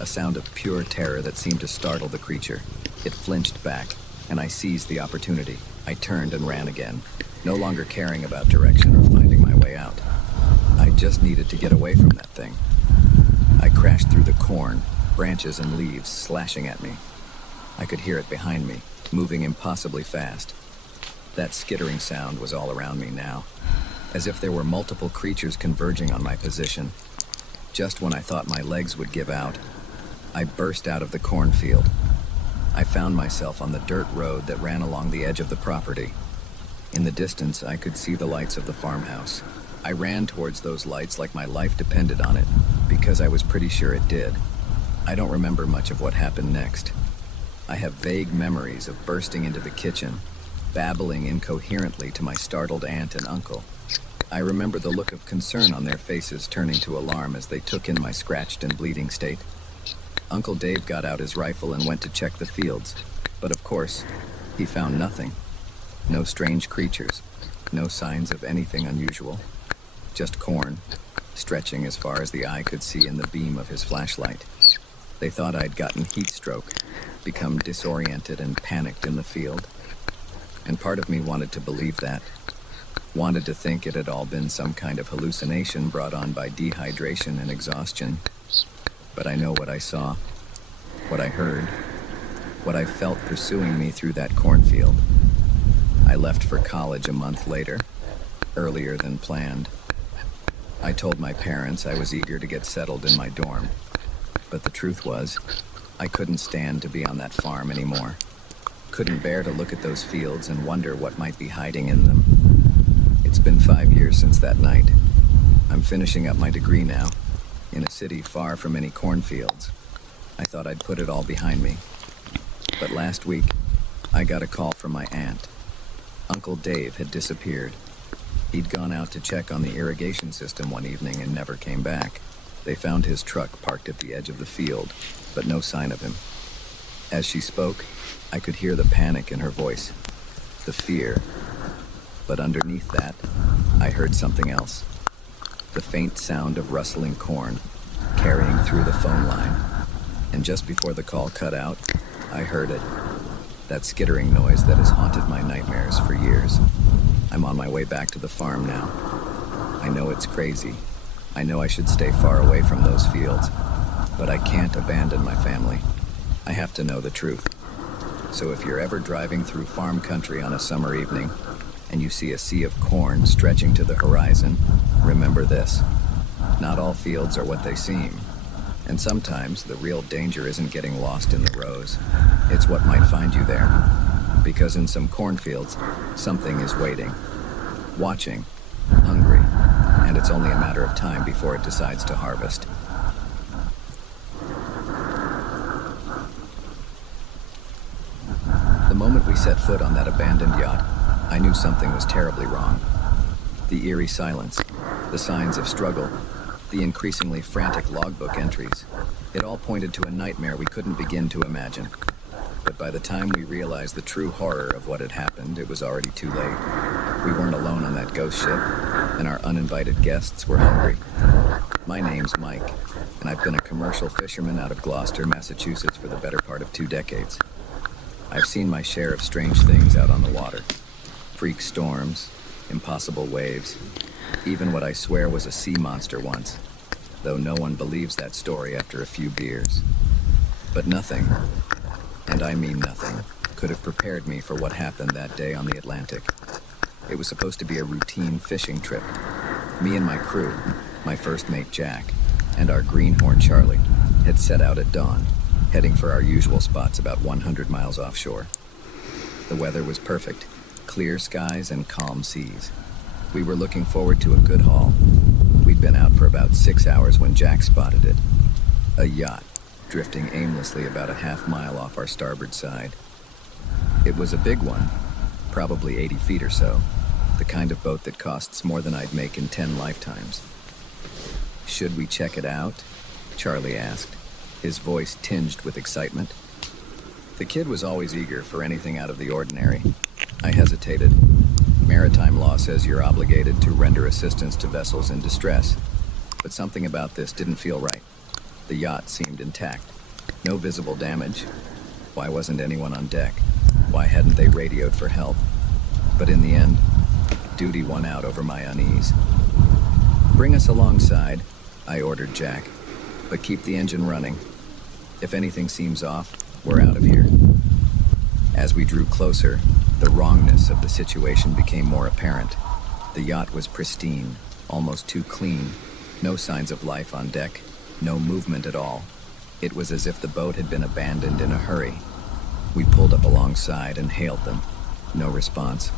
a sound of pure terror that seemed to startle the creature. It flinched back, and I seized the opportunity. I turned and ran again, no longer caring about direction or finding my way out. I just needed to get away from that thing. I crashed through the corn, branches and leaves slashing at me. I could hear it behind me, moving impossibly fast. That skittering sound was all around me now, as if there were multiple creatures converging on my position. Just when I thought my legs would give out, I burst out of the cornfield. I found myself on the dirt road that ran along the edge of the property. In the distance, I could see the lights of the farmhouse. I ran towards those lights like my life depended on it, because I was pretty sure it did. I don't remember much of what happened next. I have vague memories of bursting into the kitchen, babbling incoherently to my startled aunt and uncle. I remember the look of concern on their faces turning to alarm as they took in my scratched and bleeding state. Uncle Dave got out his rifle and went to check the fields, but of course, he found nothing. No strange creatures, no signs of anything unusual. Just corn, stretching as far as the eye could see in the beam of his flashlight. They thought I'd gotten heat stroke, become disoriented and panicked in the field. And part of me wanted to believe that. Wanted to think it had all been some kind of hallucination brought on by dehydration and exhaustion. But I know what I saw, what I heard, what I felt pursuing me through that cornfield. I left for college a month later, earlier than planned. I told my parents I was eager to get settled in my dorm, but the truth was, I couldn't stand to be on that farm anymore. Couldn't bear to look at those fields and wonder what might be hiding in them. It's been 5 years since that night. I'm finishing up my degree now, in a city far from any cornfields. I thought I'd put it all behind me. But last week, I got a call from my aunt. Uncle Dave had disappeared. He'd gone out to check on the irrigation system one evening and never came back. They found his truck parked at the edge of the field, but no sign of him. As she spoke, I could hear the panic in her voice, the fear. But underneath that, I heard something else. The faint sound of rustling corn, carrying through the phone line. And just before the call cut out, I heard it. That skittering noise that has haunted my nightmares for years. I'm on my way back to the farm now. I know it's crazy. I know I should stay far away from those fields, but I can't abandon my family. I have to know the truth. So if you're ever driving through farm country on a summer evening, and you see a sea of corn stretching to the horizon, remember this. Not all fields are what they seem. And sometimes the real danger isn't getting lost in the rows. It's what might find you there. Because in some cornfields, something is waiting, watching, hungry, and it's only a matter of time before it decides to harvest. The moment we set foot on that abandoned yacht, I knew something was terribly wrong. The eerie silence, the signs of struggle, the increasingly frantic logbook entries. It all pointed to a nightmare we couldn't begin to imagine. But by the time we realized the true horror of what had happened, it was already too late. We weren't alone on that ghost ship, and our uninvited guests were hungry. My name's Mike, and I've been a commercial fisherman out of Gloucester, Massachusetts for the better part of 2 decades. I've seen my share of strange things out on the water. Freak storms, impossible waves, even what I swear was a sea monster once, though no one believes that story after a few beers. But nothing, and I mean nothing, could have prepared me for what happened that day on the Atlantic. It was supposed to be a routine fishing trip. Me and my crew, my first mate Jack, and our greenhorn Charlie, had set out at dawn, heading for our usual spots about 100 miles offshore. The weather was perfect, clear skies and calm seas. We were looking forward to a good haul. We'd been out for about 6 hours when Jack spotted it. A yacht, drifting aimlessly about a half-mile off our starboard side. It was a big one, probably 80 feet or so, the kind of boat that costs more than I'd make in 10 lifetimes. "Should we check it out?" Charlie asked, his voice tinged with excitement. The kid was always eager for anything out of the ordinary. I hesitated. Maritime law says you're obligated to render assistance to vessels in distress, but something about this didn't feel right. The yacht seemed intact. No visible damage. Why wasn't anyone on deck? Why hadn't they radioed for help? But in the end, duty won out over my unease. "Bring us alongside," I ordered Jack, "but keep the engine running. If anything seems off, we're out of here." As we drew closer, the wrongness of the situation became more apparent. The yacht was pristine, almost too clean. No signs of life on deck, no movement at all. It was as if the boat had been abandoned in a hurry. We pulled up alongside and hailed them. No response.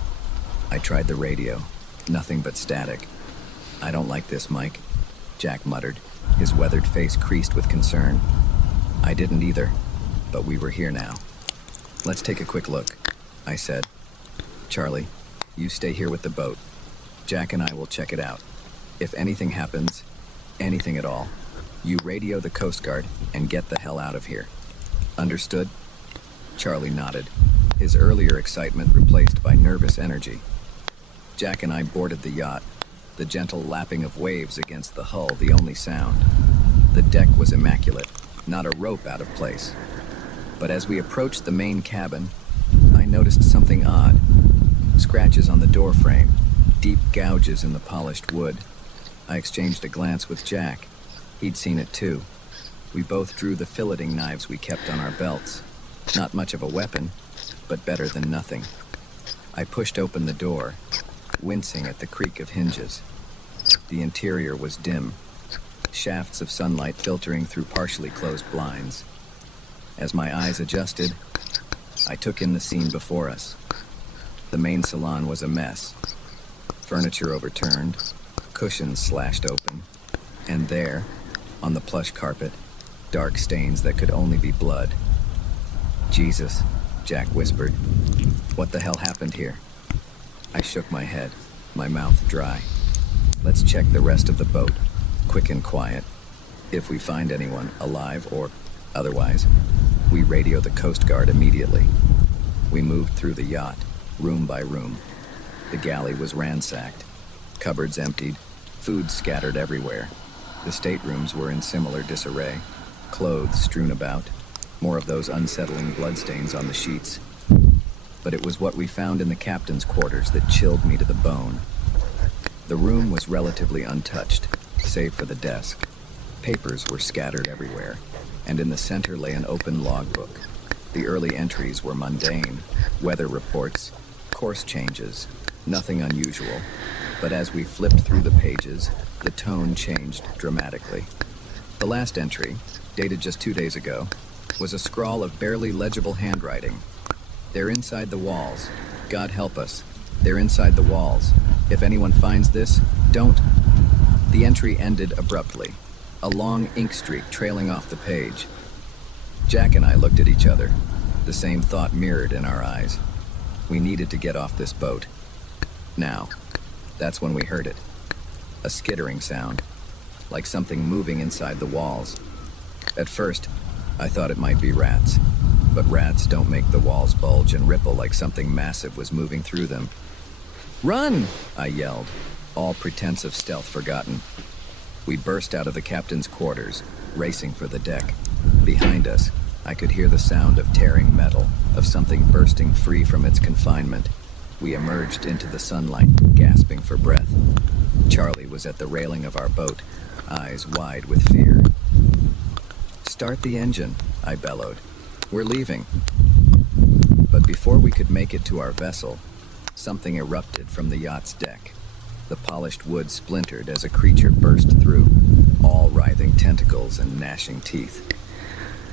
I tried the radio. Nothing but static. "I don't like this, Mike," Jack muttered, his weathered face creased with concern. I didn't either, but we were here now. "Let's take a quick look," I said. "Charlie, you stay here with the boat. Jack and I will check it out. If anything happens, anything at all, you radio the Coast Guard and get the hell out of here. Understood?" Charlie nodded, his earlier excitement replaced by nervous energy. Jack and I boarded the yacht, the gentle lapping of waves against the hull the only sound. The deck was immaculate, not a rope out of place. But as we approached the main cabin, I noticed something odd. Scratches on the door frame, deep gouges in the polished wood. I exchanged a glance with Jack. He'd seen it too. We both drew the filleting knives we kept on our belts. Not much of a weapon, but better than nothing. I pushed open the door, wincing at the creak of hinges. The interior was dim, shafts of sunlight filtering through partially closed blinds. As my eyes adjusted, I took in the scene before us. The main salon was a mess. Furniture overturned, cushions slashed open, and there, on the plush carpet, dark stains that could only be blood. "Jesus," Jack whispered. "What the hell happened here?" I shook my head, my mouth dry. "Let's check the rest of the boat, quick and quiet. If we find anyone, alive or otherwise, we radio the Coast Guard immediately." We moved through the yacht, room by room. The galley was ransacked, cupboards emptied, food scattered everywhere. The staterooms were in similar disarray, clothes strewn about, more of those unsettling bloodstains on the sheets. But it was what we found in the captain's quarters that chilled me to the bone. The room was relatively untouched, save for the desk. Papers were scattered everywhere, and in the center lay an open logbook. The early entries were mundane, weather reports, course changes, nothing unusual. But as we flipped through the pages, the tone changed dramatically. The last entry, dated just 2 days ago, was a scrawl of barely legible handwriting. "They're inside the walls. God help us. They're inside the walls. If anyone finds this, don't..." The entry ended abruptly, a long ink streak trailing off the page. Jack and I looked at each other, the same thought mirrored in our eyes. We needed to get off this boat. Now, that's when we heard it. A skittering sound, like something moving inside the walls. At first, I thought it might be rats, but rats don't make the walls bulge and ripple like something massive was moving through them. "Run!" I yelled, all pretense of stealth forgotten. We burst out of the captain's quarters, racing for the deck. Behind us, I could hear the sound of tearing metal, of something bursting free from its confinement. We emerged into the sunlight, gasping for breath. Charlie was at the railing of our boat, eyes wide with fear. "Start the engine," I bellowed. "We're leaving." But before we could make it to our vessel, something erupted from the yacht's deck. The polished wood splintered as a creature burst through, all writhing tentacles and gnashing teeth.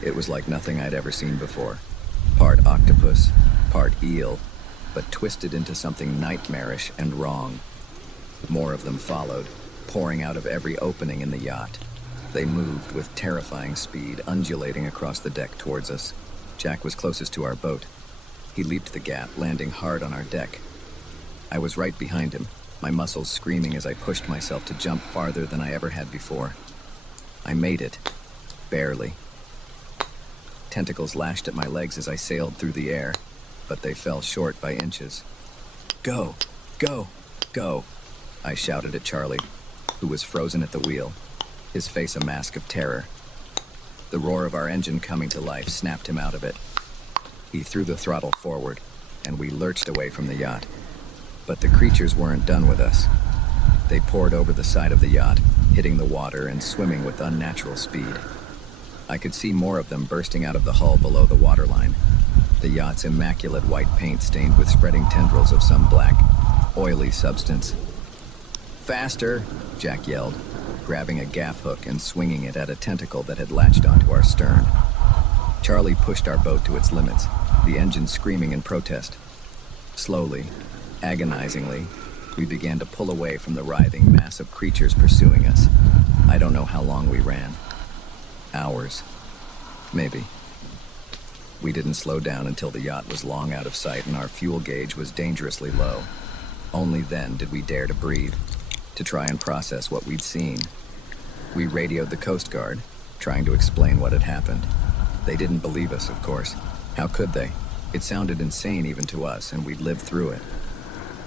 It was like nothing I'd ever seen before. Part octopus, part eel, but twisted into something nightmarish and wrong. More of them followed, pouring out of every opening in the yacht. They moved with terrifying speed, undulating across the deck towards us. Jack was closest to our boat. He leaped the gap, landing hard on our deck. I was right behind him, my muscles screaming as I pushed myself to jump farther than I ever had before. I made it. Barely. Tentacles lashed at my legs as I sailed through the air, but they fell short by inches. "Go! Go! Go!" I shouted at Charlie, who was frozen at the wheel, his face a mask of terror. The roar of our engine coming to life snapped him out of it. He threw the throttle forward, and we lurched away from the yacht. But the creatures weren't done with us. They poured over the side of the yacht, hitting the water and swimming with unnatural speed. I could see more of them bursting out of the hull below the waterline. The yacht's immaculate white paint stained with spreading tendrils of some black, oily substance. "Faster!" Jack yelled, grabbing a gaff hook and swinging it at a tentacle that had latched onto our stern. Charlie pushed our boat to its limits, the engine screaming in protest. Slowly, agonizingly, we began to pull away from the writhing mass of creatures pursuing us. I don't know how long we ran. Hours. Maybe. We didn't slow down until the yacht was long out of sight and our fuel gauge was dangerously low. Only then did we dare to breathe, to try and process what we'd seen. We radioed the Coast Guard, trying to explain what had happened. They didn't believe us, of course. How could they? It sounded insane even to us, and we'd lived through it.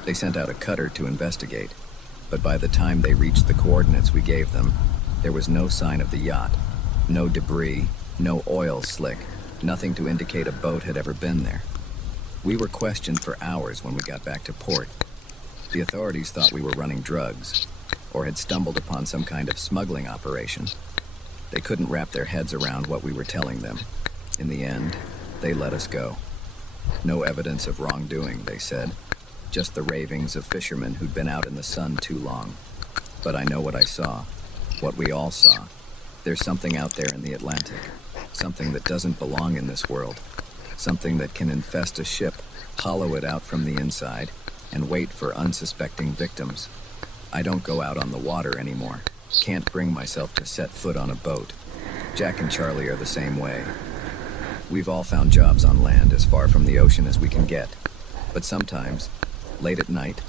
They sent out a cutter to investigate, but by the time they reached the coordinates we gave them, there was no sign of the yacht, no debris, no oil slick, nothing to indicate a boat had ever been there. We were questioned for hours when we got back to port. The authorities thought we were running drugs, or had stumbled upon some kind of smuggling operation. They couldn't wrap their heads around what we were telling them. In the end, they let us go. No evidence of wrongdoing, they said. Just the ravings of fishermen who'd been out in the sun too long. But I know what I saw, what we all saw. There's something out there in the Atlantic, something that doesn't belong in this world, something that can infest a ship, hollow it out from the inside, and wait for unsuspecting victims. I don't go out on the water anymore. Can't bring myself to set foot on a boat. Jack and Charlie are the same way. We've all found jobs on land as far from the ocean as we can get. But sometimes, late at night,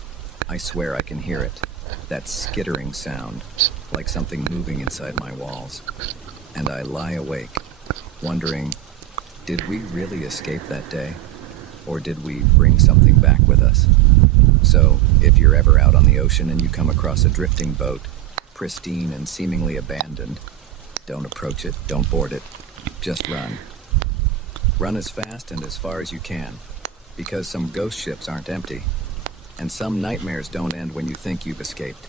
I swear I can hear it. That skittering sound, like something moving inside my walls. And I lie awake, wondering, did we really escape that day? Or did we bring something back with us? So, if you're ever out on the ocean and you come across a drifting boat, pristine and seemingly abandoned, don't approach it, don't board it, just run. Run as fast and as far as you can, because some ghost ships aren't empty, and some nightmares don't end when you think you've escaped.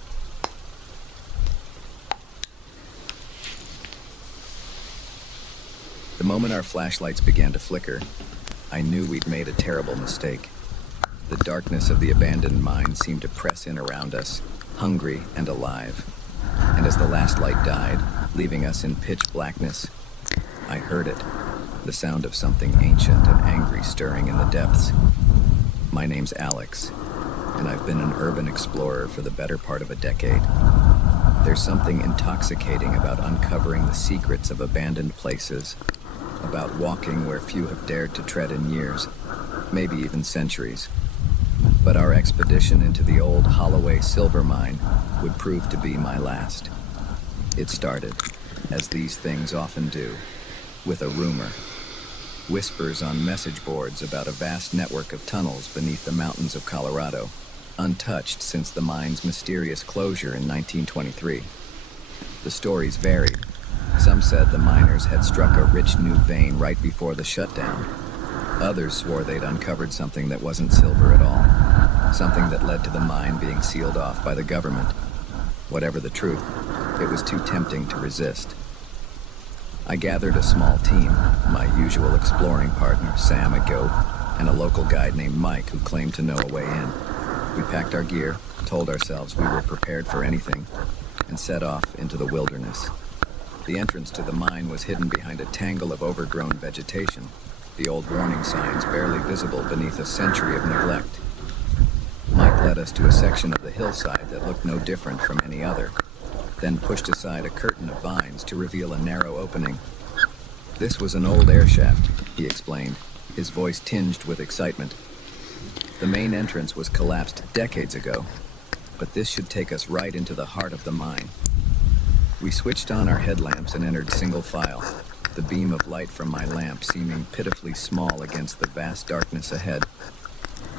The moment our flashlights began to flicker, I knew we'd made a terrible mistake. The darkness of the abandoned mine seemed to press in around us, hungry and alive. And as the last light died, leaving us in pitch blackness, I heard it, the sound of something ancient and angry stirring in the depths. My name's Alex, and I've been an urban explorer for the better part of a decade. There's something intoxicating about uncovering the secrets of abandoned places, about walking where few have dared to tread in years, maybe even centuries. But our expedition into the old Holloway silver mine would prove to be my last. It started, as these things often do, with a rumor. Whispers on message boards about a vast network of tunnels beneath the mountains of Colorado, untouched since the mine's mysterious closure in 1923. The stories varied. Some said the miners had struck a rich new vein right before the shutdown. Others swore they'd uncovered something that wasn't silver at all. something that led to the mine being sealed off by the government. Whatever the truth, it was too tempting to resist. I gathered a small team, my usual exploring partner, Sam, a goat, and a local guide named Mike who claimed to know a way in. We packed our gear, told ourselves we were prepared for anything, and set off into the wilderness. The entrance to the mine was hidden behind a tangle of overgrown vegetation, the old warning signs barely visible beneath a century of neglect. Mike led us to a section of the hillside that looked no different from any other, then pushed aside a curtain of vines to reveal a narrow opening. This was an old air shaft, he explained, his voice tinged with excitement. The main entrance was collapsed decades ago, but this should take us right into the heart of the mine. We switched on our headlamps and entered single file, the beam of light from my lamp seeming pitifully small against the vast darkness ahead.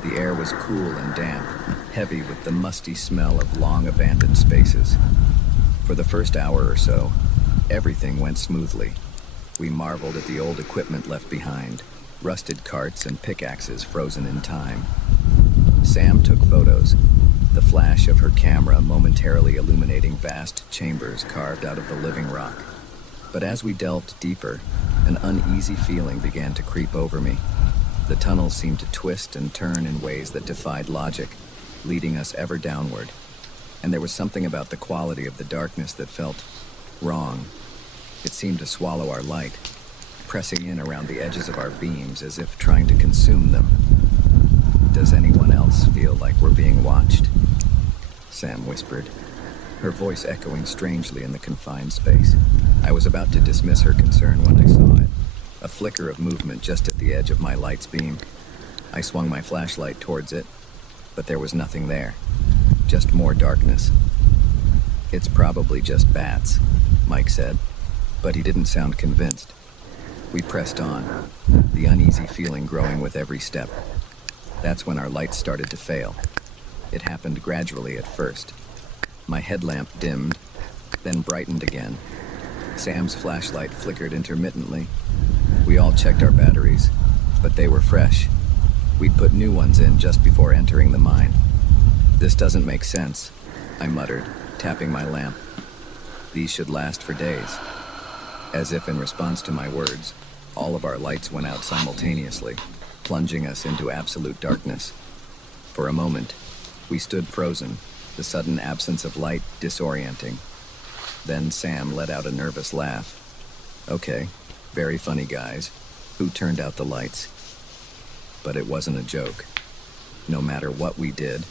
The air was cool and damp, heavy with the musty smell of long abandoned spaces. For the first hour or so, everything went smoothly. We marveled at the old equipment left behind, rusted carts and pickaxes frozen in time. Sam took photos, the flash of her camera momentarily illuminating vast chambers carved out of the living rock. But as we delved deeper, an uneasy feeling began to creep over me. The tunnels seemed to twist and turn in ways that defied logic, leading us ever downward. And there was something about the quality of the darkness that felt wrong. It seemed to swallow our light, pressing in around the edges of our beams as if trying to consume them. Does anyone else feel like we're being watched? Sam whispered, her voice echoing strangely in the confined space. I was about to dismiss her concern when I saw it, a flicker of movement just at the edge of my light's beam. I swung my flashlight towards it, but there was nothing there, just more darkness. It's probably just bats, Mike said, but he didn't sound convinced. We pressed on, the uneasy feeling growing with every step. That's when our lights started to fail. It happened gradually at first. My headlamp dimmed, then brightened again. Sam's flashlight flickered intermittently. We all checked our batteries, but they were fresh. We'd put new ones in just before entering the mine. This doesn't make sense, I muttered, tapping my lamp. These should last for days. As if in response to my words, all of our lights went out simultaneously, plunging us into absolute darkness. For a moment, we stood frozen, the sudden absence of light disorienting. Then Sam let out a nervous laugh. Okay, very funny guys. Who turned out the lights? But it wasn't a joke. No matter what we did,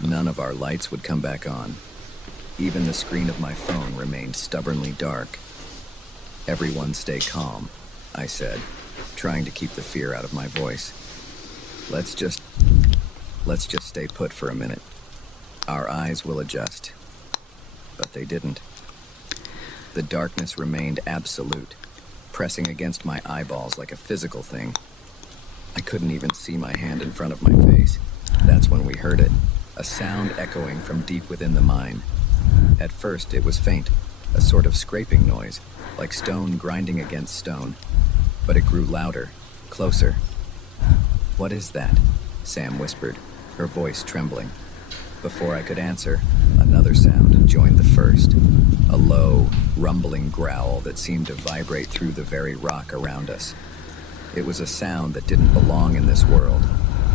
none of our lights would come back on. Even the screen of my phone remained stubbornly dark. Everyone stay calm, I said, trying to keep the fear out of my voice. Let's just stay put for a minute. Our eyes will adjust. But they didn't. The darkness remained absolute, pressing against my eyeballs like a physical thing. I couldn't even see my hand in front of my face. That's when we heard it, a sound echoing from deep within the mine. At first, it was faint, a sort of scraping noise, like stone grinding against stone. But it grew louder, closer. What is that? Sam whispered, her voice trembling. Before I could answer, another sound joined the first, a low, rumbling growl that seemed to vibrate through the very rock around us. It was a sound that didn't belong in this world,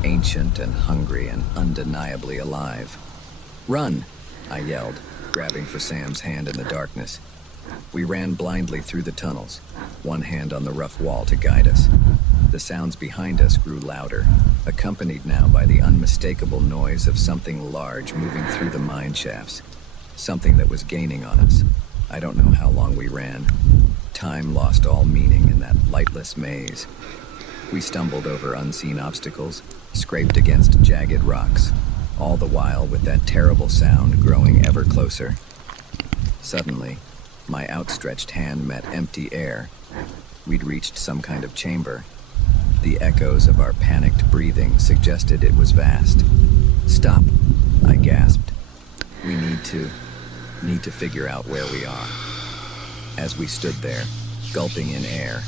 ancient and hungry and undeniably alive. Run, I yelled, grabbing for Sam's hand in the darkness. We ran blindly through the tunnels, one hand on the rough wall to guide us. The sounds behind us grew louder, accompanied now by the unmistakable noise of something large moving through the mine shafts, something that was gaining on us. I don't know how long we ran. Time lost all meaning in that lightless maze. We stumbled over unseen obstacles, scraped against jagged rocks, all the while with that terrible sound growing ever closer. Suddenly, my outstretched hand met empty air. We'd reached some kind of chamber. The echoes of our panicked breathing suggested it was vast. Stop, I gasped. We need to figure out where we are. As we stood there, gulping in air,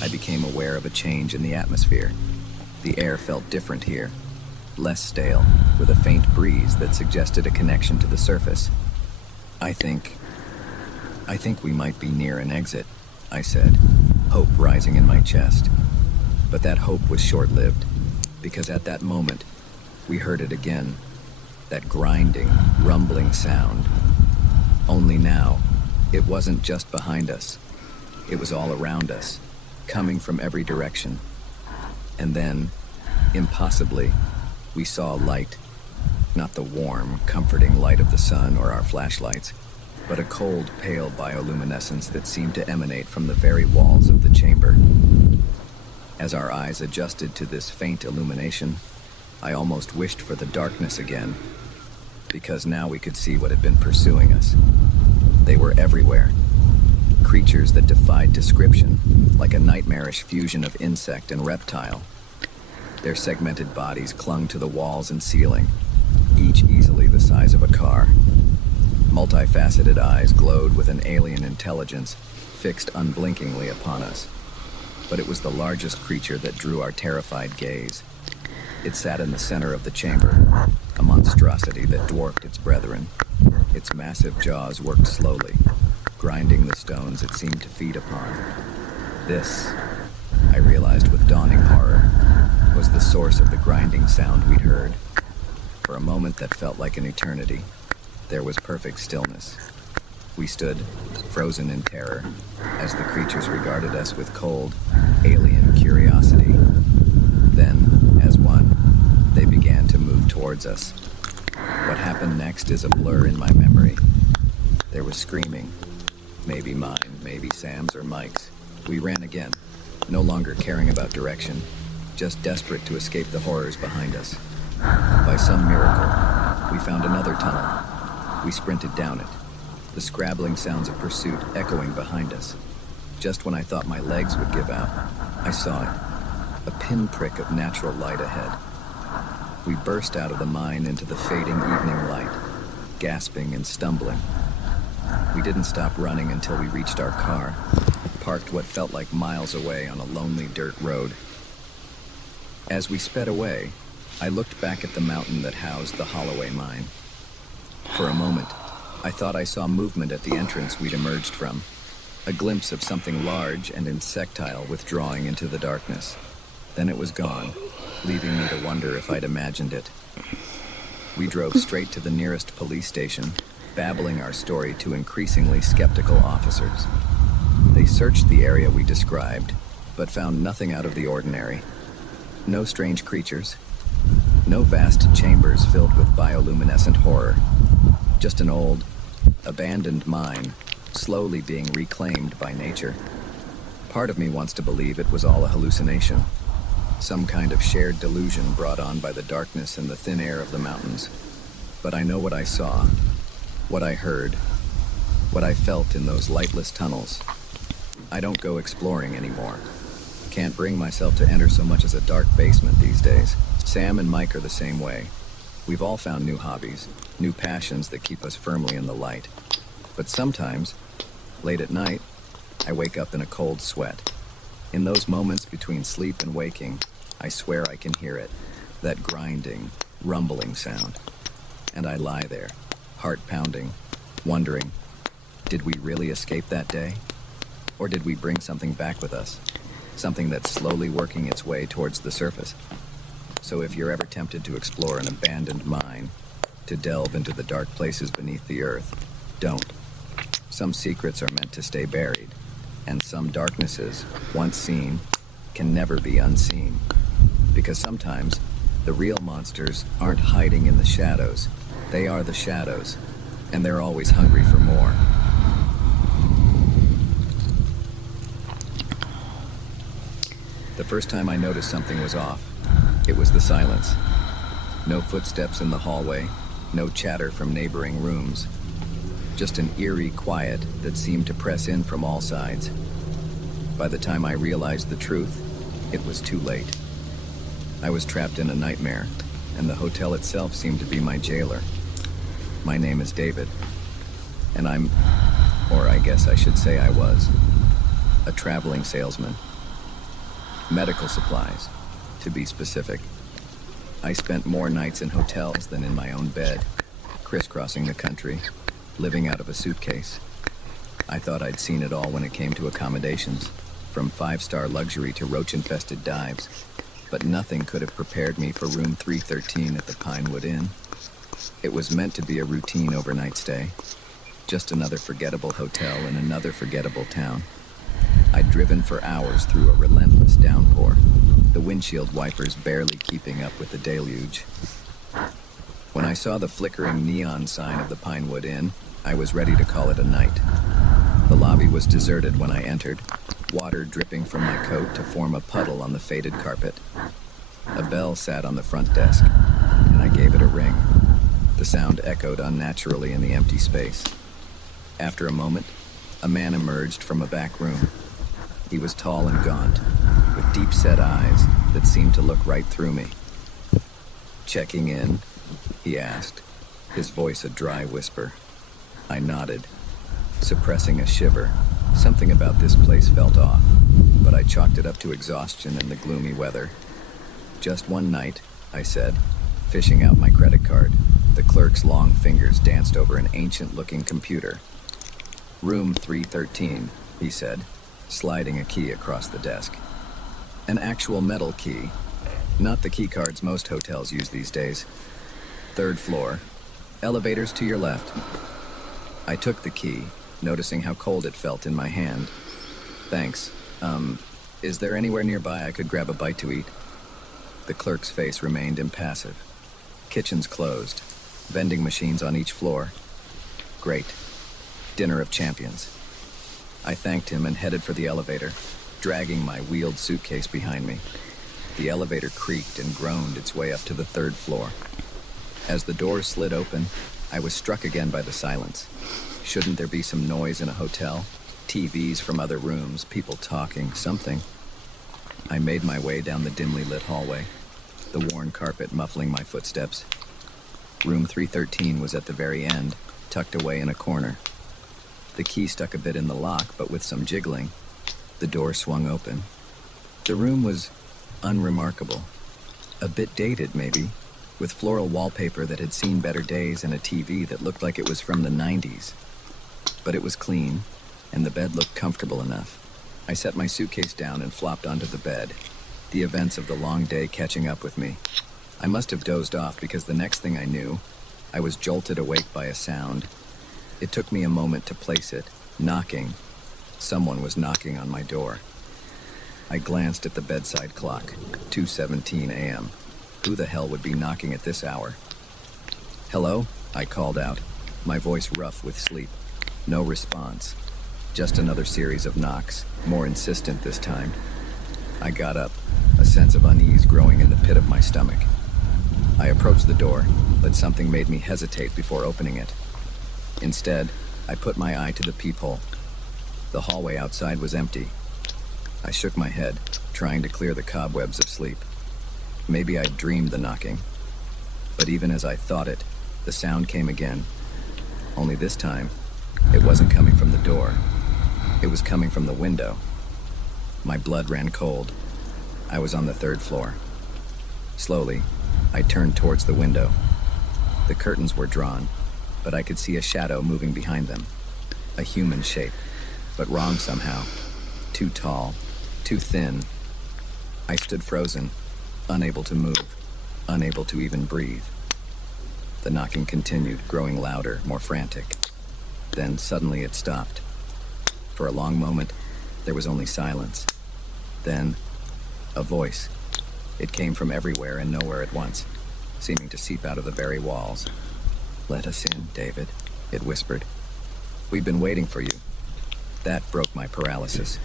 I became aware of a change in the atmosphere. The air felt different here, less stale, with a faint breeze that suggested a connection to the surface. I think we might be near an exit, I said, hope rising in my chest. But that hope was short-lived, because at that moment, we heard it again, that grinding, rumbling sound. Only now, it wasn't just behind us. It was all around us, coming from every direction. And then, impossibly, we saw light. Not the warm, comforting light of the sun or our flashlights, but a cold, pale bioluminescence that seemed to emanate from the very walls of the chamber. As our eyes adjusted to this faint illumination, I almost wished for the darkness again, because now we could see what had been pursuing us. They were everywhere. Creatures that defied description, like a nightmarish fusion of insect and reptile. Their segmented bodies clung to the walls and ceiling, each easily the size of a car. Multifaceted eyes glowed with an alien intelligence, fixed unblinkingly upon us. But it was the largest creature that drew our terrified gaze. It sat in the center of the chamber, a monstrosity that dwarfed its brethren. Its massive jaws worked slowly, grinding the stones it seemed to feed upon. This, I realized with dawning horror, was the source of the grinding sound we'd heard. For a moment that felt like an eternity, there was perfect stillness. We stood, frozen in terror, as the creatures regarded us with cold, alien curiosity. Then, as one, they began to move towards us. What happened next is a blur in my memory. There was screaming. Maybe mine, maybe Sam's or Mike's. We ran again, no longer caring about direction, just desperate to escape the horrors behind us. By some miracle, we found another tunnel. We sprinted down it, the scrabbling sounds of pursuit echoing behind us. Just when I thought my legs would give out, I saw it, a pinprick of natural light ahead. We burst out of the mine into the fading evening light, gasping and stumbling. We didn't stop running until we reached our car, parked what felt like miles away on a lonely dirt road. As we sped away, I looked back at the mountain that housed the Holloway mine. For a moment, I thought I saw movement at the entrance we'd emerged from, a glimpse of something large and insectile withdrawing into the darkness. Then it was gone, leaving me to wonder if I'd imagined it. We drove straight to the nearest police station, babbling our story to increasingly skeptical officers. They searched the area we described, but found nothing out of the ordinary. No strange creatures, no vast chambers filled with bioluminescent horror. Just an old, abandoned mine, slowly being reclaimed by nature. Part of me wants to believe it was all a hallucination, some kind of shared delusion brought on by the darkness and the thin air of the mountains. But I know what I saw, what I heard, what I felt in those lightless tunnels. I don't go exploring anymore. Can't bring myself to enter so much as a dark basement these days. Sam and Mike are the same way. We've all found new hobbies, new passions that keep us firmly in the light. But sometimes, late at night, I wake up in a cold sweat. In those moments between sleep and waking, I swear I can hear it, that grinding, rumbling sound. And I lie there, heart pounding, wondering, did we really escape that day? Or did we bring something back with us? Something that's slowly working its way towards the surface? So if you're ever tempted to explore an abandoned mine, to delve into the dark places beneath the earth, don't. Some secrets are meant to stay buried, and some darknesses, once seen, can never be unseen. Because sometimes, the real monsters aren't hiding in the shadows. They are the shadows, and they're always hungry for more. The first time I noticed something was off, it was the silence. No footsteps in the hallway, no chatter from neighboring rooms. Just an eerie quiet that seemed to press in from all sides. By the time I realized the truth, it was too late. I was trapped in a nightmare, and the hotel itself seemed to be my jailer. My name is David, and or I guess I should say I was, a traveling salesman. Medical supplies, to be specific. I spent more nights in hotels than in my own bed, crisscrossing the country, living out of a suitcase. I thought I'd seen it all when it came to accommodations, from five-star luxury to roach-infested dives, but nothing could have prepared me for room 313 at the Pinewood Inn. It was meant to be a routine overnight stay, just another forgettable hotel in another forgettable town. I'd driven for hours through a relentless downpour, the windshield wipers barely keeping up with the deluge. When I saw the flickering neon sign of the Pinewood Inn, I was ready to call it a night. The lobby was deserted when I entered, water dripping from my coat to form a puddle on the faded carpet. A bell sat on the front desk, and I gave it a ring. The sound echoed unnaturally in the empty space. After a moment, a man emerged from a back room. He was tall and gaunt, with deep-set eyes that seemed to look right through me. "Checking in?" he asked, his voice a dry whisper. I nodded, suppressing a shiver. Something about this place felt off, but I chalked it up to exhaustion and the gloomy weather. "Just one night," I said, fishing out my credit card. The clerk's long fingers danced over an ancient-looking computer. "Room 313, he said, sliding a key across the desk. An actual metal key, not the key cards most hotels use these days. "Third floor. Elevators to your left." I took the key, noticing how cold it felt in my hand. "Thanks. Is there anywhere nearby I could grab a bite to eat?" The clerk's face remained impassive. "Kitchen's closed. Vending machines on each floor." "Great. Dinner of champions." I thanked him and headed for the elevator, dragging my wheeled suitcase behind me. The elevator creaked and groaned its way up to the third floor. As the doors slid open, I was struck again by the silence. Shouldn't there be some noise in a hotel? TVs from other rooms, people talking, something. I made my way down the dimly lit hallway, the worn carpet muffling my footsteps. Room 313 was at the very end, tucked away in a corner. The key stuck a bit in the lock, but with some jiggling, the door swung open. The room was unremarkable. A bit dated, maybe, with floral wallpaper that had seen better days and a TV that looked like it was from the 90s. But it was clean, and the bed looked comfortable enough. I set my suitcase down and flopped onto the bed, the events of the long day catching up with me. I must have dozed off because the next thing I knew, I was jolted awake by a sound. It took me a moment to place it, knocking. Someone was knocking on my door. I glanced at the bedside clock, 2:17 a.m. Who the hell would be knocking at this hour? "Hello?" I called out, my voice rough with sleep. No response. Just another series of knocks, more insistent this time. I got up, a sense of unease growing in the pit of my stomach. I approached the door, but something made me hesitate before opening it. Instead, I put my eye to the peephole. The hallway outside was empty. I shook my head, trying to clear the cobwebs of sleep. Maybe I'd dreamed the knocking. But even as I thought it, the sound came again. Only this time, it wasn't coming from the door. It was coming from the window. My blood ran cold. I was on the third floor. Slowly, I turned towards the window. The curtains were drawn, but I could see a shadow moving behind them. A human shape, but wrong somehow. Too tall, too thin. I stood frozen, unable to move, unable to even breathe. The knocking continued, growing louder, more frantic. Then suddenly it stopped. For a long moment, there was only silence. Then, a voice. It came from everywhere and nowhere at once, seeming to seep out of the very walls. "Let us in, David," it whispered. "We've been waiting for you." That broke my paralysis.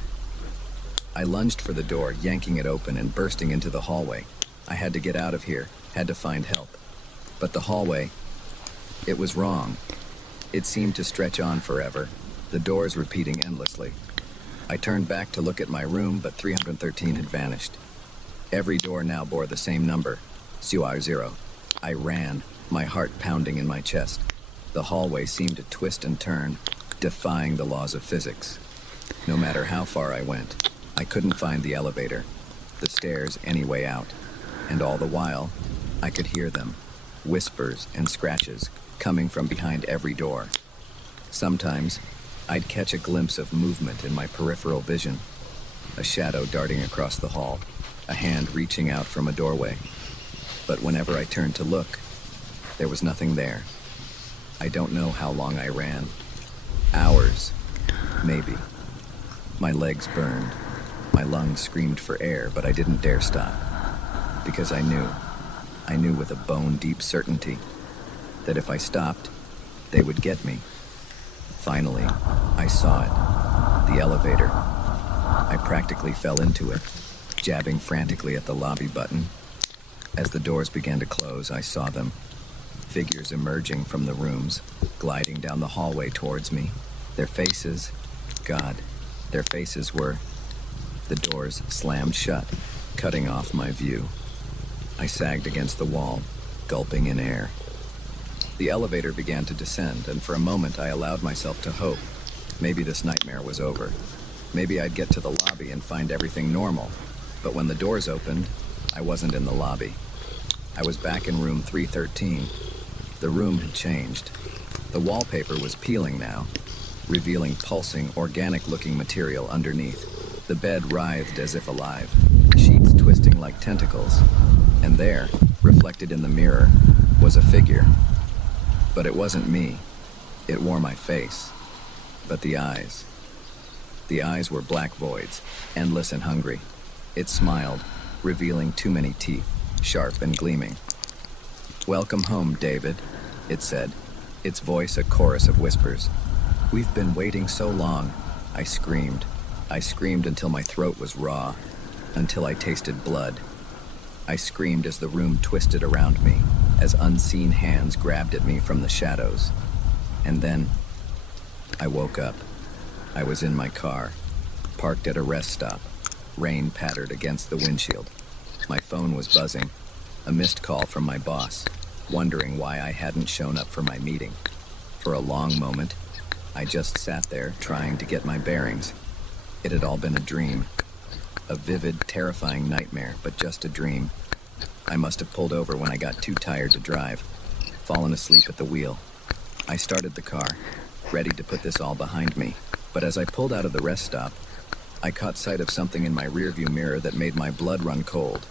I lunged for the door, yanking it open and bursting into the hallway. I had to get out of here, had to find help. But the hallway, it was wrong. It seemed to stretch on forever, the doors repeating endlessly. I turned back to look at my room, but 313 had vanished. Every door now bore the same number, CR0. I ran, my heart pounding in my chest. The hallway seemed to twist and turn, defying the laws of physics. No matter how far I went, I couldn't find the elevator, the stairs any way out. And all the while, I could hear them, whispers and scratches, coming from behind every door. Sometimes, I'd catch a glimpse of movement in my peripheral vision, a shadow darting across the hall, a hand reaching out from a doorway. But whenever I turned to look, there was nothing there. I don't know how long I ran. Hours, maybe. My legs burned. My lungs screamed for air, but I didn't dare stop. Because I knew with a bone-deep certainty that if I stopped, they would get me. Finally, I saw it. The elevator. I practically fell into it, jabbing frantically at the lobby button. As the doors began to close, I saw them. Figures emerging from the rooms, gliding down the hallway towards me. Their faces, God, their faces were... The doors slammed shut, cutting off my view. I sagged against the wall, gulping in air. The elevator began to descend, and for a moment I allowed myself to hope. Maybe this nightmare was over. Maybe I'd get to the lobby and find everything normal. But when the doors opened, I wasn't in the lobby. I was back in room 313. The room had changed. The wallpaper was peeling now, revealing pulsing, organic-looking material underneath. The bed writhed as if alive, sheets twisting like tentacles. And there, reflected in the mirror, was a figure. But it wasn't me. It wore my face. But the eyes. The eyes were black voids, endless and hungry. It smiled, revealing too many teeth, sharp and gleaming. "Welcome home, David," it said, its voice a chorus of whispers. "We've been waiting so long," I screamed. I screamed until my throat was raw, until I tasted blood. I screamed as the room twisted around me, as unseen hands grabbed at me from the shadows. And then, I woke up. I was in my car, parked at a rest stop. Rain pattered against the windshield. My phone was buzzing, a missed call from my boss, wondering why I hadn't shown up for my meeting. For a long moment, I just sat there trying to get my bearings. It had all been a dream. A vivid, terrifying nightmare, but just a dream. I must have pulled over when I got too tired to drive, fallen asleep at the wheel. I started the car, ready to put this all behind me. But as I pulled out of the rest stop, I caught sight of something in my rearview mirror that made my blood run cold.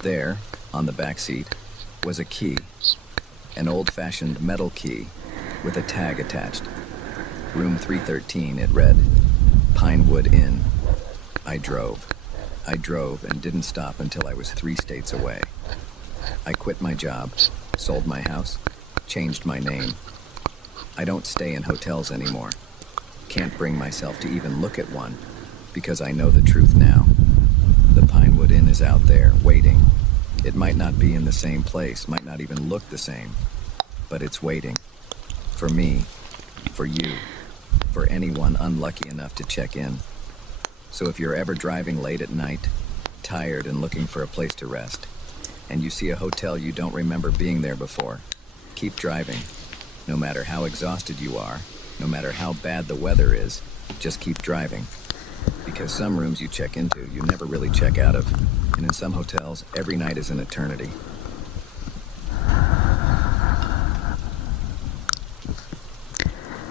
There, on the back seat, was a key. An old-fashioned metal key with a tag attached. Room 313, it read. Pinewood Inn. I drove and didn't stop until I was 3 states away. I quit my job, sold my house, changed my name. I don't stay in hotels anymore. Can't bring myself to even look at one, because I know the truth now. The Pinewood Inn is out there, waiting. It might not be in the same place, might not even look the same, but it's waiting. For me, for you, for anyone unlucky enough to check in. So if you're ever driving late at night, tired and looking for a place to rest, and you see a hotel you don't remember being there before, keep driving. No matter how exhausted you are, no matter how bad the weather is, just keep driving. Because some rooms you check into, you never really check out of. And in some hotels, every night is an eternity.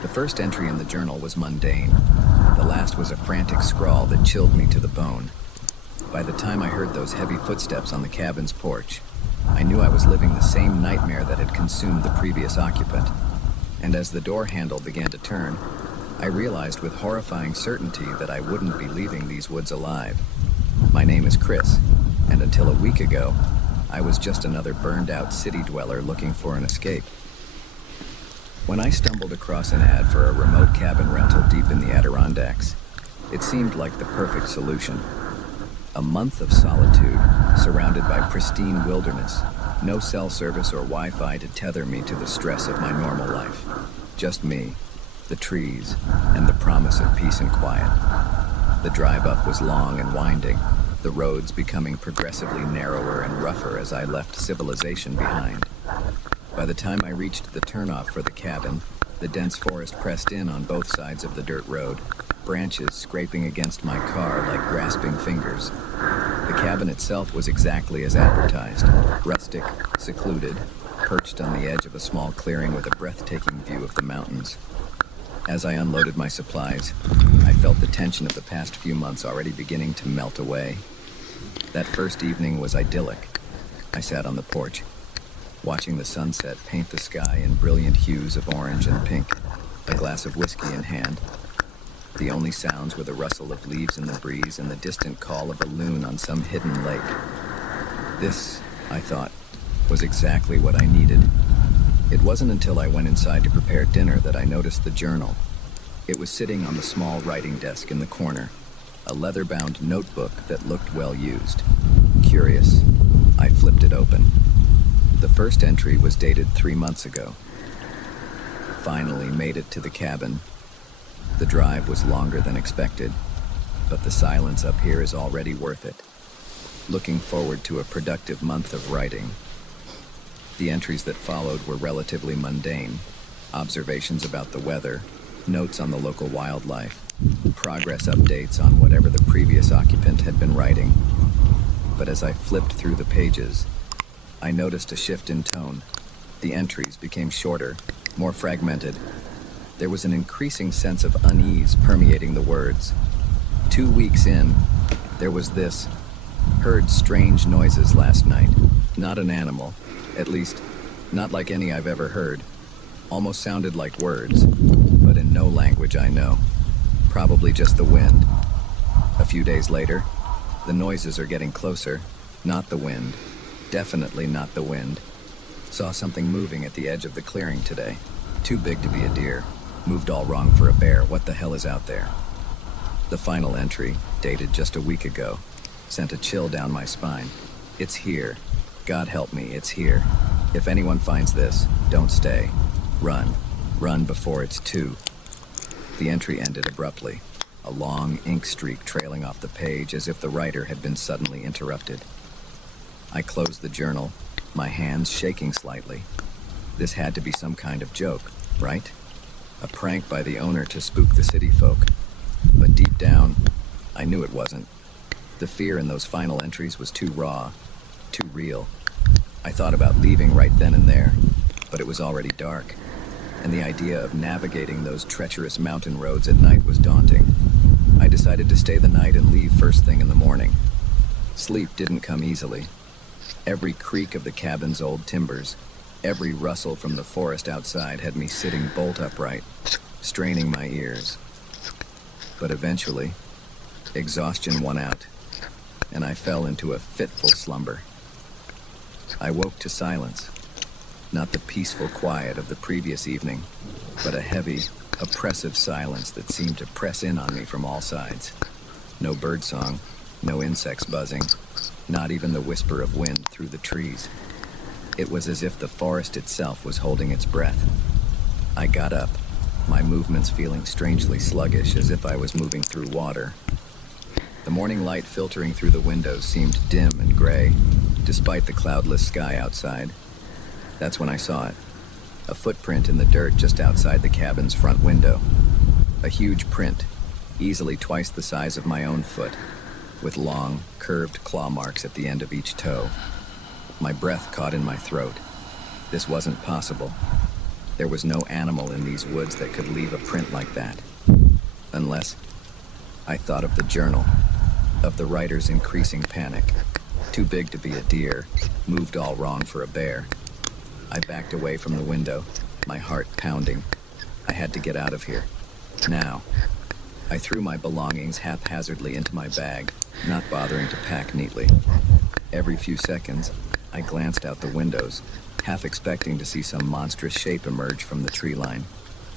The first entry in the journal was mundane. The last was a frantic scrawl that chilled me to the bone. By the time I heard those heavy footsteps on the cabin's porch, I knew I was living the same nightmare that had consumed the previous occupant. And as the door handle began to turn, I realized with horrifying certainty that I wouldn't be leaving these woods alive. My name is Chris, and until a week ago, I was just another burned-out city dweller looking for an escape. When I stumbled across an ad for a remote cabin rental deep in the Adirondacks, it seemed like the perfect solution. A month of solitude, surrounded by pristine wilderness, no cell service or Wi-Fi to tether me to the stress of my normal life. Just me, the trees, and the promise of peace and quiet. The drive up was long and winding, the roads becoming progressively narrower and rougher as I left civilization behind. By the time I reached the turnoff for the cabin, the dense forest pressed in on both sides of the dirt road, branches scraping against my car like grasping fingers. The cabin itself was exactly as advertised, rustic, secluded, perched on the edge of a small clearing with a breathtaking view of the mountains. As I unloaded my supplies, I felt the tension of the past few months already beginning to melt away. That first evening was idyllic. I sat on the porch, watching the sunset paint the sky in brilliant hues of orange and pink, a glass of whiskey in hand. The only sounds were the rustle of leaves in the breeze and the distant call of a loon on some hidden lake. This, I thought, was exactly what I needed. It wasn't until I went inside to prepare dinner that I noticed the journal. It was sitting on the small writing desk in the corner, a leather-bound notebook that looked well used. Curious, I flipped it open. The first entry was dated 3 months ago. Finally made it to the cabin. The drive was longer than expected, but the silence up here is already worth it. Looking forward to a productive month of writing. The entries that followed were relatively mundane. Observations about the weather, notes on the local wildlife, progress updates on whatever the previous occupant had been writing. But as I flipped through the pages, I noticed a shift in tone. The entries became shorter, more fragmented. There was an increasing sense of unease permeating the words. 2 weeks in, there was this. Heard strange noises last night. Not an animal. At least, not like any I've ever heard. Almost sounded like words, but in no language I know. Probably just the wind. A few days later, the noises are getting closer. Not the wind. Definitely not the wind. Saw something moving at the edge of the clearing today. Too big to be a deer. Moved all wrong for a bear. What the hell is out there? The final entry, dated just a week ago, sent a chill down my spine. It's here. God help me, it's here. If anyone finds this, don't stay. Run. Run before it's too. The entry ended abruptly, a long ink streak trailing off the page as if the writer had been suddenly interrupted. I closed the journal, my hands shaking slightly. This had to be some kind of joke, right? A prank by the owner to spook the city folk. But deep down, I knew it wasn't. The fear in those final entries was too raw, too real. I thought about leaving right then and there, but it was already dark, and the idea of navigating those treacherous mountain roads at night was daunting. I decided to stay the night and leave first thing in the morning. Sleep didn't come easily. Every creak of the cabin's old timbers, every rustle from the forest outside had me sitting bolt upright, straining my ears. But eventually, exhaustion won out, and I fell into a fitful slumber. I woke to silence, not the peaceful quiet of the previous evening, but a heavy, oppressive silence that seemed to press in on me from all sides. No birdsong, no insects buzzing, not even the whisper of wind through the trees. It was as if the forest itself was holding its breath. I got up, my movements feeling strangely sluggish, as if I was moving through water. The morning light filtering through the windows seemed dim and gray, despite the cloudless sky outside. That's when I saw it. A footprint in the dirt just outside the cabin's front window. A huge print, easily twice the size of my own foot, with long, curved claw marks at the end of each toe. My breath caught in my throat. This wasn't possible. There was no animal in these woods that could leave a print like that. Unless I thought of the journal, of the writer's increasing panic. Too big to be a deer, moved all wrong for a bear. I backed away from the window, my heart pounding. I had to get out of here. Now. I threw my belongings haphazardly into my bag, not bothering to pack neatly. Every few seconds, I glanced out the windows, half expecting to see some monstrous shape emerge from the tree line.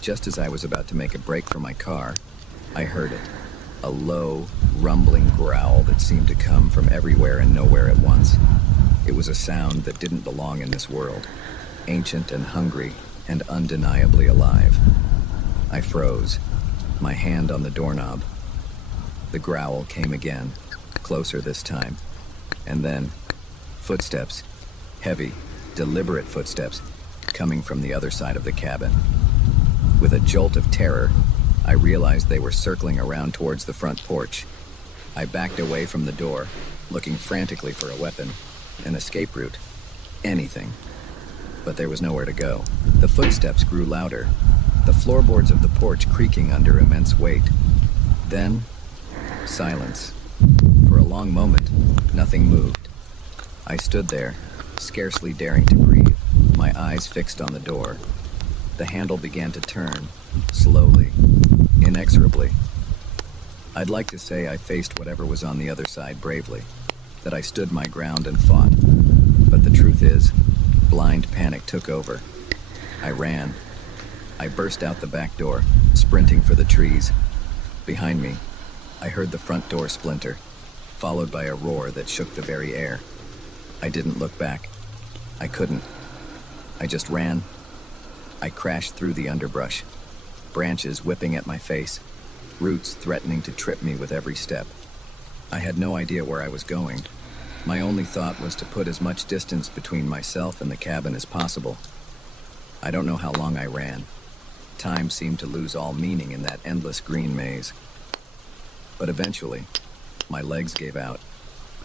Just as I was about to make a break for my car, I heard it. A low, rumbling growl that seemed to come from everywhere and nowhere at once. It was a sound that didn't belong in this world, ancient and hungry and undeniably alive. I froze, my hand on the doorknob. The growl came again, closer this time, and then footsteps, heavy, deliberate footsteps, coming from the other side of the cabin. With a jolt of terror, I realized they were circling around towards the front porch. I backed away from the door, looking frantically for a weapon, an escape route, anything. But there was nowhere to go. The footsteps grew louder, the floorboards of the porch creaking under immense weight. Then, silence. For a long moment, nothing moved. I stood there, scarcely daring to breathe, my eyes fixed on the door. The handle began to turn, slowly, inexorably. I'd like to say I faced whatever was on the other side bravely, that I stood my ground and fought. But the truth is, blind panic took over. I ran. I burst out the back door, sprinting for the trees. Behind me, I heard the front door splinter, followed by a roar that shook the very air. I didn't look back. I couldn't. I just ran. I crashed through the underbrush, branches whipping at my face, roots threatening to trip me with every step. I had no idea where I was going. My only thought was to put as much distance between myself and the cabin as possible. I don't know how long I ran. Time seemed to lose all meaning in that endless green maze. But eventually, my legs gave out,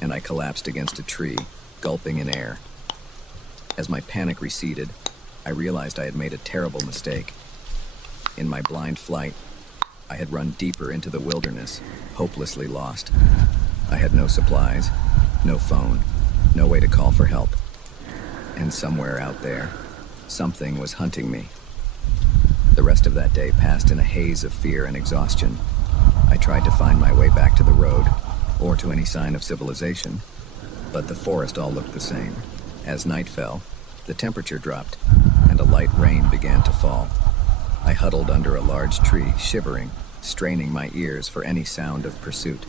and I collapsed against a tree, gulping in air. As my panic receded, I realized I had made a terrible mistake. In my blind flight, I had run deeper into the wilderness, hopelessly lost. I had no supplies, no phone, no way to call for help. And somewhere out there, something was hunting me. The rest of that day passed in a haze of fear and exhaustion. I tried to find my way back to the road, or to any sign of civilization, but the forest all looked the same. As night fell, the temperature dropped, and a light rain began to fall. I huddled under a large tree, shivering, straining my ears for any sound of pursuit.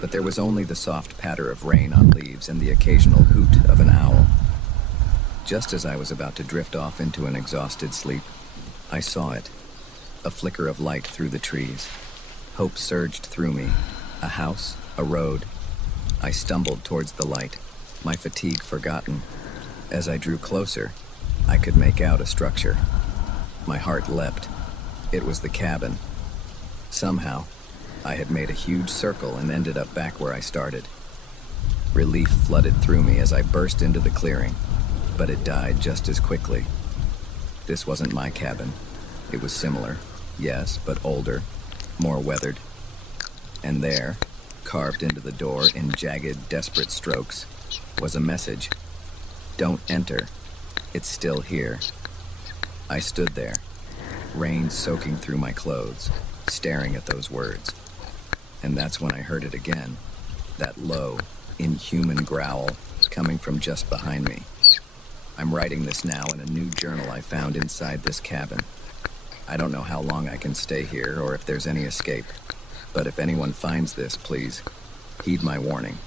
But there was only the soft patter of rain on leaves and the occasional hoot of an owl. Just as I was about to drift off into an exhausted sleep, I saw it, a flicker of light through the trees. Hope surged through me, a house, a road. I stumbled towards the light, my fatigue forgotten. As I drew closer, I could make out a structure. My heart leapt. It was the cabin. Somehow, I had made a huge circle and ended up back where I started. Relief flooded through me as I burst into the clearing, but it died just as quickly. This wasn't my cabin. It was similar, yes, but older, more weathered. And there, carved into the door in jagged, desperate strokes, was a message. Don't enter. It's still here. I stood there, rain soaking through my clothes, staring at those words. And that's when I heard it again, that low, inhuman growl coming from just behind me. I'm writing this now in a new journal I found inside this cabin. I don't know how long I can stay here or if there's any escape, but if anyone finds this, please, heed my warning.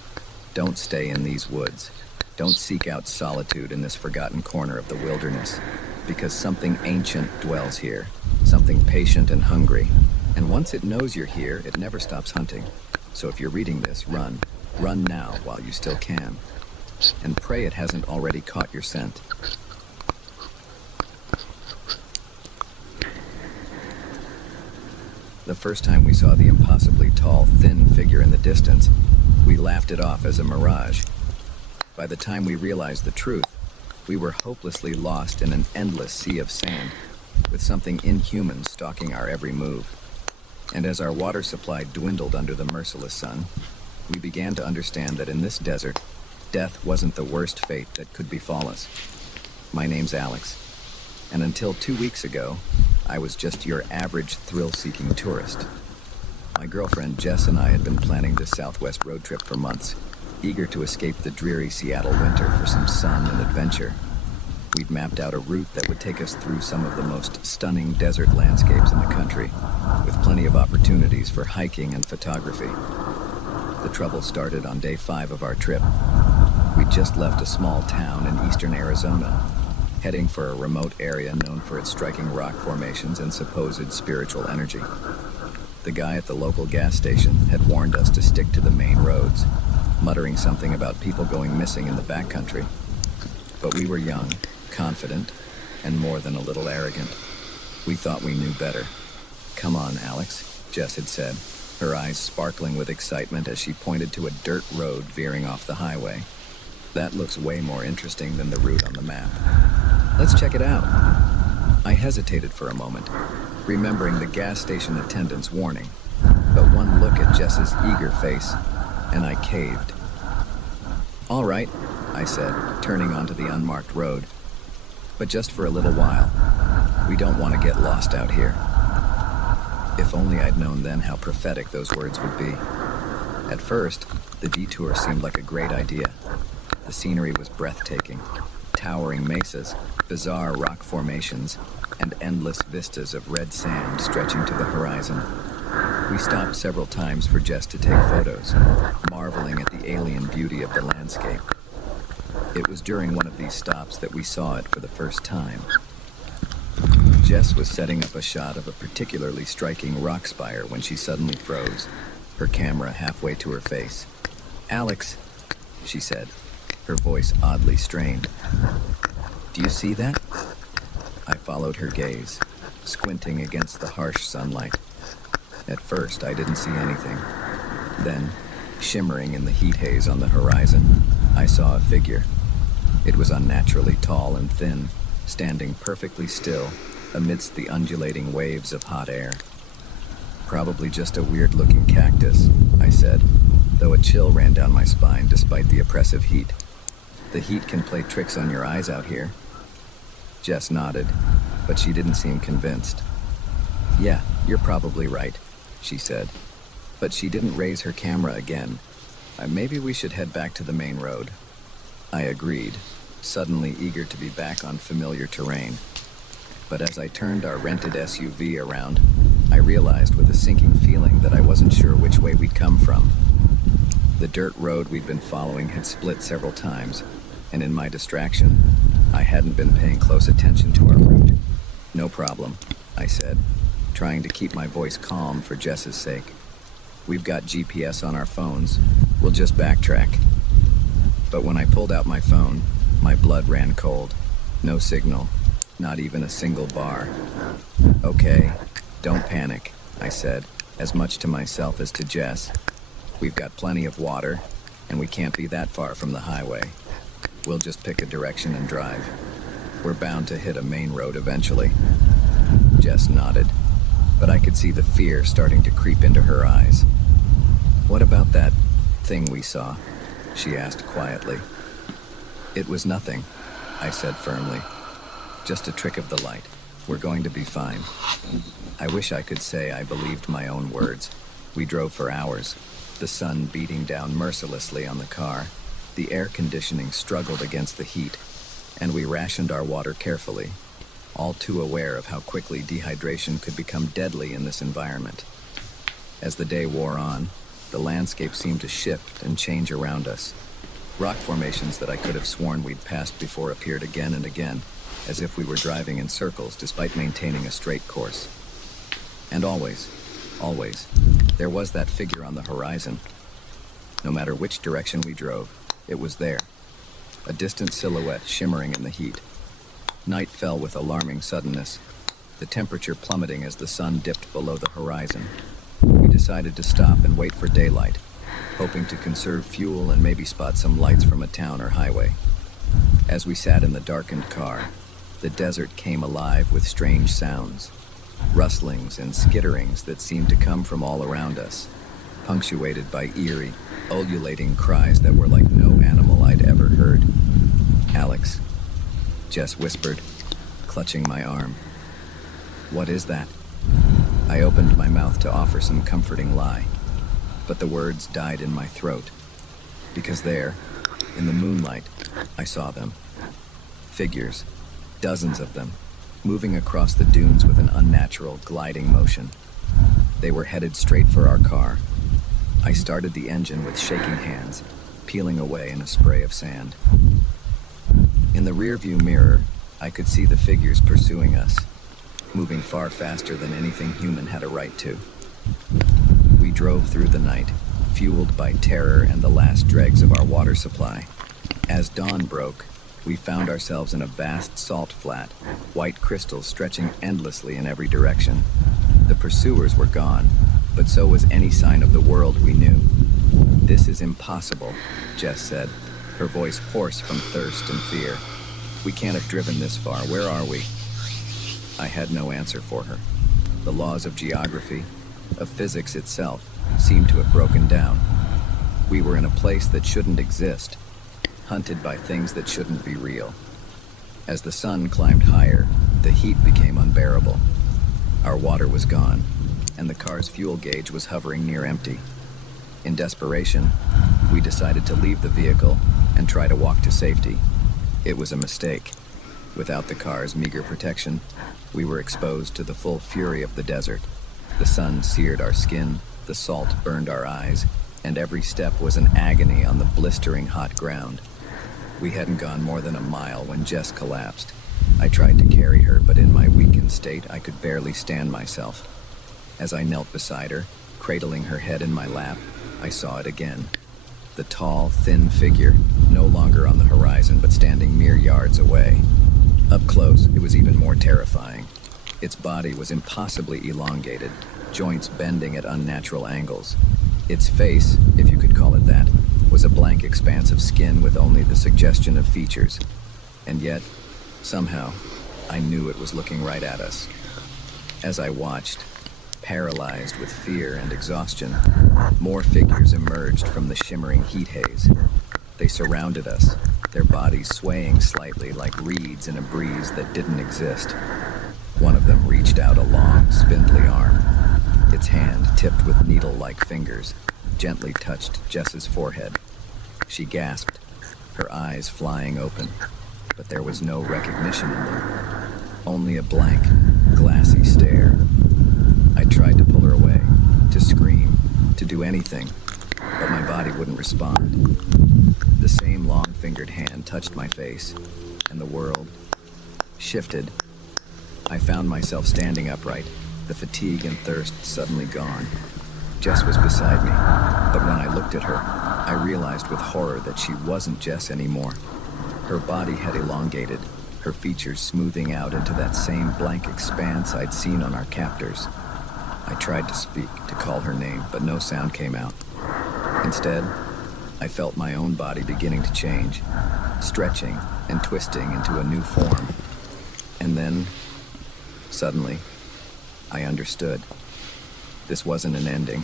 Don't stay in these woods. Don't seek out solitude in this forgotten corner of the wilderness, because something ancient dwells here, something patient and hungry. And once it knows you're here, it never stops hunting. So if you're reading this, run. Run now while you still can. And pray it hasn't already caught your scent. The first time we saw the impossibly tall, thin figure in the distance, we laughed it off as a mirage. By the time we realized the truth, we were hopelessly lost in an endless sea of sand, with something inhuman stalking our every move. And as our water supply dwindled under the merciless sun, we began to understand that in this desert, death wasn't the worst fate that could befall us. My name's Alex, and until 2 weeks ago, I was just your average thrill-seeking tourist. My girlfriend Jess and I had been planning this Southwest road trip for months, eager to escape the dreary Seattle winter for some sun and adventure. We'd mapped out a route that would take us through some of the most stunning desert landscapes in the country, with plenty of opportunities for hiking and photography. The trouble started on day 5 of our trip. We'd just left a small town in eastern Arizona, heading for a remote area known for its striking rock formations and supposed spiritual energy. The guy at the local gas station had warned us to stick to the main roads, muttering something about people going missing in the backcountry. But we were young, confident, and more than a little arrogant. We thought we knew better. "Come on, Alex," Jess had said. her eyes sparkling with excitement as she pointed to a dirt road veering off the highway. That looks way more interesting than the route on the map. Let's check it out. I hesitated for a moment, remembering the gas station attendant's warning, but one look at Jess's eager face, and I caved. All right, I said, turning onto the unmarked road. But just for a little while. We don't want to get lost out here. If only I'd known then how prophetic those words would be. At first, the detour seemed like a great idea. The scenery was breathtaking. Towering mesas, bizarre rock formations, and endless vistas of red sand stretching to the horizon. We stopped several times for Jess to take photos, marveling at the alien beauty of the landscape. It was during one of these stops that we saw it for the first time. Jess was setting up a shot of a particularly striking rock spire when she suddenly froze, her camera halfway to her face. "Alex," she said, her voice oddly strained. "Do you see that?" I followed her gaze, squinting against the harsh sunlight. At first, I didn't see anything. Then, shimmering in the heat haze on the horizon, I saw a figure. It was unnaturally tall and thin, standing perfectly still amidst the undulating waves of hot air. "Probably just a weird-looking cactus," I said, though a chill ran down my spine despite the oppressive heat. "The heat can play tricks on your eyes out here." Jess nodded, but she didn't seem convinced. "Yeah, you're probably right," she said. But she didn't raise her camera again. Maybe we should head back to the main road. I agreed, suddenly eager to be back on familiar terrain. But as I turned our rented SUV around, I realized with a sinking feeling that I wasn't sure which way we'd come from. The dirt road we'd been following had split several times, and in my distraction, I hadn't been paying close attention to our route. "No problem," I said, trying to keep my voice calm for Jess's sake. "We've got GPS on our phones. We'll just backtrack." But when I pulled out my phone, my blood ran cold. No signal, not even a single bar. "Okay, don't panic," I said, as much to myself as to Jess. "We've got plenty of water, and we can't be that far from the highway. We'll just pick a direction and drive. We're bound to hit a main road eventually." Jess nodded, but I could see the fear starting to creep into her eyes. "What about that thing we saw?" she asked quietly. "It was nothing," I said firmly. "Just a trick of the light. We're going to be fine." I wish I could say I believed my own words. We drove for hours, the sun beating down mercilessly on the car. The air conditioning struggled against the heat, and we rationed our water carefully, all too aware of how quickly dehydration could become deadly in this environment. As the day wore on, the landscape seemed to shift and change around us. Rock formations that I could have sworn we'd passed before appeared again and again, as if we were driving in circles despite maintaining a straight course. And always, there was that figure on the horizon. No matter which direction we drove, it was there, a distant silhouette shimmering in the heat. Night fell with alarming suddenness, the temperature plummeting as the sun dipped below the horizon. We decided to stop and wait for daylight, hoping to conserve fuel and maybe spot some lights from a town or highway. As we sat in the darkened car, the desert came alive with strange sounds, rustlings and skitterings that seemed to come from all around us, punctuated by eerie, ululating cries that were like no animal I'd ever heard. "Alex," Jess whispered, clutching my arm. "What is that?" I opened my mouth to offer some comforting lie, but the words died in my throat, because there, in the moonlight, I saw them. Figures, dozens of them, moving across the dunes with an unnatural, gliding motion. They were headed straight for our car. I started the engine with shaking hands, peeling away in a spray of sand. In the rearview mirror, I could see the figures pursuing us, moving far faster than anything human had a right to. We drove through the night, fueled by terror and the last dregs of our water supply. As dawn broke, we found ourselves in a vast salt flat, white crystals stretching endlessly in every direction. The pursuers were gone, but so was any sign of the world we knew. "This is impossible," Jess said, her voice hoarse from thirst and fear. "We can't have driven this far. Where are we?" I had no answer for her. The laws of geography, of physics itself, seemed to have broken down. We were in a place that shouldn't exist, hunted by things that shouldn't be real. As the sun climbed higher, the heat became unbearable. Our water was gone, and the car's fuel gauge was hovering near empty. In desperation, we decided to leave the vehicle and try to walk to safety. It was a mistake. Without the car's meager protection, we were exposed to the full fury of the desert. The sun seared our skin, the salt burned our eyes, and every step was an agony on the blistering hot ground. We hadn't gone more than a mile when Jess collapsed. I tried to carry her, but in my weakened state, I could barely stand myself. As I knelt beside her, cradling her head in my lap, I saw it again. The tall, thin figure, no longer on the horizon, but standing mere yards away. Up close, it was even more terrifying. Its body was impossibly elongated, joints bending at unnatural angles. Its face, if you could call it that, was a blank expanse of skin with only the suggestion of features. And yet, somehow, I knew it was looking right at us. As I watched, paralyzed with fear and exhaustion, more figures emerged from the shimmering heat haze. They surrounded us, their bodies swaying slightly like reeds in a breeze that didn't exist. One of them reached out a long, spindly arm. Its hand, tipped with needle-like fingers, gently touched Jess's forehead. She gasped, her eyes flying open, but there was no recognition in them. Only a blank, glassy stare. I tried to pull her away, to scream, to do anything, but my body wouldn't respond. The same long-fingered hand touched my face, and the world shifted. I found myself standing upright, the fatigue and thirst suddenly gone. Jess was beside me, but when I looked at her, I realized with horror that she wasn't Jess anymore. Her body had elongated, her features smoothing out into that same blank expanse I'd seen on our captors. I tried to speak, to call her name, but no sound came out. Instead, I felt my own body beginning to change, stretching and twisting into a new form. And then, suddenly, I understood. This wasn't an ending,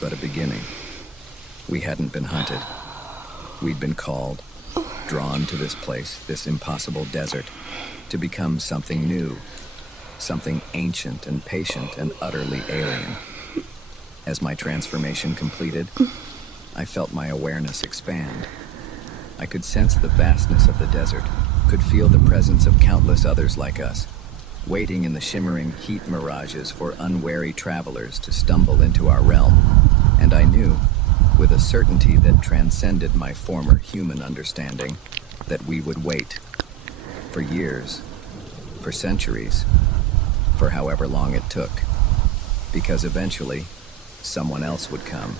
but a beginning. We hadn't been hunted. We'd been called, drawn to this place, this impossible desert, to become something new, something ancient and patient and utterly alien. As my transformation completed, I felt my awareness expand. I could sense the vastness of the desert, could feel the presence of countless others like us, waiting in the shimmering heat mirages for unwary travelers to stumble into our realm. And I knew, with a certainty that transcended my former human understanding, that we would wait. For years, for centuries, for however long it took. Because eventually, someone else would come.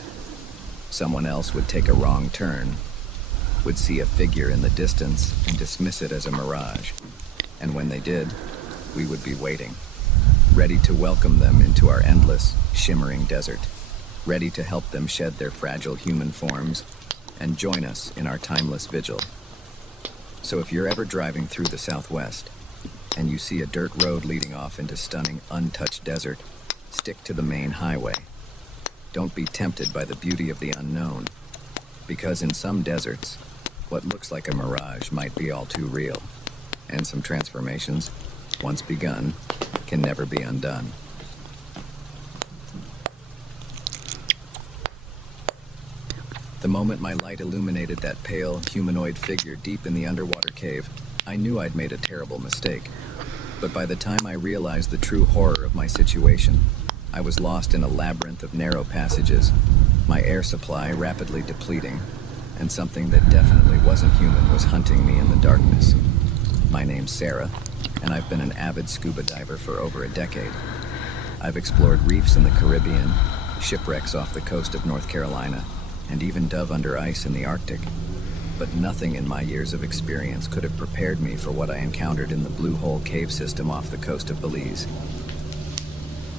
Someone else would take a wrong turn, would see a figure in the distance and dismiss it as a mirage. And when they did, we would be waiting, ready to welcome them into our endless, shimmering desert, ready to help them shed their fragile human forms and join us in our timeless vigil. So if you're ever driving through the Southwest and you see a dirt road leading off into stunning, untouched desert, stick to the main highway. Don't be tempted by the beauty of the unknown, because in some deserts, what looks like a mirage might be all too real, and some transformations, once begun, can never be undone. The moment my light illuminated that pale, humanoid figure deep in the underwater cave, I knew I'd made a terrible mistake. But by the time I realized the true horror of my situation, I was lost in a labyrinth of narrow passages, my air supply rapidly depleting, and something that definitely wasn't human was hunting me in the darkness. My name's Sarah, and I've been an avid scuba diver for over a decade. I've explored reefs in the Caribbean, shipwrecks off the coast of North Carolina, and even dove under ice in the Arctic. But nothing in my years of experience could have prepared me for what I encountered in the Blue Hole cave system off the coast of Belize.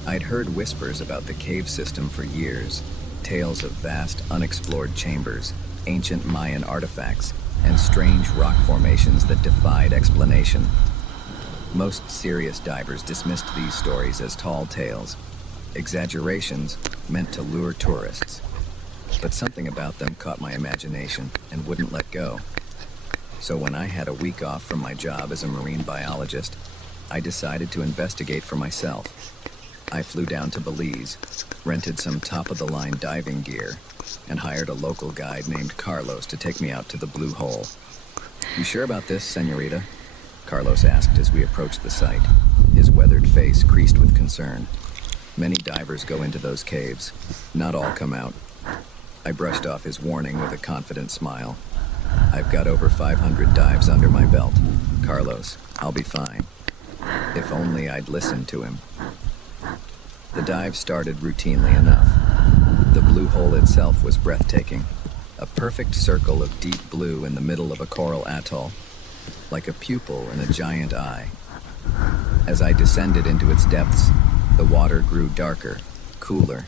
I'd heard whispers about the cave system for years, tales of vast, unexplored chambers, ancient Mayan artifacts, and strange rock formations that defied explanation. Most serious divers dismissed these stories as tall tales, exaggerations meant to lure tourists. But something about them caught my imagination and wouldn't let go. So when I had a week off from my job as a marine biologist, I decided to investigate for myself. I flew down to Belize, rented some top-of-the-line diving gear, and hired a local guide named Carlos to take me out to the Blue Hole. "You sure about this, señorita?" Carlos asked as we approached the site, his weathered face creased with concern. "Many divers go into those caves. Not all come out." I brushed off his warning with a confident smile. "I've got over 500 dives under my belt. Carlos, I'll be fine." If only I'd listened to him. The dive started routinely enough. The Blue Hole itself was breathtaking. A perfect circle of deep blue in the middle of a coral atoll, like a pupil in a giant eye. As I descended into its depths, the water grew darker, cooler.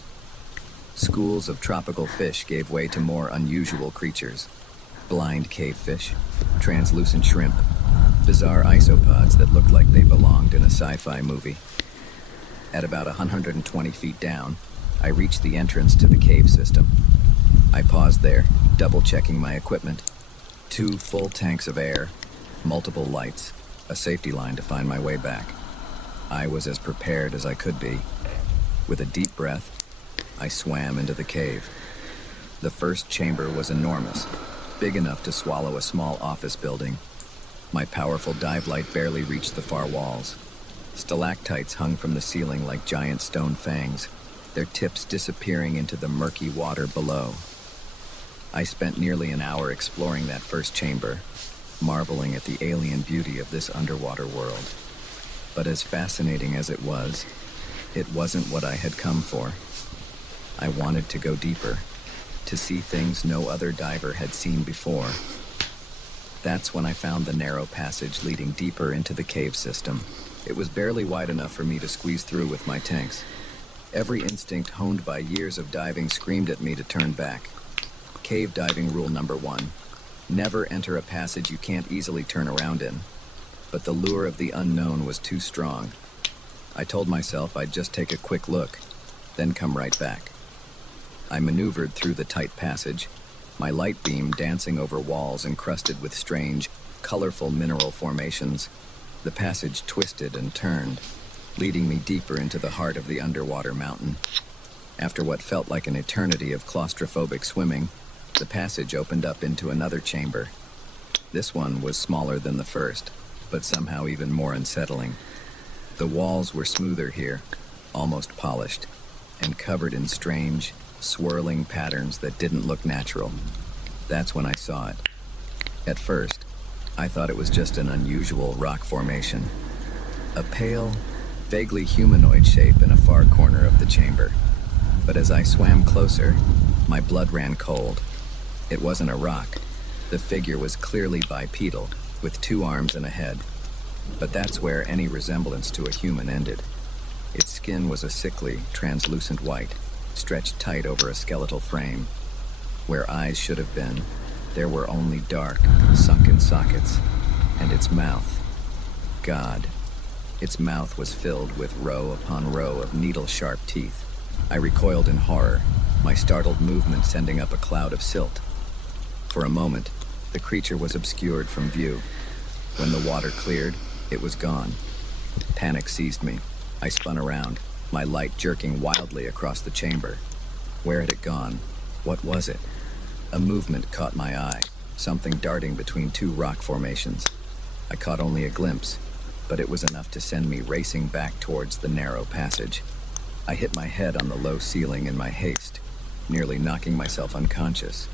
Schools of tropical fish gave way to more unusual creatures. Blind cavefish, translucent shrimp, bizarre isopods that looked like they belonged in a sci-fi movie. At about 120 feet down, I reached the entrance to the cave system. I paused there, double-checking my equipment. 2 full tanks of air, multiple lights, a safety line to find my way back. I was as prepared as I could be. With a deep breath, I swam into the cave. The first chamber was enormous, big enough to swallow a small office building. My powerful dive light barely reached the far walls. Stalactites hung from the ceiling like giant stone fangs, their tips disappearing into the murky water below. I spent nearly an hour exploring that first chamber, marveling at the alien beauty of this underwater world. But as fascinating as it wasn't what I had come for. I wanted to go deeper, to see things no other diver had seen before. That's when I found the narrow passage leading deeper into the cave system. It was barely wide enough for me to squeeze through with my tanks. Every instinct honed by years of diving screamed at me to turn back. Cave diving rule number 1. Never enter a passage you can't easily turn around in. But the lure of the unknown was too strong. I told myself I'd just take a quick look, then come right back. I maneuvered through the tight passage, my light beam dancing over walls encrusted with strange, colorful mineral formations. The passage twisted and turned, leading me deeper into the heart of the underwater mountain. After what felt like an eternity of claustrophobic swimming, the passage opened up into another chamber. This one was smaller than the first, but somehow even more unsettling. The walls were smoother here, almost polished, and covered in strange, swirling patterns that didn't look natural. That's when I saw it. At first, I thought it was just an unusual rock formation. A pale, vaguely humanoid shape in a far corner of the chamber. But as I swam closer, my blood ran cold. It wasn't a rock. The figure was clearly bipedal, with 2 arms and a head. But that's where any resemblance to a human ended. Its skin was a sickly, translucent white, stretched tight over a skeletal frame. Where eyes should have been, there were only dark, sunken sockets. And its mouth. God. Its mouth was filled with row upon row of needle-sharp teeth. I recoiled in horror, my startled movement sending up a cloud of silt. For a moment, the creature was obscured from view. When the water cleared, it was gone. Panic seized me. I spun around, my light jerking wildly across the chamber. Where had it gone? What was it? A movement caught my eye, something darting between 2 rock formations. I caught only a glimpse, but it was enough to send me racing back towards the narrow passage. I hit my head on the low ceiling in my haste, nearly knocking myself unconscious.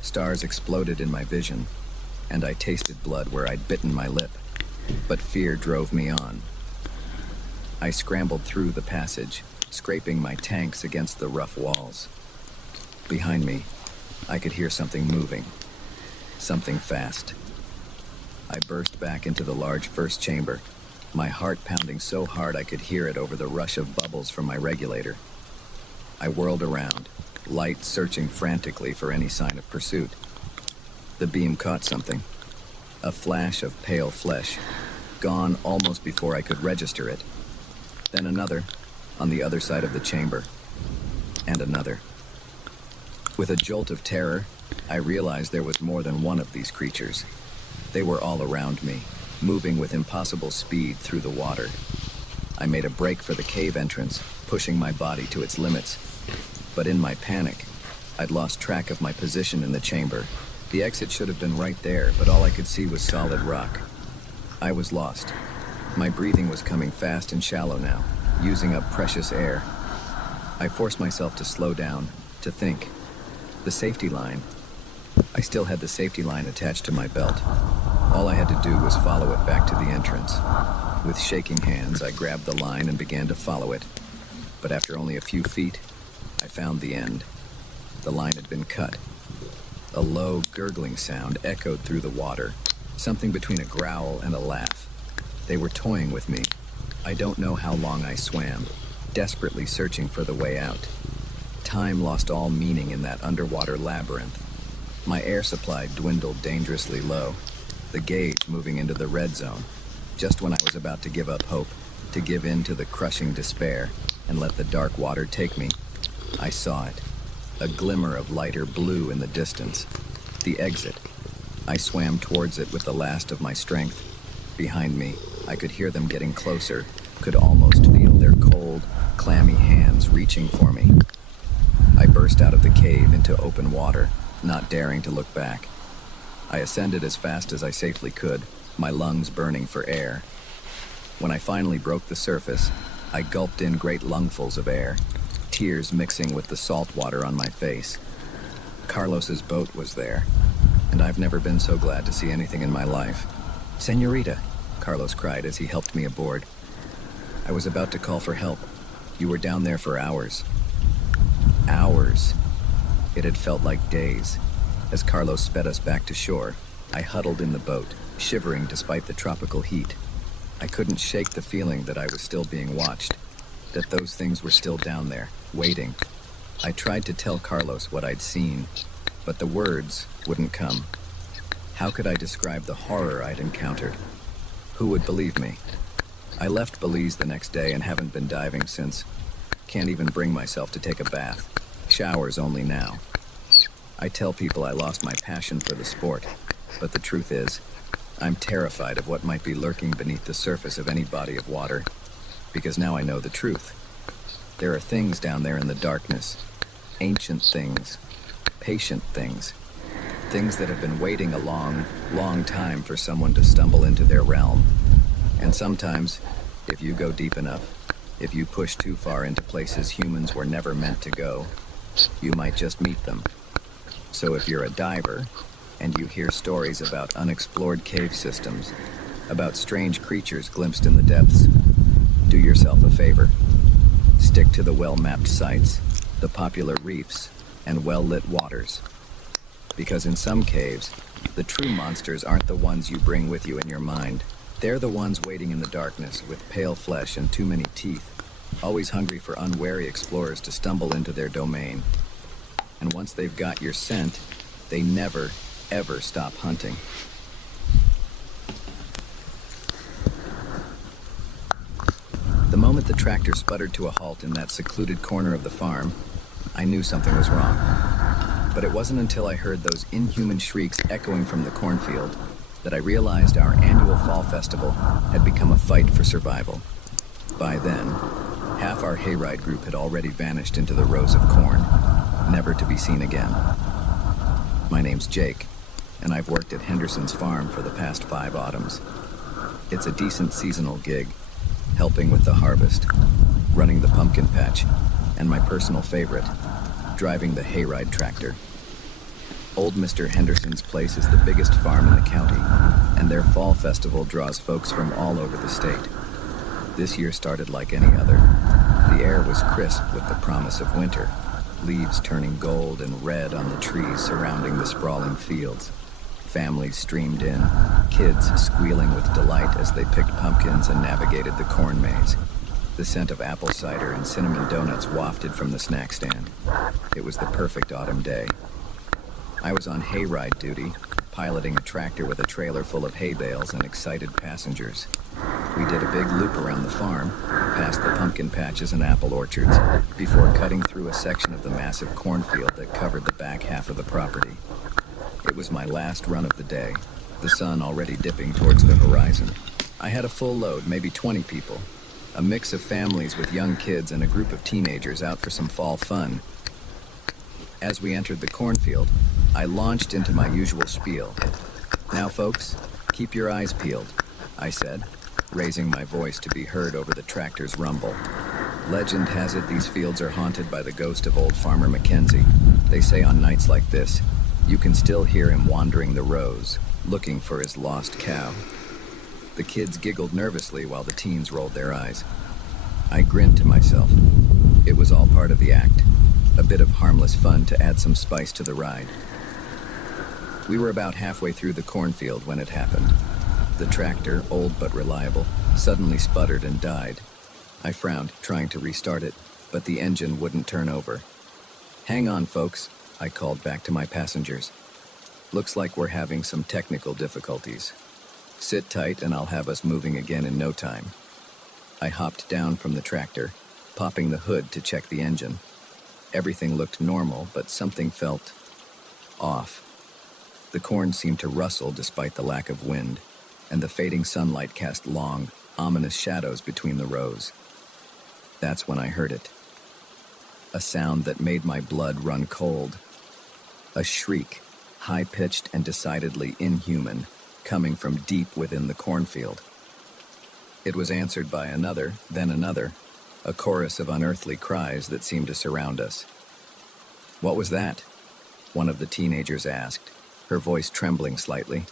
Stars exploded in my vision, and I tasted blood where I'd bitten my lip. But fear drove me on. I scrambled through the passage, scraping my tanks against the rough walls. Behind me, I could hear something moving, something fast. I burst back into the large first chamber, my heart pounding so hard I could hear it over the rush of bubbles from my regulator. I whirled around, light searching frantically for any sign of pursuit. The beam caught something. A flash of pale flesh, gone almost before I could register it. Then another, on the other side of the chamber. And another. With a jolt of terror, I realized there was more than one of these creatures. They were all around me, moving with impossible speed through the water. I made a break for the cave entrance, pushing my body to its limits. But in my panic, I'd lost track of my position in the chamber. The exit should have been right there, but all I could see was solid rock. I was lost. My breathing was coming fast and shallow now, using up precious air. I forced myself to slow down, to think. The safety line. I still had the safety line attached to my belt. All I had to do was follow it back to the entrance. With shaking hands, I grabbed the line and began to follow it. But after only a few feet, I found the end. The line had been cut. A low, gurgling sound echoed through the water, something between a growl and a laugh. They were toying with me. I don't know how long I swam, desperately searching for the way out. Time lost all meaning in that underwater labyrinth. My air supply dwindled dangerously low, the gauge moving into the red zone. Just when I was about to give up hope, to give in to the crushing despair, and let the dark water take me, I saw it. A glimmer of lighter blue in the distance. The exit. I swam towards it with the last of my strength. Behind me, I could hear them getting closer, could almost feel their cold, clammy hands reaching for me. I burst out of the cave into open water, not daring to look back. I ascended as fast as I safely could, my lungs burning for air. When I finally broke the surface, I gulped in great lungfuls of air, tears mixing with the salt water on my face. Carlos's boat was there, and I've never been so glad to see anything in my life. "Señorita," Carlos cried as he helped me aboard. I was about to call for help. You were down there for hours. Hours. It had felt like days. As Carlos sped us back to shore, I huddled in the boat, shivering despite the tropical heat. I couldn't shake the feeling that I was still being watched, that those things were still down there, waiting. I tried to tell Carlos what I'd seen, but the words wouldn't come. How could I describe the horror I'd encountered? Who would believe me? I left Belize the next day and haven't been diving since. Can't even bring myself to take a bath. Showers only now. I tell people I lost my passion for the sport, but the truth is, I'm terrified of what might be lurking beneath the surface of any body of water, because now I know the truth. There are things down there in the darkness, ancient things, patient things, things that have been waiting a long, long time for someone to stumble into their realm. And sometimes, if you go deep enough, if you push too far into places humans were never meant to go, you might just meet them. So if you're a diver, and you hear stories about unexplored cave systems, about strange creatures glimpsed in the depths, do yourself a favor. Stick to the well-mapped sites, the popular reefs, and well-lit waters. Because in some caves, the true monsters aren't the ones you bring with you in your mind. They're the ones waiting in the darkness with pale flesh and too many teeth, always hungry for unwary explorers to stumble into their domain. And once they've got your scent, they never, ever stop hunting. The moment the tractor sputtered to a halt in that secluded corner of the farm, I knew something was wrong. But it wasn't until I heard those inhuman shrieks echoing from the cornfield that I realized our annual fall festival had become a fight for survival. By then, half our hayride group had already vanished into the rows of corn, never to be seen again. My name's Jake, and I've worked at Henderson's farm for the past 5 autumns. It's a decent seasonal gig, helping with the harvest, running the pumpkin patch, and my personal favorite, driving the hayride tractor. Old Mr. Henderson's place is the biggest farm in the county, and their fall festival draws folks from all over the state. This year started like any other. The air was crisp with the promise of winter, leaves turning gold and red on the trees surrounding the sprawling fields. Families streamed in, kids squealing with delight as they picked pumpkins and navigated the corn maze. The scent of apple cider and cinnamon donuts wafted from the snack stand. It was the perfect autumn day. I was on hayride duty, piloting a tractor with a trailer full of hay bales and excited passengers. We did a big loop around the farm, past the pumpkin patches and apple orchards, before cutting through a section of the massive cornfield that covered the back half of the property. It was my last run of the day, the sun already dipping towards the horizon. I had a full load, maybe 20 people, a mix of families with young kids and a group of teenagers out for some fall fun. As we entered the cornfield, I launched into my usual spiel. "Now, folks, keep your eyes peeled," I said, raising my voice to be heard over the tractor's rumble. Legend has it these fields are haunted by the ghost of old Farmer Mackenzie. They say on nights like this, you can still hear him wandering the rows, looking for his lost cow. The kids giggled nervously while the teens rolled their eyes. I grinned to myself. It was all part of the act, a bit of harmless fun to add some spice to the ride. We were about halfway through the cornfield when it happened. The tractor, old but reliable, suddenly sputtered and died. I frowned, trying to restart it, but the engine wouldn't turn over. "Hang on, folks," I called back to my passengers. "Looks like we're having some technical difficulties. Sit tight and I'll have us moving again in no time." I hopped down from the tractor, popping the hood to check the engine. Everything looked normal, but something felt off. The corn seemed to rustle despite the lack of wind, and the fading sunlight cast long, ominous shadows between the rows. That's when I heard it. A sound that made my blood run cold. A shriek, high-pitched and decidedly inhuman, coming from deep within the cornfield. It was answered by another, then another, a chorus of unearthly cries that seemed to surround us. "What was that?" one of the teenagers asked, her voice trembling slightly.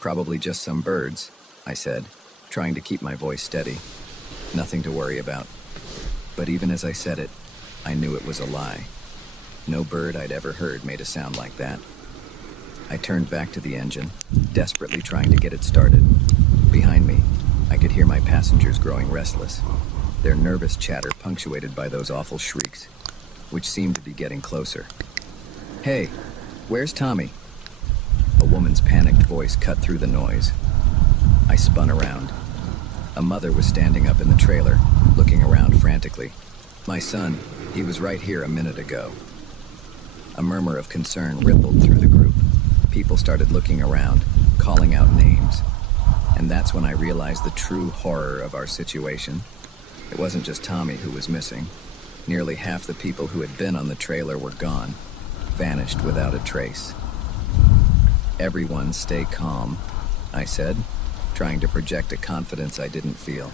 "Probably just some birds," I said, trying to keep my voice steady. Nothing to worry about. But even as I said it, I knew it was a lie. No bird I'd ever heard made a sound like that. I turned back to the engine, desperately trying to get it started. Behind me, I could hear my passengers growing restless, their nervous chatter punctuated by those awful shrieks, which seemed to be getting closer. "Hey, where's Tommy?" A woman's panicked voice cut through the noise. I spun around. A mother was standing up in the trailer, looking around frantically. "My son, he was right here a minute ago." A murmur of concern rippled through the group. People started looking around, calling out names. And that's when I realized the true horror of our situation. It wasn't just Tommy who was missing. Nearly half the people who had been on the trailer were gone, vanished without a trace. "Everyone stay calm," I said, trying to project a confidence I didn't feel.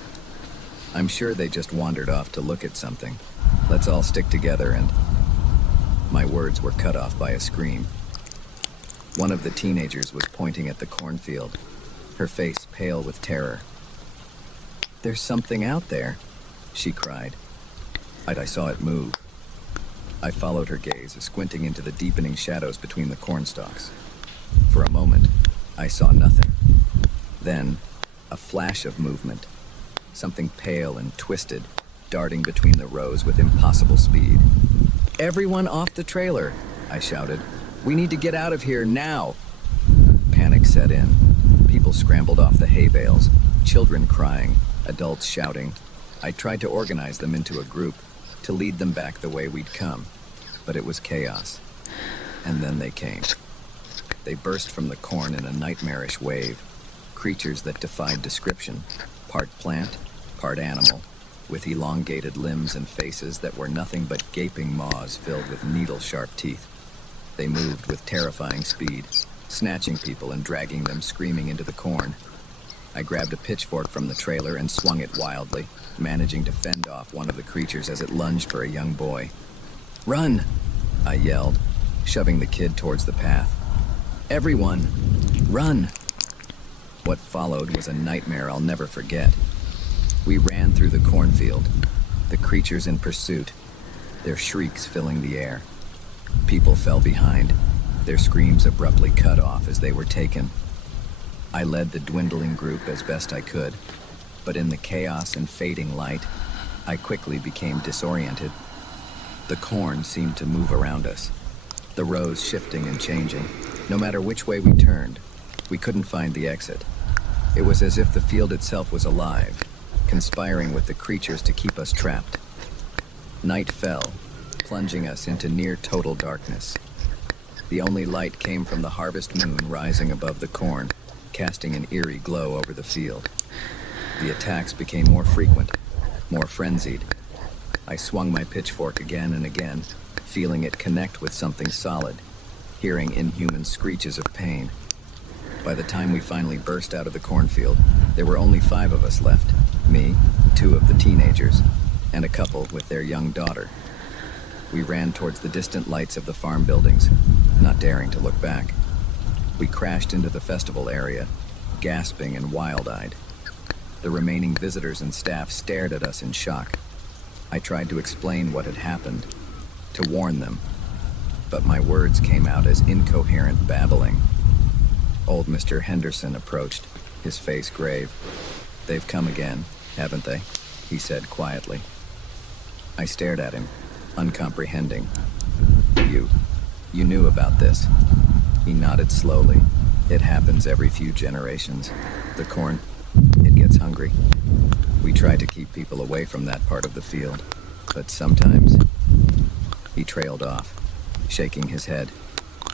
"I'm sure they just wandered off to look at something. Let's all stick together and..." My words were cut off by a scream. One of the teenagers was pointing at the cornfield, her face pale with terror. "There's something out there," she cried. I saw it move. I followed her gaze, squinting into the deepening shadows between the corn stalks. For a moment, I saw nothing. Then, a flash of movement. Something pale and twisted, darting between the rows with impossible speed. "Everyone off the trailer!" I shouted. "We need to get out of here now!" Panic set in. People scrambled off the hay bales, children crying, adults shouting. I tried to organize them into a group, to lead them back the way we'd come, but it was chaos. And then they came. They burst from the corn in a nightmarish wave, creatures that defied description, part plant, part animal, with elongated limbs and faces that were nothing but gaping maws filled with needle-sharp teeth. They moved with terrifying speed, snatching people and dragging them screaming into the corn. I grabbed a pitchfork from the trailer and swung it wildly, managing to fend off one of the creatures as it lunged for a young boy. "Run!" I yelled, shoving the kid towards the path. "Everyone, run!" What followed was a nightmare I'll never forget. We ran through the cornfield, the creatures in pursuit, their shrieks filling the air. People fell behind, their screams abruptly cut off as they were taken. I led the dwindling group as best I could, but in the chaos and fading light, I quickly became disoriented. The corn seemed to move around us, the rows shifting and changing. No matter which way we turned, we couldn't find the exit. It was as if the field itself was alive, conspiring with the creatures to keep us trapped. Night fell, plunging us into near total darkness. The only light came from the harvest moon rising above the corn, casting an eerie glow over the field. The attacks became more frequent, more frenzied. I swung my pitchfork again and again, feeling it connect with something solid, hearing inhuman screeches of pain. By the time we finally burst out of the cornfield, there were only 5 of us left. Me, 2 of the teenagers, and a couple with their young daughter. We ran towards the distant lights of the farm buildings, not daring to look back. We crashed into the festival area, gasping and wild-eyed. The remaining visitors and staff stared at us in shock. I tried to explain what had happened, to warn them, but my words came out as incoherent babbling. Old Mr. Henderson approached, his face grave. "They've come again, haven't they?" he said quietly. I stared at him, uncomprehending. You knew about this." He nodded slowly. "It happens every few generations. The corn, it gets hungry. We try to keep people away from that part of the field, but sometimes..." He trailed off, shaking his head.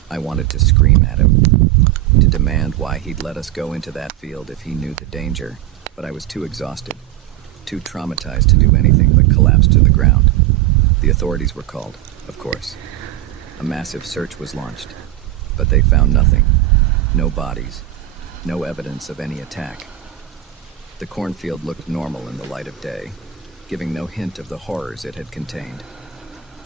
I wanted to scream at him, to demand why he'd let us go into that field if he knew the danger, but I was too exhausted, too traumatized to do anything but collapse to the ground. The authorities were called, of course. A massive search was launched, but they found nothing. No bodies, no evidence of any attack. The cornfield looked normal in the light of day, giving no hint of the horrors it had contained.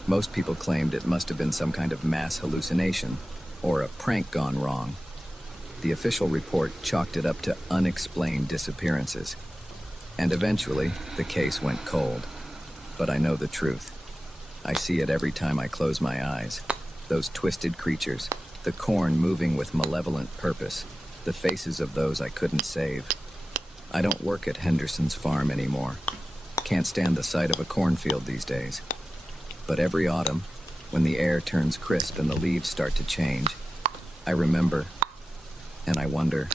Most people claimed it must have been some kind of mass hallucination, or a prank gone wrong. The official report chalked it up to unexplained disappearances. And eventually, the case went cold. But I know the truth. I see it every time I close my eyes. Those twisted creatures, the corn moving with malevolent purpose, the faces of those I couldn't save. I don't work at Henderson's farm anymore. Can't stand the sight of a cornfield these days. But every autumn, when the air turns crisp and the leaves start to change, I remember, and I wonder,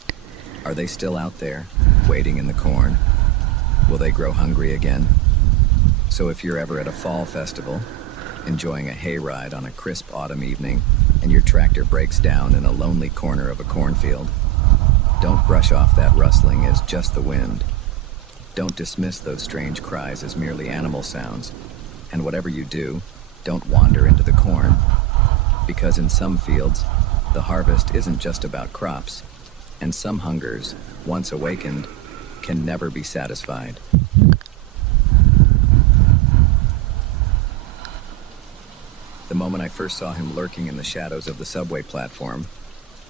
are they still out there, waiting in the corn? Will they grow hungry again? So if you're ever at a fall festival, enjoying a hayride on a crisp autumn evening, and your tractor breaks down in a lonely corner of a cornfield, don't brush off that rustling as just the wind. Don't dismiss those strange cries as merely animal sounds. And whatever you do, don't wander into the corn. Because in some fields, the harvest isn't just about crops, and some hungers, once awakened, can never be satisfied. The moment I first saw him lurking in the shadows of the subway platform,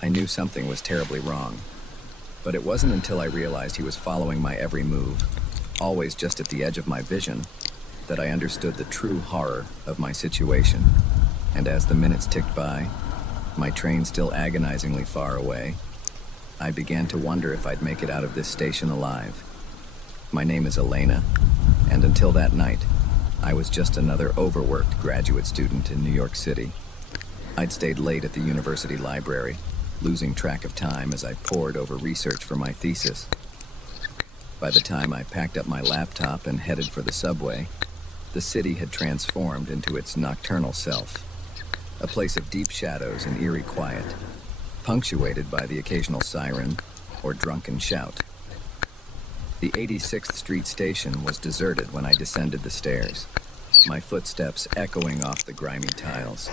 I knew something was terribly wrong. But it wasn't until I realized he was following my every move, always just at the edge of my vision, that I understood the true horror of my situation. And as the minutes ticked by, my train still agonizingly far away, I began to wonder if I'd make it out of this station alive. My name is Elena, and until that night, I was just another overworked graduate student in New York City. I'd stayed late at the university library, losing track of time as I pored over research for my thesis. By the time I packed up my laptop and headed for the subway, the city had transformed into its nocturnal self, a place of deep shadows and eerie quiet, punctuated by the occasional siren or drunken shout. The 86th Street station was deserted when I descended the stairs, my footsteps echoing off the grimy tiles.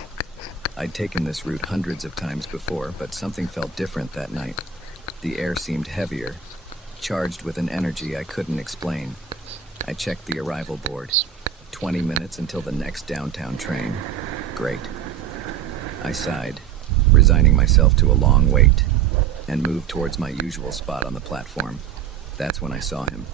I'd taken this route hundreds of times before, but something felt different that night. The air seemed heavier, charged with an energy I couldn't explain. I checked the arrival board. 20 minutes until the next downtown train. Great. I sighed, resigning myself to a long wait, and moved towards my usual spot on the platform. That's when I saw him.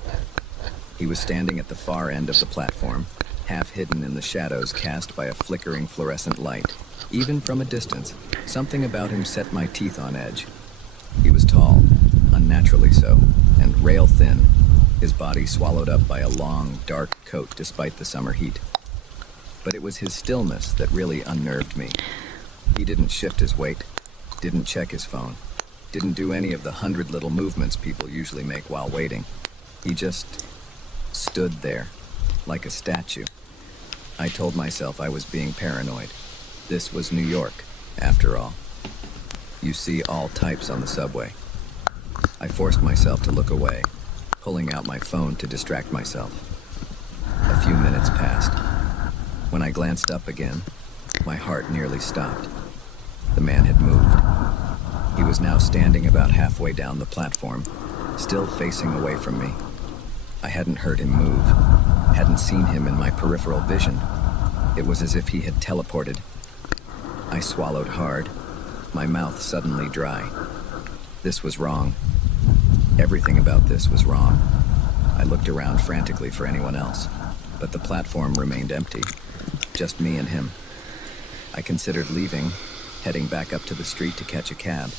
He was standing at the far end of the platform, half hidden in the shadows cast by a flickering fluorescent light. Even from a distance, something about him set my teeth on edge. He was tall, unnaturally so, and rail thin, his body swallowed up by a long, dark coat despite the summer heat. But it was his stillness that really unnerved me. He didn't shift his weight, didn't check his phone, didn't do any of the 100 little movements people usually make while waiting. He just stood there, like a statue. I told myself I was being paranoid. This was New York, after all. You see all types on the subway. I forced myself to look away, pulling out my phone to distract myself. A few minutes passed. When I glanced up again, my heart nearly stopped. The man had moved. He was now standing about halfway down the platform, still facing away from me. I hadn't heard him move, hadn't seen him in my peripheral vision. It was as if he had teleported. I swallowed hard, my mouth suddenly dry. This was wrong. Everything about this was wrong. I looked around frantically for anyone else, but the platform remained empty, just me and him. I considered leaving, heading back up to the street to catch a cab,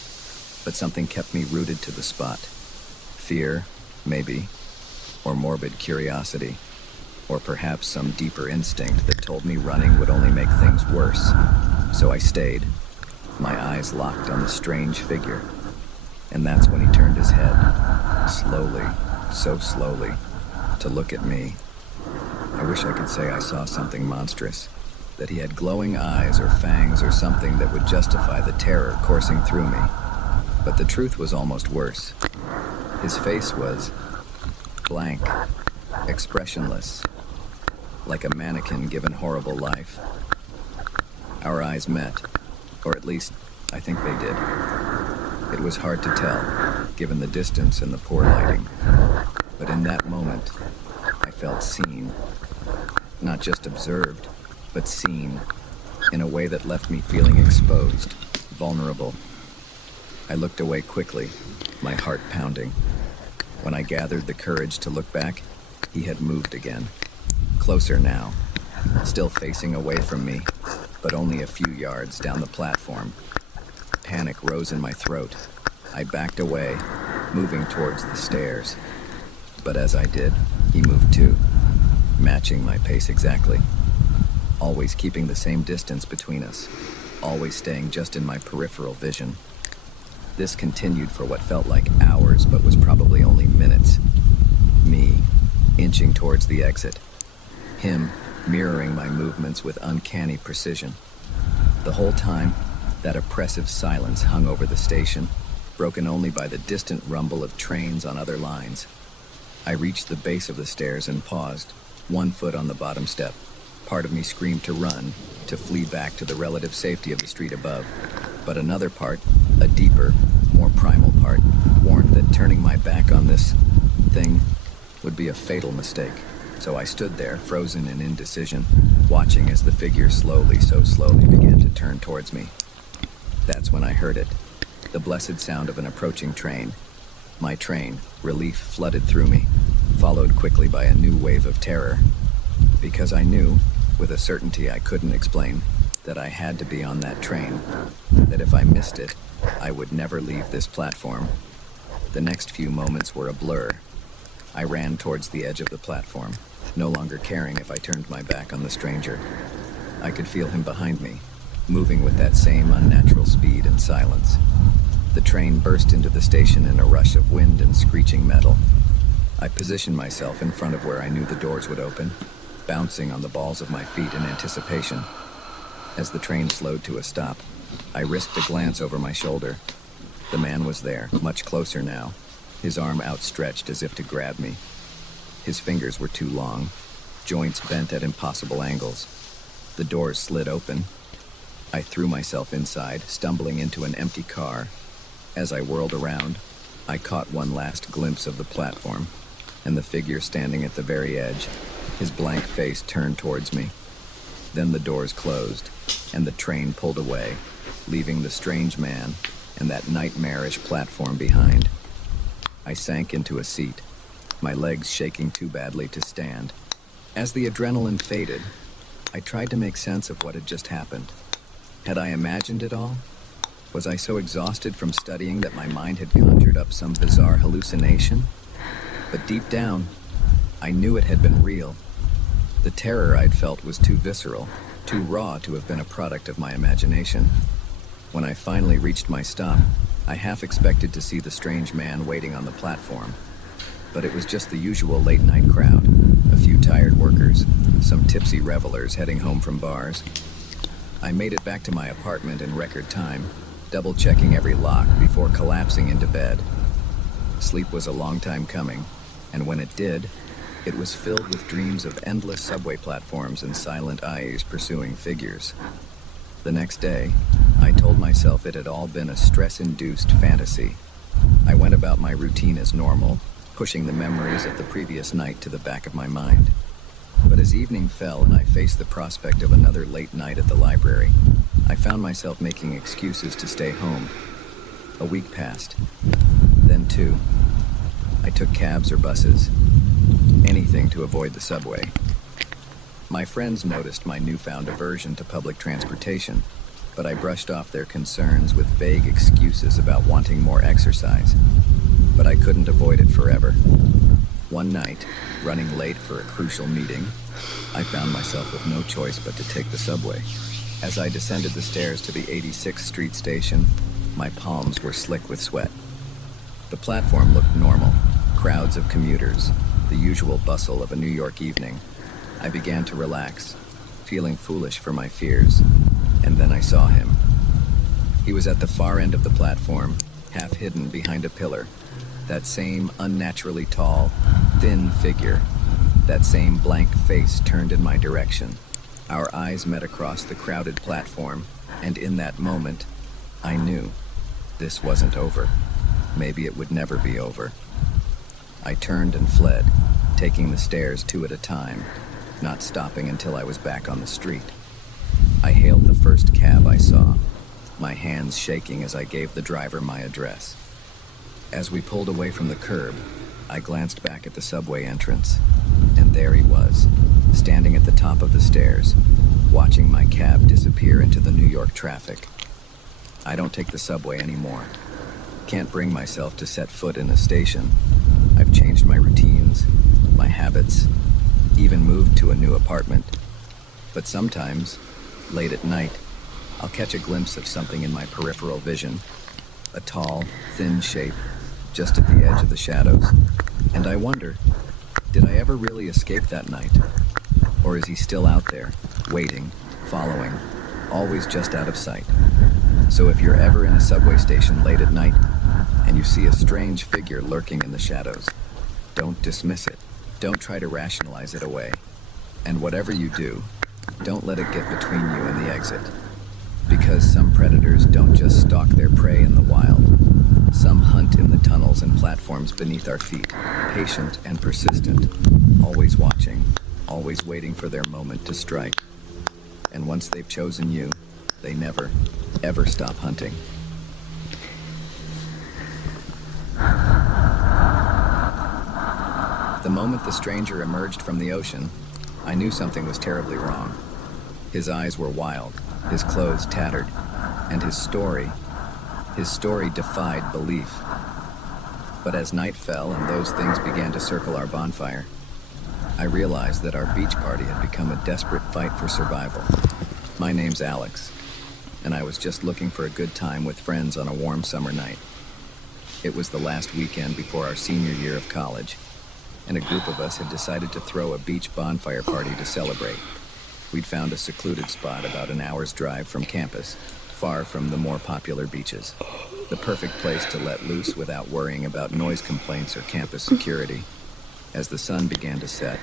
but something kept me rooted to the spot. Fear, maybe, or morbid curiosity, or perhaps some deeper instinct that told me running would only make things worse. So I stayed, my eyes locked on the strange figure. And that's when he turned his head, slowly, so slowly, to look at me. I wish I could say I saw something monstrous, that he had glowing eyes or fangs or something that would justify the terror coursing through me. But the truth was almost worse. His face was blank, expressionless, like a mannequin given horrible life. Our eyes met, or at least, I think they did. It was hard to tell, given the distance and the poor lighting. But in that moment, I felt seen. Not just observed, but seen, in a way that left me feeling exposed, vulnerable. I looked away quickly, my heart pounding. When I gathered the courage to look back, he had moved again. Closer now, still facing away from me, but only a few yards down the platform. Panic rose in my throat. I backed away, moving towards the stairs. But as I did, he moved too, matching my pace exactly. Always keeping the same distance between us, always staying just in my peripheral vision. This continued for what felt like hours, but was probably only minutes. Me, inching towards the exit. Him, mirroring my movements with uncanny precision. The whole time, that oppressive silence hung over the station, broken only by the distant rumble of trains on other lines. I reached the base of the stairs and paused, one foot on the bottom step. Part of me screamed to run, to flee back to the relative safety of the street above. But another part, a deeper, more primal part, warned that turning my back on this thing would be a fatal mistake. So I stood there, frozen in indecision, watching as the figure slowly, so slowly began to turn towards me. That's when I heard it, the blessed sound of an approaching train. My train, relief flooded through me, followed quickly by a new wave of terror. Because I knew, with a certainty I couldn't explain, that I had to be on that train, that if I missed it, I would never leave this platform. The next few moments were a blur. I ran towards the edge of the platform, no longer caring if I turned my back on the stranger. I could feel him behind me, moving with that same unnatural speed and silence. The train burst into the station in a rush of wind and screeching metal. I positioned myself in front of where I knew the doors would open, bouncing on the balls of my feet in anticipation. As the train slowed to a stop, I risked a glance over my shoulder. The man was there, much closer now, his arm outstretched as if to grab me. His fingers were too long, joints bent at impossible angles. The doors slid open. I threw myself inside, stumbling into an empty car. As I whirled around, I caught one last glimpse of the platform, and the figure standing at the very edge, his blank face turned towards me. Then the doors closed, and the train pulled away, leaving the strange man and that nightmarish platform behind. I sank into a seat, my legs shaking too badly to stand. As the adrenaline faded, I tried to make sense of what had just happened. Had I imagined it all? Was I so exhausted from studying that my mind had conjured up some bizarre hallucination? But deep down, I knew it had been real. The terror I'd felt was too visceral, too raw to have been a product of my imagination. When I finally reached my stop, I half expected to see the strange man waiting on the platform. But it was just the usual late-night crowd, a few tired workers, some tipsy revelers heading home from bars. I made it back to my apartment in record time, double-checking every lock before collapsing into bed. Sleep was a long time coming, and when it did, it was filled with dreams of endless subway platforms and silent eyes pursuing figures. The next day, I told myself it had all been a stress-induced fantasy. I went about my routine as normal, pushing the memories of the previous night to the back of my mind. But as evening fell and I faced the prospect of another late night at the library, I found myself making excuses to stay home. A week passed, then two. I took cabs or buses, anything to avoid the subway. My friends noticed my newfound aversion to public transportation, but I brushed off their concerns with vague excuses about wanting more exercise. But I couldn't avoid it forever. One night, running late for a crucial meeting, I found myself with no choice but to take the subway. As I descended the stairs to the 86th Street station, my palms were slick with sweat. The platform looked normal, crowds of commuters, the usual bustle of a New York evening. I began to relax, feeling foolish for my fears, and then I saw him. He was at the far end of the platform, half hidden behind a pillar. That same unnaturally tall, thin figure, that same blank face turned in my direction. Our eyes met across the crowded platform, and in that moment, I knew this wasn't over. Maybe it would never be over. I turned and fled, taking the stairs two at a time, not stopping until I was back on the street. I hailed the first cab I saw, my hands shaking as I gave the driver my address. As we pulled away from the curb, I glanced back at the subway entrance, and there he was, standing at the top of the stairs, watching my cab disappear into the New York traffic. I don't take the subway anymore. Can't bring myself to set foot in a station. I've changed my routines, my habits, even moved to a new apartment. But sometimes, late at night, I'll catch a glimpse of something in my peripheral vision, a tall, thin shape, just at the edge of the shadows. And I wonder, did I ever really escape that night? Or is he still out there, waiting, following, always just out of sight? So if you're ever in a subway station late at night, and you see a strange figure lurking in the shadows, don't dismiss it. Don't try to rationalize it away. And whatever you do, don't let it get between you and the exit. Because some predators don't just stalk their prey in the wild. Some hunt in the tunnels and platforms beneath our feet, patient and persistent, always watching, always waiting for their moment to strike. And once they've chosen you, they never, ever stop hunting. The moment the stranger emerged from the ocean, I knew something was terribly wrong. His eyes were wild, his clothes tattered, and his story defied belief. But as night fell and those things began to circle our bonfire, I realized that our beach party had become a desperate fight for survival. My name's Alex, and I was just looking for a good time with friends on a warm summer night. It was the last weekend before our senior year of college, and a group of us had decided to throw a beach bonfire party to celebrate. We'd found a secluded spot about an hour's drive from campus, far from the more popular beaches. The perfect place to let loose without worrying about noise complaints or campus security. As the sun began to set,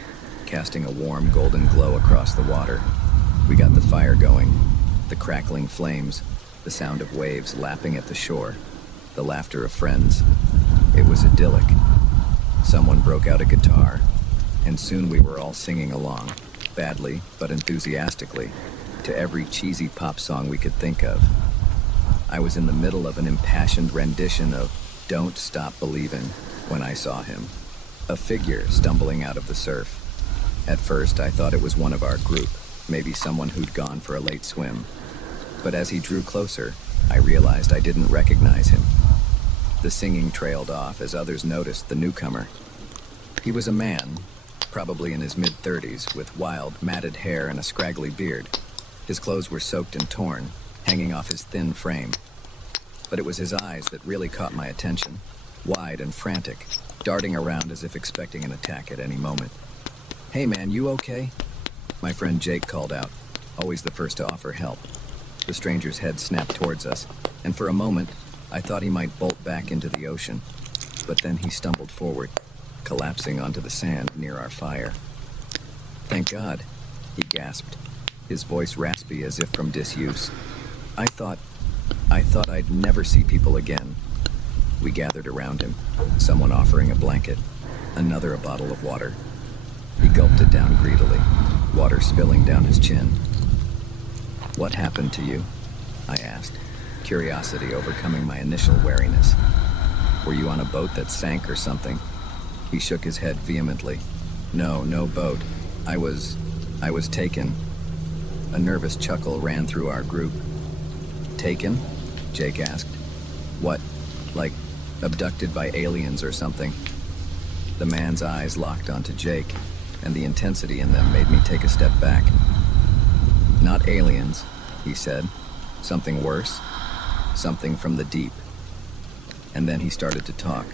casting a warm golden glow across the water, we got the fire going, the crackling flames, the sound of waves lapping at the shore, the laughter of friends. It was idyllic. Someone broke out a guitar, and soon we were all singing along, badly but enthusiastically, to every cheesy pop song we could think of. I was in the middle of an impassioned rendition of Don't Stop Believin' when I saw him, a figure stumbling out of the surf. At first, I thought it was one of our group, maybe someone who'd gone for a late swim. But as he drew closer, I realized I didn't recognize him. The singing trailed off as others noticed the newcomer. He was a man, probably in his mid-30s, with wild, matted hair and a scraggly beard. His clothes were soaked and torn, hanging off his thin frame. But it was his eyes that really caught my attention, wide and frantic, darting around as if expecting an attack at any moment. "Hey man, you okay?" My friend Jake called out, always the first to offer help. The stranger's head snapped towards us, and for a moment, I thought he might bolt back into the ocean. But then he stumbled forward, collapsing onto the sand near our fire. "Thank God," he gasped, his voice raspy as if from disuse. I thought I'd never see people again." We gathered around him, someone offering a blanket, another a bottle of water. He gulped it down greedily, water spilling down his chin. "What happened to you?" I asked, curiosity overcoming my initial wariness. "Were you on a boat that sank or something?" He shook his head vehemently. No boat. I was taken." A nervous chuckle ran through our group. "Taken?" Jake asked. "What, like abducted by aliens or something?" The man's eyes locked onto Jake, and the intensity in them made me take a step back. "Not aliens," he said. "Something worse. Something from the deep." And then he started to talk.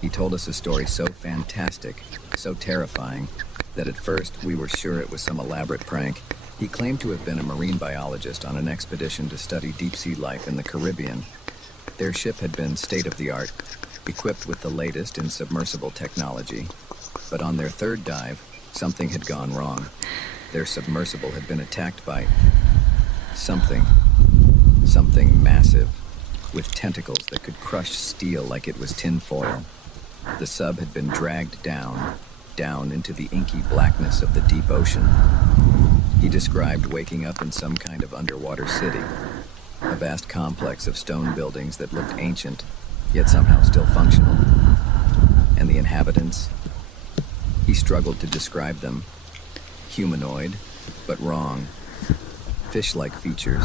He told us a story so fantastic, so terrifying, that at first we were sure it was some elaborate prank. He claimed to have been a marine biologist on an expedition to study deep-sea life in the Caribbean. Their ship had been state-of-the-art, equipped with the latest in submersible technology. But on their third dive, something had gone wrong. Their submersible had been attacked by something massive, with tentacles that could crush steel like it was tinfoil. The sub had been dragged down into the inky blackness of the deep ocean. He described waking up in some kind of underwater city, a vast complex of stone buildings that looked ancient, yet somehow still functional. And the inhabitants? He struggled to describe them. Humanoid, but wrong. Fish-like features,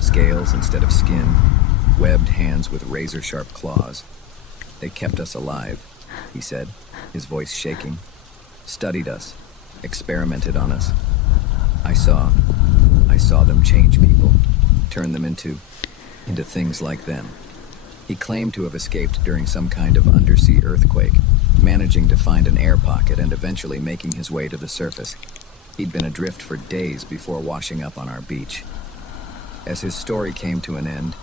scales instead of skin, webbed hands with razor-sharp claws. "They kept us alive," he said, his voice shaking. "Studied us, experimented on us. I saw them change people, turn them into things like them." He claimed to have escaped during some kind of undersea earthquake, managing to find an air pocket and eventually making his way to the surface. He'd been adrift for days before washing up on our beach. As his story came to an end,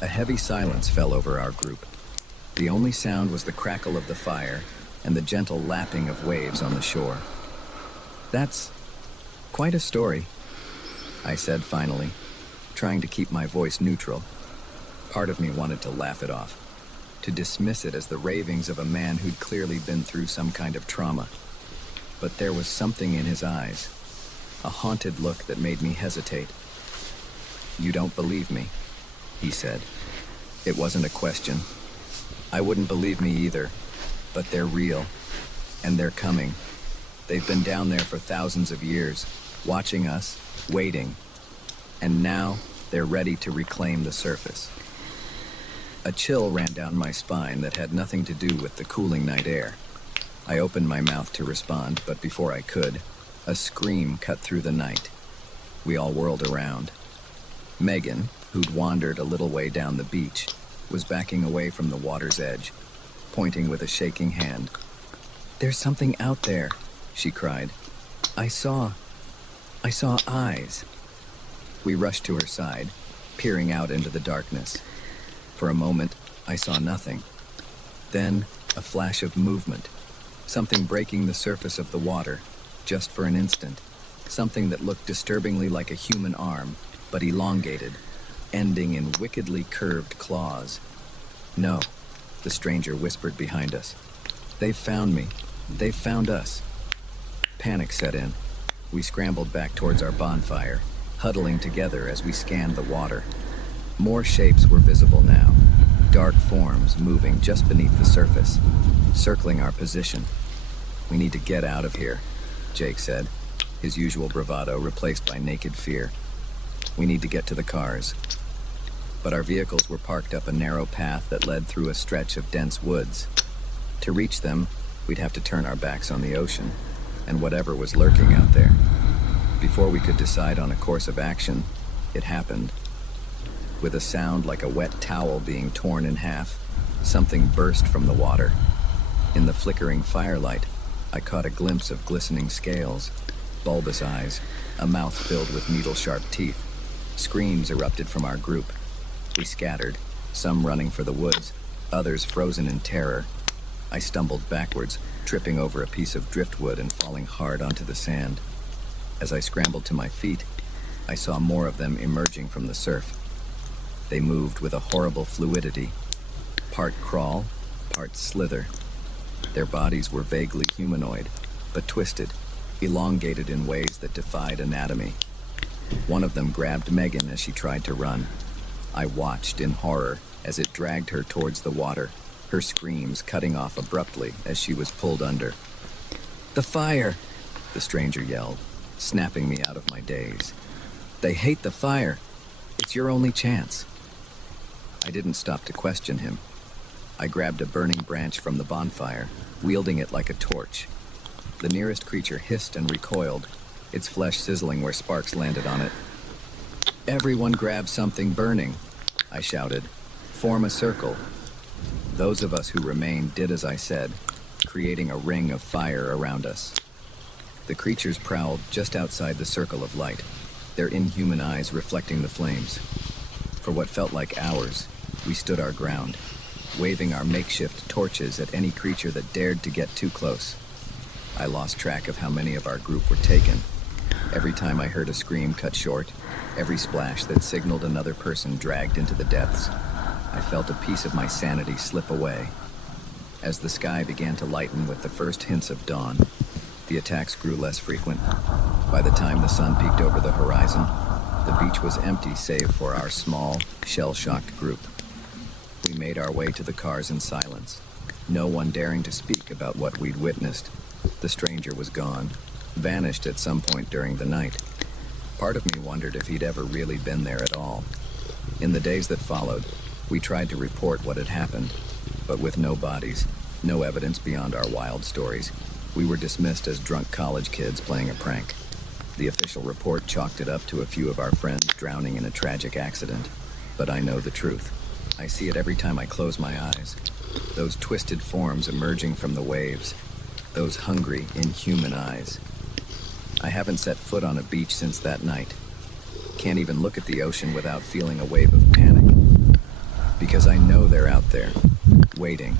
a heavy silence fell over our group. The only sound was the crackle of the fire and the gentle lapping of waves on the shore. "That's quite a story," I said finally, trying to keep my voice neutral. Part of me wanted to laugh it off, to dismiss it as the ravings of a man who'd clearly been through some kind of trauma. But there was something in his eyes, a haunted look that made me hesitate. "You don't believe me," he said. It wasn't a question. I wouldn't believe me either, but they're real, and they're coming. They've been down there for thousands of years, watching us, waiting, and now they're ready to reclaim the surface. A chill ran down my spine that had nothing to do with the cooling night air. I opened my mouth to respond, but before I could, a scream cut through the night. We all whirled around. Megan, who'd wandered a little way down the beach, was backing away from the water's edge, pointing with a shaking hand. "There's something out there," she cried. I saw eyes." We rushed to her side, peering out into the darkness. For a moment, I saw nothing. Then, a flash of movement, something breaking the surface of the water, just for an instant. Something that looked disturbingly like a human arm, but elongated, ending in wickedly curved claws. "No," the stranger whispered behind us. "They've found me. They've found us." Panic set in. We scrambled back towards our bonfire, huddling together as we scanned the water. More shapes were visible now, dark forms moving just beneath the surface, circling our position. "We need to get out of here," Jake said, his usual bravado replaced by naked fear. We need to get to the cars. But our vehicles were parked up a narrow path that led through a stretch of dense woods. To reach them, we'd have to turn our backs on the ocean and whatever was lurking out there. Before we could decide on a course of action, it happened. With a sound like a wet towel being torn in half, something burst from the water. In the flickering firelight, I caught a glimpse of glistening scales, bulbous eyes, a mouth filled with needle-sharp teeth. Screams erupted from our group. We scattered, some running for the woods, others frozen in terror. I stumbled backwards, tripping over a piece of driftwood and falling hard onto the sand. As I scrambled to my feet, I saw more of them emerging from the surf. They moved with a horrible fluidity, part crawl, part slither. Their bodies were vaguely humanoid, but twisted, elongated in ways that defied anatomy. One of them grabbed Megan as she tried to run. I watched in horror as it dragged her towards the water, her screams cutting off abruptly as she was pulled under. "The fire!" the stranger yelled, snapping me out of my daze. "They hate the fire. It's your only chance." I didn't stop to question him. I grabbed a burning branch from the bonfire, wielding it like a torch. The nearest creature hissed and recoiled, its flesh sizzling where sparks landed on it. "Everyone grab something burning," I shouted. "Form a circle." Those of us who remained did as I said, creating a ring of fire around us. The creatures prowled just outside the circle of light, their inhuman eyes reflecting the flames. For what felt like hours, we stood our ground, waving our makeshift torches at any creature that dared to get too close. I lost track of how many of our group were taken. Every time I heard a scream cut short, every splash that signaled another person dragged into the depths, I felt a piece of my sanity slip away. As the sky began to lighten with the first hints of dawn, the attacks grew less frequent. By the time the sun peeked over the horizon, the beach was empty save for our small, shell-shocked group. We made our way to the cars in silence, no one daring to speak about what we'd witnessed. The stranger was gone, vanished at some point during the night. Part of me wondered if he'd ever really been there at all. In the days that followed, we tried to report what had happened, but with no bodies, no evidence beyond our wild stories, we were dismissed as drunk college kids playing a prank. The official report chalked it up to a few of our friends drowning in a tragic accident. But I know the truth. I see it every time I close my eyes. Those twisted forms emerging from the waves. Those hungry, inhuman eyes. I haven't set foot on a beach since that night. Can't even look at the ocean without feeling a wave of panic. Because I know they're out there, waiting,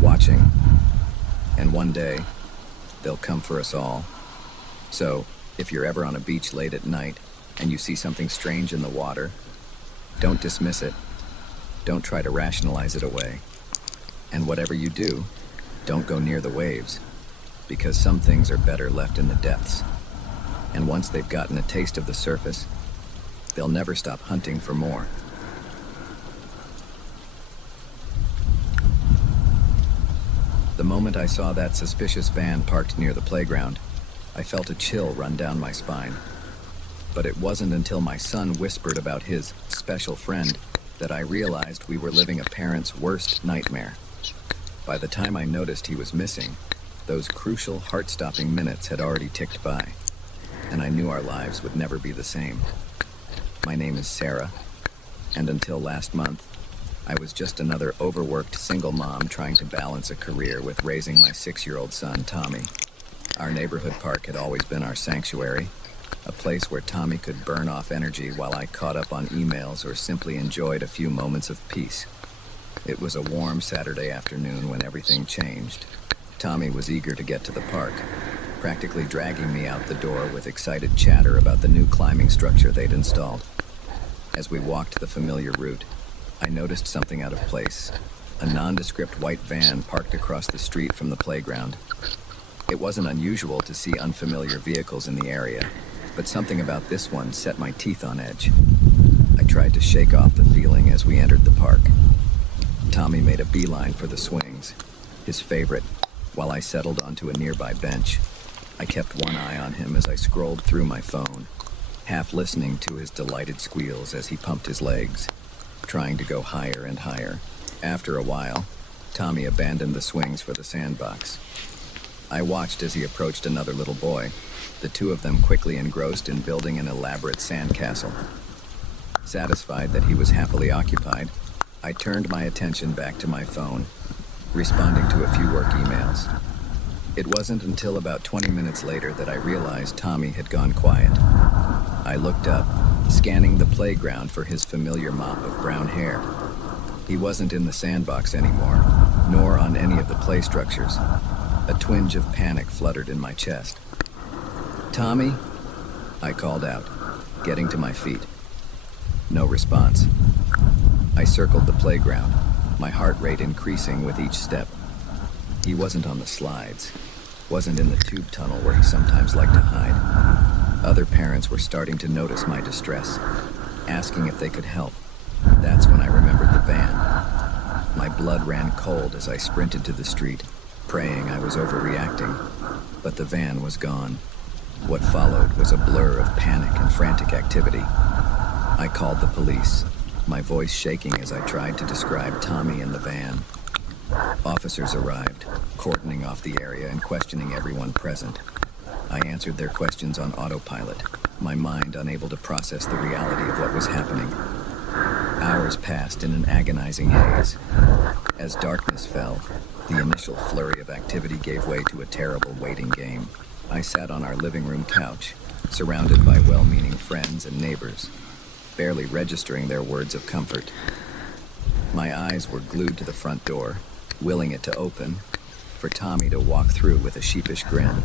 watching. And one day, they'll come for us all. So, if you're ever on a beach late at night and you see something strange in the water, don't dismiss it. Don't try to rationalize it away. And whatever you do, don't go near the waves, because some things are better left in the depths. And once they've gotten a taste of the surface, they'll never stop hunting for more. The moment I saw that suspicious van parked near the playground, I felt a chill run down my spine. But it wasn't until my son whispered about his special friend that I realized we were living a parent's worst nightmare. By the time I noticed he was missing, those crucial, heart-stopping minutes had already ticked by, and I knew our lives would never be the same. My name is Sarah, and until last month, I was just another overworked single mom trying to balance a career with raising my 6-year-old son, Tommy. Our neighborhood park had always been our sanctuary, a place where Tommy could burn off energy while I caught up on emails or simply enjoyed a few moments of peace. It was a warm Saturday afternoon when everything changed. Tommy was eager to get to the park, practically dragging me out the door with excited chatter about the new climbing structure they'd installed. As we walked the familiar route, I noticed something out of place, a nondescript white van parked across the street from the playground. It wasn't unusual to see unfamiliar vehicles in the area, but something about this one set my teeth on edge. I tried to shake off the feeling as we entered the park. Tommy made a beeline for the swings, his favorite, while I settled onto a nearby bench. I kept one eye on him as I scrolled through my phone. half listening to his delighted squeals as he pumped his legs, trying to go higher and higher. After a while, Tommy abandoned the swings for the sandbox. I watched as he approached another little boy, the two of them quickly engrossed in building an elaborate sandcastle. Satisfied that he was happily occupied, I turned my attention back to my phone, responding to a few work emails. It wasn't until about 20 minutes later that I realized Tommy had gone quiet. I looked up, scanning the playground for his familiar mop of brown hair. He wasn't in the sandbox anymore, nor on any of the play structures. A twinge of panic fluttered in my chest. "Tommy?" I called out, getting to my feet. No response. I circled the playground, my heart rate increasing with each step. He wasn't on the slides, wasn't in the tube tunnel where he sometimes liked to hide. Other parents were starting to notice my distress, asking if they could help. That's when I remembered the van. My blood ran cold as I sprinted to the street, praying I was overreacting. But the van was gone. What followed was a blur of panic and frantic activity. I called the police, my voice shaking as I tried to describe Tommy and the van. Officers arrived, cordoning off the area and questioning everyone present. I answered their questions on autopilot, my mind unable to process the reality of what was happening. Hours passed in an agonizing haze. As darkness fell, the initial flurry of activity gave way to a terrible waiting game. I sat on our living room couch, surrounded by well-meaning friends and neighbors, barely registering their words of comfort. My eyes were glued to the front door, willing it to open, for Tommy to walk through with a sheepish grin,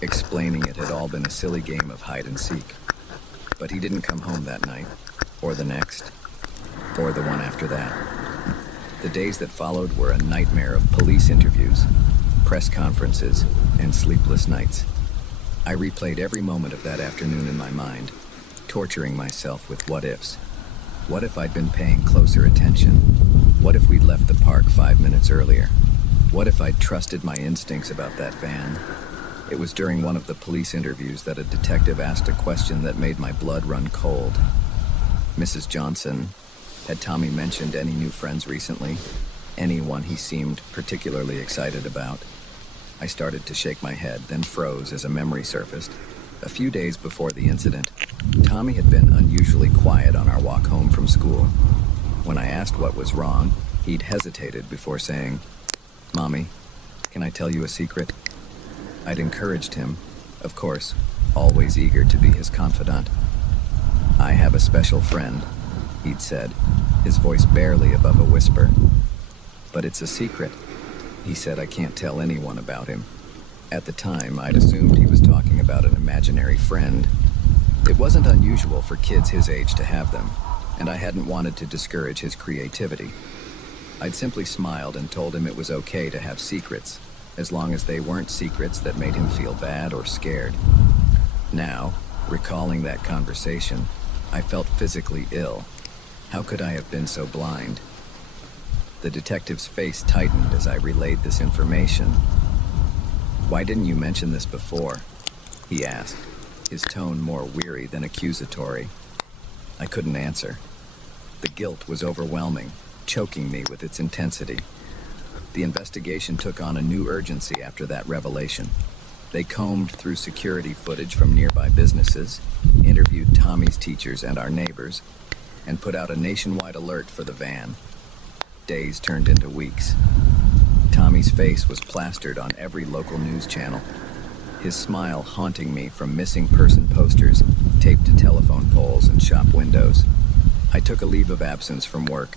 explaining it had all been a silly game of hide and seek. But he didn't come home that night, or the next, or the one after that. The days that followed were a nightmare of police interviews, press conferences, and sleepless nights. I replayed every moment of that afternoon in my mind, torturing myself with what-ifs. What if I'd been paying closer attention? What if we'd left the park 5 minutes earlier? What if I'd trusted my instincts about that van? It was during one of the police interviews that a detective asked a question that made my blood run cold. "Mrs. Johnson, had Tommy mentioned any new friends recently? Anyone he seemed particularly excited about?" I started to shake my head, then froze as a memory surfaced. A few days before the incident, Tommy had been unusually quiet on our walk home from school. When I asked what was wrong, he'd hesitated before saying, "Mommy, can I tell you a secret?" I'd encouraged him, of course, always eager to be his confidant. "I have a special friend," he'd said, his voice barely above a whisper. "But it's a secret." He said I can't tell anyone about him. At the time, I'd assumed he was talking about an imaginary friend. It wasn't unusual for kids his age to have them, and I hadn't wanted to discourage his creativity. I'd simply smiled and told him it was okay to have secrets, as long as they weren't secrets that made him feel bad or scared. Now, recalling that conversation, I felt physically ill. How could I have been so blind? The detective's face tightened as I relayed this information. "Why didn't you mention this before?" he asked, his tone more weary than accusatory. I couldn't answer. The guilt was overwhelming, choking me with its intensity. The investigation took on a new urgency after that revelation. They combed through security footage from nearby businesses, interviewed Tommy's teachers and our neighbors, and put out a nationwide alert for the van. Days turned into weeks. Tommy's face was plastered on every local news channel, his smile haunting me from missing person posters taped to telephone poles and shop windows. I took a leave of absence from work,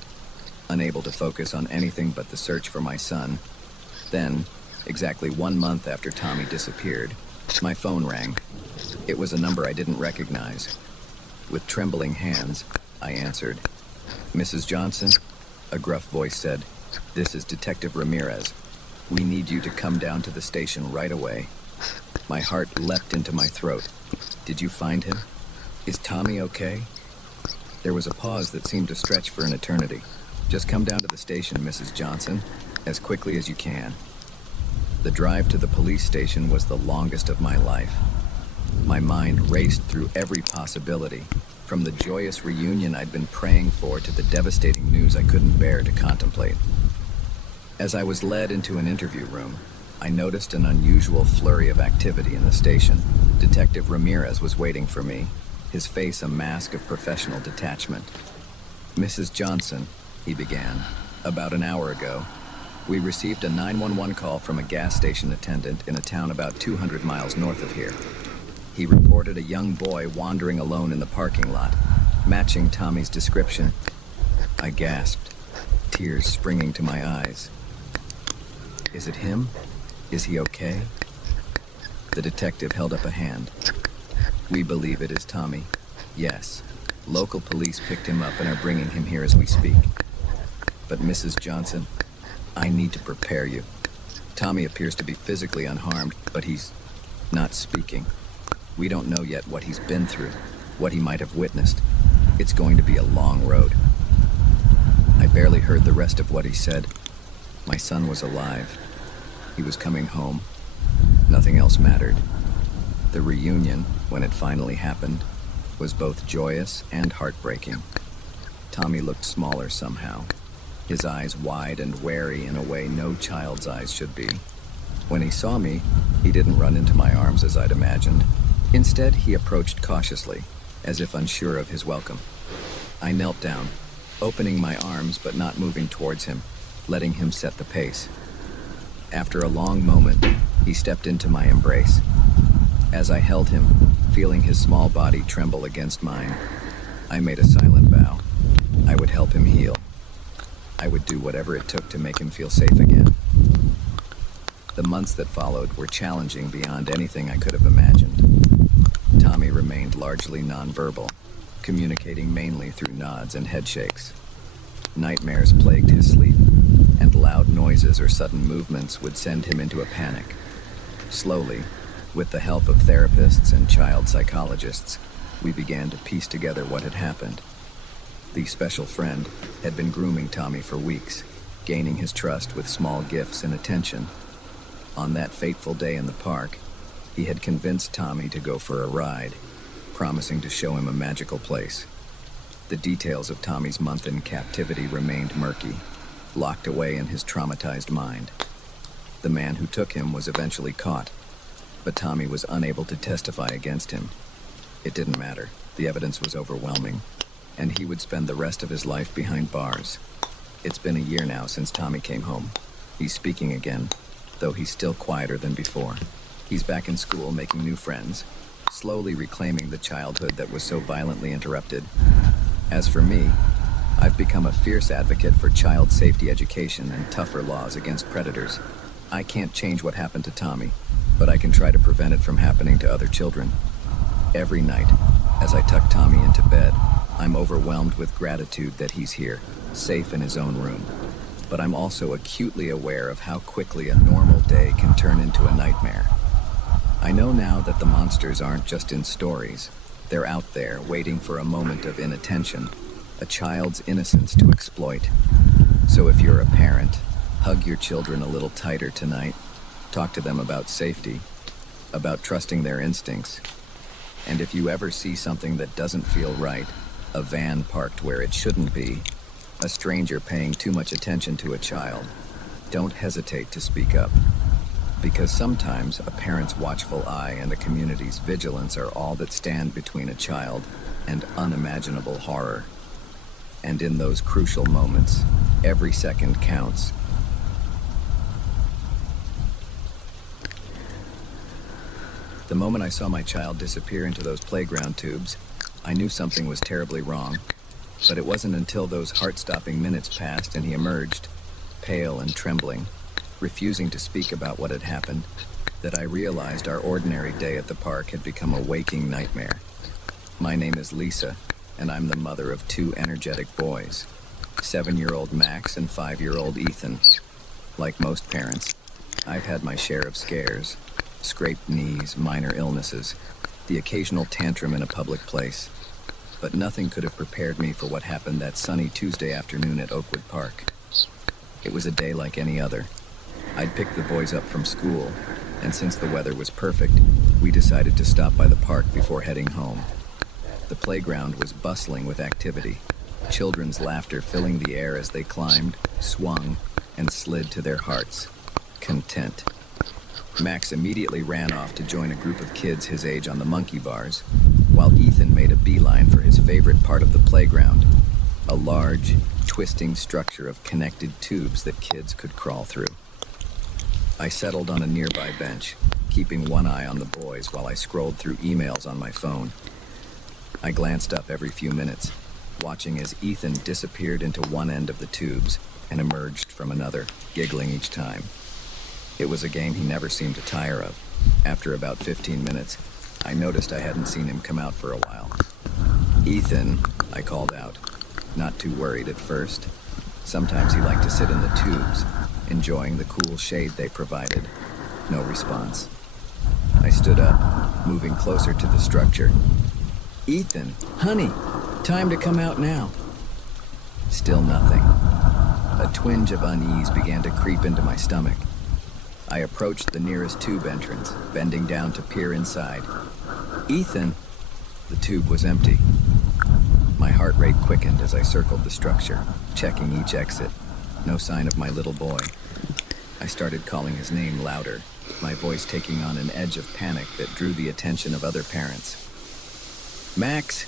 unable to focus on anything but the search for my son. Then, exactly 1 month after Tommy disappeared, my phone rang. It was a number I didn't recognize. With trembling hands, I answered. "Mrs. Johnson?" A gruff voice said, "This is Detective Ramirez. We need you to come down to the station right away." My heart leapt into my throat. "Did you find him? Is Tommy okay?" There was a pause that seemed to stretch for an eternity. "Just come down to the station, Mrs. Johnson, as quickly as you can." The drive to the police station was the longest of my life. My mind raced through every possibility, from the joyous reunion I'd been praying for to the devastating news I couldn't bear to contemplate. As I was led into an interview room, I noticed an unusual flurry of activity in the station. Detective Ramirez was waiting for me, his face a mask of professional detachment. "Mrs. Johnson," he began, "about an hour ago, we received a 911 call from a gas station attendant in a town about 200 miles north of here. He reported a young boy wandering alone in the parking lot, matching Tommy's description." I gasped, tears springing to my eyes. "Is it him? Is he okay?" The detective held up a hand. "We believe it is Tommy. Yes. Local police picked him up and are bringing him here as we speak. But Mrs. Johnson, I need to prepare you. Tommy appears to be physically unharmed, but he's not speaking. We don't know yet what he's been through, what he might have witnessed. It's going to be a long road." I barely heard the rest of what he said. My son was alive. He was coming home. Nothing else mattered. The reunion, when it finally happened, was both joyous and heartbreaking. Tommy looked smaller somehow, his eyes wide and wary in a way no child's eyes should be. When he saw me, he didn't run into my arms as I'd imagined. Instead, he approached cautiously, as if unsure of his welcome. I knelt down, opening my arms but not moving towards him, letting him set the pace. After a long moment, he stepped into my embrace. As I held him, feeling his small body tremble against mine, I made a silent vow. I would help him heal. I would do whatever it took to make him feel safe again. The months that followed were challenging beyond anything I could have imagined. Tommy remained largely nonverbal, communicating mainly through nods and headshakes. Nightmares plagued his sleep, and loud noises or sudden movements would send him into a panic. Slowly, with the help of therapists and child psychologists, we began to piece together what had happened. The special friend had been grooming Tommy for weeks, gaining his trust with small gifts and attention. On that fateful day in the park, he had convinced Tommy to go for a ride, promising to show him a magical place. The details of Tommy's month in captivity remained murky, locked away in his traumatized mind. The man who took him was eventually caught, but Tommy was unable to testify against him. It didn't matter. The evidence was overwhelming, and he would spend the rest of his life behind bars. It's been a year now since Tommy came home. He's speaking again, though he's still quieter than before. He's back in school making new friends, slowly reclaiming the childhood that was so violently interrupted. As for me, I've become a fierce advocate for child safety education and tougher laws against predators. I can't change what happened to Tommy, but I can try to prevent it from happening to other children. Every night, as I tuck Tommy into bed, I'm overwhelmed with gratitude that he's here, safe in his own room. But I'm also acutely aware of how quickly a normal day can turn into a nightmare. I know now that the monsters aren't just in stories. They're out there, waiting for a moment of inattention, a child's innocence to exploit. So if you're a parent, hug your children a little tighter tonight. Talk to them about safety, about trusting their instincts. And if you ever see something that doesn't feel right, a van parked where it shouldn't be, a stranger paying too much attention to a child, don't hesitate to speak up. Because sometimes a parent's watchful eye and a community's vigilance are all that stand between a child and unimaginable horror. And in those crucial moments, every second counts. The moment I saw my child disappear into those playground tubes, I knew something was terribly wrong. But it wasn't until those heart-stopping minutes passed and he emerged, pale and trembling, refusing to speak about what had happened, that I realized our ordinary day at the park had become a waking nightmare. My name is Lisa, and I'm the mother of two energetic boys, 7-year-old Max and 5-year-old Ethan. Like most parents, I've had my share of scares, scraped knees, minor illnesses, the occasional tantrum in a public place. But nothing could have prepared me for what happened that sunny Tuesday afternoon at Oakwood Park. It was a day like any other. I'd picked the boys up from school, and since the weather was perfect, We decided to stop by the park before heading home. The playground was bustling with activity, children's laughter filling the air as they climbed, swung, and slid to their hearts' content. Max immediately ran off to join a group of kids his age on the monkey bars, while Ethan made a beeline for his favorite part of the playground, a large, twisting structure of connected tubes that kids could crawl through. I settled on a nearby bench, keeping one eye on the boys while I scrolled through emails on my phone. I glanced up every few minutes, watching as Ethan disappeared into one end of the tubes and emerged from another, giggling each time. It was a game he never seemed to tire of. After about 15 minutes, I noticed I hadn't seen him come out for a while. "Ethan," I called out, not too worried at first. Sometimes he liked to sit in the tubes, enjoying the cool shade they provided. No response. I stood up, moving closer to the structure. "Ethan, honey, time to come out now." Still nothing. A twinge of unease began to creep into my stomach. I approached the nearest tube entrance, bending down to peer inside. "Ethan!" The tube was empty. My heart rate quickened as I circled the structure, checking each exit. No sign of my little boy. I started calling his name louder, my voice taking on an edge of panic that drew the attention of other parents. "Max!"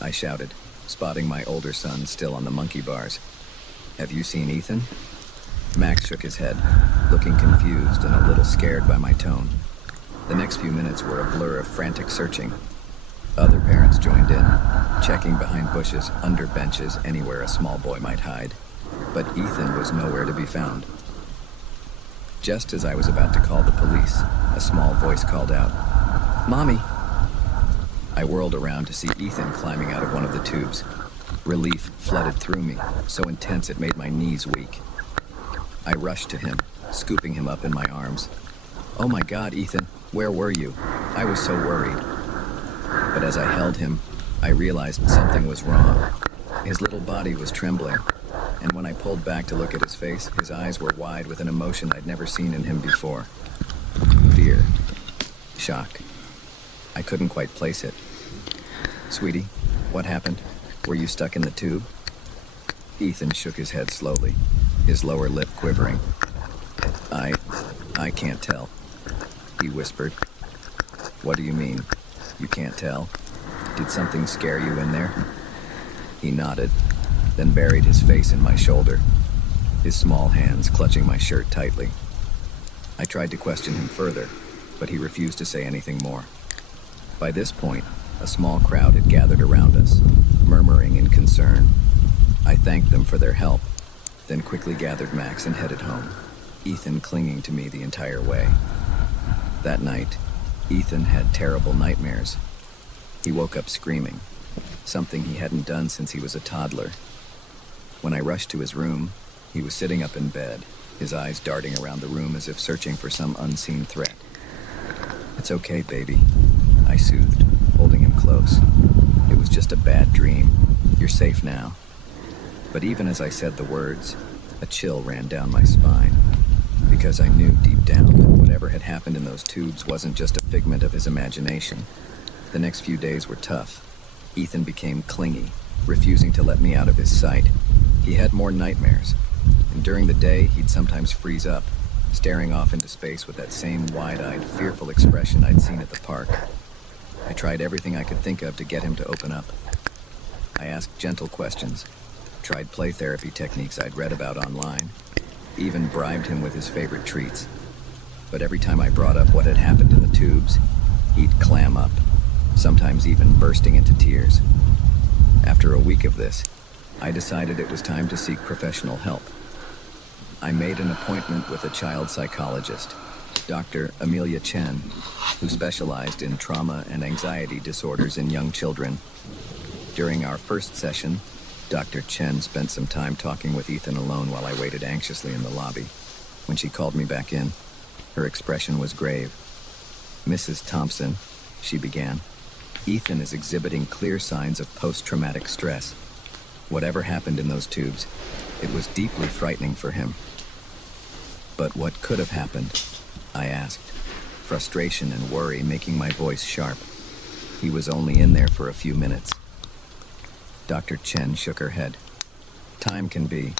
I shouted, spotting my older son still on the monkey bars. "Have you seen Ethan?" Max shook his head, looking confused and a little scared by my tone. The next few minutes were a blur of frantic searching. Other parents joined in, checking behind bushes, under benches, anywhere a small boy might hide. But Ethan was nowhere to be found. Just as I was about to call the police, a small voice called out, "Mommy!" I whirled around to see Ethan climbing out of one of the tubes. Relief flooded through me, so intense it made my knees weak. I rushed to him, scooping him up in my arms. "Oh my God, Ethan, where were you? I was so worried." But as I held him, I realized something was wrong. His little body was trembling, and when I pulled back to look at his face, his eyes were wide with an emotion I'd never seen in him before. Fear. Shock. I couldn't quite place it. "Sweetie, what happened? Were you stuck in the tube?" Ethan shook his head slowly, his lower lip quivering. I can't tell," he whispered. "What do you mean? You can't tell? Did something scare you in there?" He nodded, then buried his face in my shoulder, his small hands clutching my shirt tightly. I tried to question him further, but he refused to say anything more. By this point, a small crowd had gathered around us, murmuring in concern. I thanked them for their help, then quickly gathered Max and headed home, Ethan clinging to me the entire way. That night, Ethan had terrible nightmares. He woke up screaming, something he hadn't done since he was a toddler. When I rushed to his room, he was sitting up in bed, his eyes darting around the room as if searching for some unseen threat. "It's okay, baby," I soothed, holding him close. "It was just a bad dream. You're safe now." But even as I said the words, a chill ran down my spine, because I knew deep down that whatever had happened in those tubes wasn't just a figment of his imagination. The next few days were tough. Ethan became clingy, refusing to let me out of his sight. He had more nightmares, and during the day he'd sometimes freeze up, staring off into space with that same wide-eyed, fearful expression I'd seen at the park. I tried everything I could think of to get him to open up. I asked gentle questions, tried play therapy techniques I'd read about online, even bribed him with his favorite treats. But every time I brought up what had happened in the tubes, he'd clam up, sometimes even bursting into tears. After a week of this, I decided it was time to seek professional help. I made an appointment with a child psychologist, Dr. Amelia Chen, who specialized in trauma and anxiety disorders in young children. During our first session, Dr. Chen spent some time talking with Ethan alone while I waited anxiously in the lobby. When she called me back in, her expression was grave. "Mrs. Thompson," she began, "Ethan is exhibiting clear signs of post-traumatic stress. Whatever happened in those tubes, it was deeply frightening for him." "But what could have happened?" I asked, frustration and worry making my voice sharp. He was only in there for a few minutes. Dr. Chen shook her head. Time can be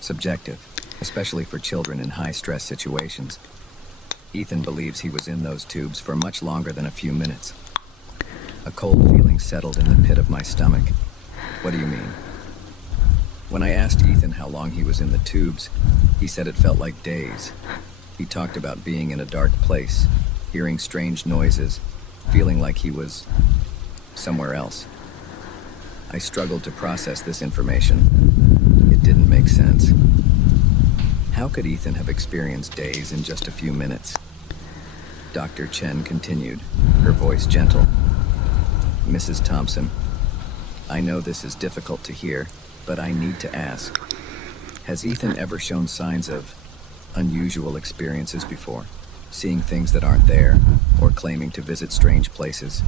subjective, especially for children in high-stress situations. Ethan believes he was in those tubes for much longer than a few minutes. A cold feeling settled in the pit of my stomach. What do you mean? When I asked Ethan how long he was in the tubes, he said it felt like days. He talked about being in a dark place, hearing strange noises, feeling like he was somewhere else. I struggled to process this information. It didn't make sense. How could Ethan have experienced days in just a few minutes? Dr. Chen continued, her voice gentle. Mrs. Thompson, I know this is difficult to hear, but I need to ask. Has Ethan ever shown signs of unusual experiences before? Seeing things that aren't there, or claiming to visit strange places?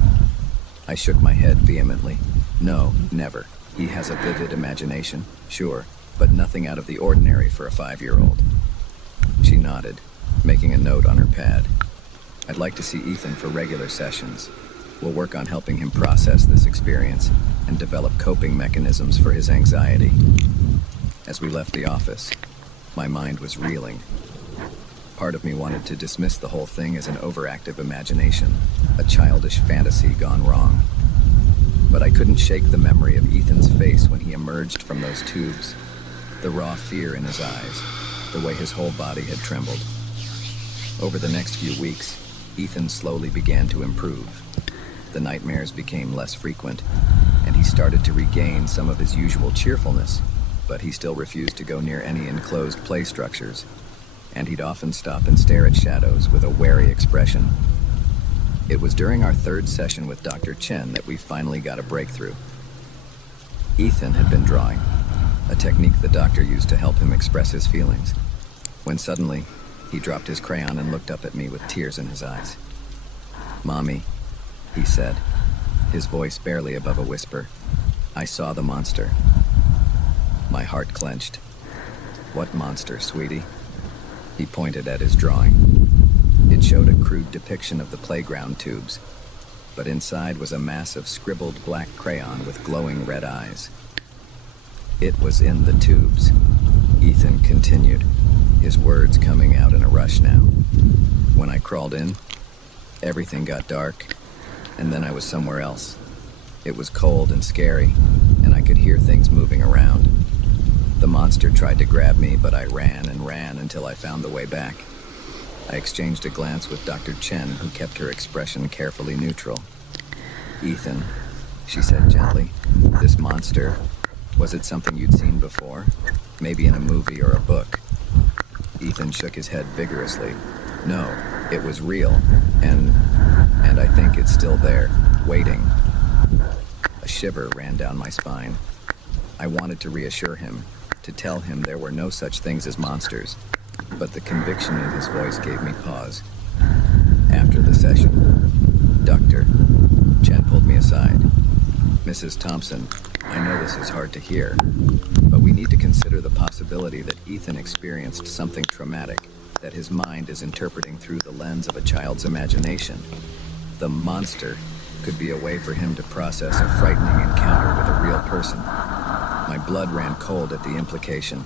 I shook my head vehemently. No, never. He has a vivid imagination, sure, but nothing out of the ordinary for a 5-year-old. She nodded, making a note on her pad. I'd like to see Ethan for regular sessions. We'll work on helping him process this experience and develop coping mechanisms for his anxiety. As we left the office, my mind was reeling. Part of me wanted to dismiss the whole thing as an overactive imagination, a childish fantasy gone wrong. But I couldn't shake the memory of Ethan's face when he emerged from those tubes, the raw fear in his eyes, the way his whole body had trembled. Over the next few weeks, Ethan slowly began to improve. The nightmares became less frequent, and he started to regain some of his usual cheerfulness, but he still refused to go near any enclosed play structures, and he'd often stop and stare at shadows with a wary expression. It was during our 3rd session with Dr. Chen that we finally got a breakthrough. Ethan had been drawing, a technique the doctor used to help him express his feelings, when suddenly he dropped his crayon and looked up at me with tears in his eyes. Mommy, he said, his voice barely above a whisper, I saw the monster. My heart clenched. What monster, sweetie? He pointed at his drawing. It showed a crude depiction of the playground tubes, but inside was a massive scribbled black crayon with glowing red eyes. It was in the tubes, Ethan continued, his words coming out in a rush now. When I crawled in, everything got dark, and then I was somewhere else. It was cold and scary, and I could hear things moving around. The monster tried to grab me, but I ran and ran until I found the way back. I exchanged a glance with Dr. Chen, who kept her expression carefully neutral. Ethan, she said gently, this monster, was it something you'd seen before? Maybe in a movie or a book? Ethan shook his head vigorously. No, it was real, and I think it's still there, waiting. A shiver ran down my spine. I wanted to reassure him, to tell him there were no such things as monsters, but the conviction in his voice gave me pause. After the session, Dr. Chen pulled me aside. Mrs. Thompson, I know this is hard to hear, but we need to consider the possibility that Ethan experienced something traumatic that his mind is interpreting through the lens of a child's imagination. The monster could be a way for him to process a frightening encounter with a real person. My blood ran cold at the implication.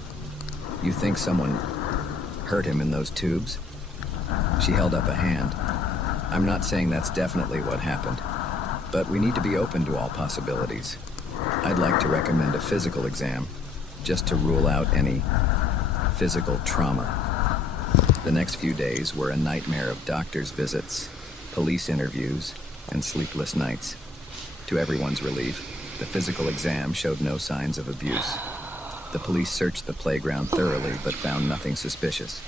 You think someone hurt him in those tubes? She held up a hand. I'm not saying that's definitely what happened, but we need to be open to all possibilities. I'd like to recommend a physical exam, just to rule out any physical trauma. The next few days were a nightmare of doctor's visits, police interviews, and sleepless nights. To everyone's relief, the physical exam showed no signs of abuse. The police searched the playground thoroughly but found nothing suspicious.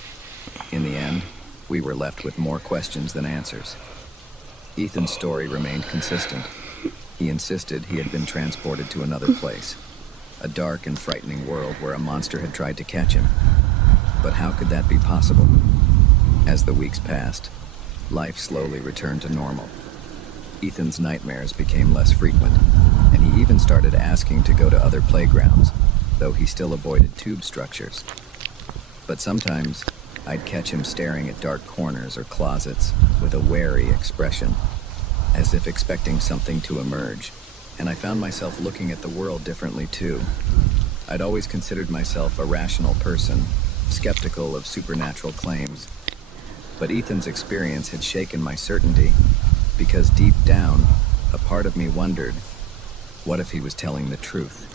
In the end, we were left with more questions than answers. Ethan's story remained consistent. He insisted he had been transported to another place, a dark and frightening world where a monster had tried to catch him. But how could that be possible? As the weeks passed, life slowly returned to normal. Ethan's nightmares became less frequent, and he even started asking to go to other playgrounds, though he still avoided tube structures. But sometimes, I'd catch him staring at dark corners or closets with a wary expression, as if expecting something to emerge. And I found myself looking at the world differently too. I'd always considered myself a rational person, skeptical of supernatural claims. But Ethan's experience had shaken my certainty, because deep down, a part of me wondered, what if he was telling the truth?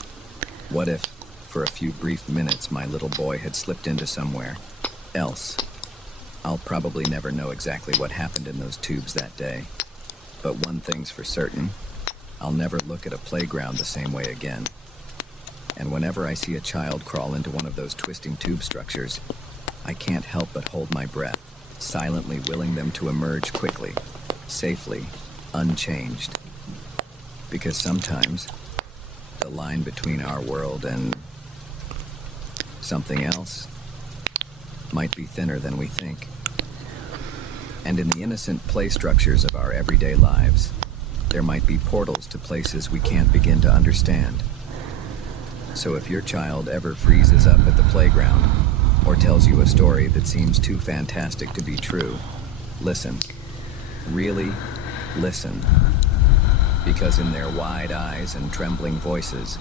What if, for a few brief minutes, my little boy had slipped into somewhere else? I'll probably never know exactly what happened in those tubes that day. But one thing's for certain, I'll never look at a playground the same way again. And whenever I see a child crawl into one of those twisting tube structures, I can't help but hold my breath, silently willing them to emerge quickly, safely, unchanged. Because sometimes, the line between our world and something else might be thinner than we think. And in the innocent play structures of our everyday lives, there might be portals to places we can't begin to understand. So if your child ever freezes up at the playground, or tells you a story that seems too fantastic to be true, listen. Really listen. Because in their wide eyes and trembling voices,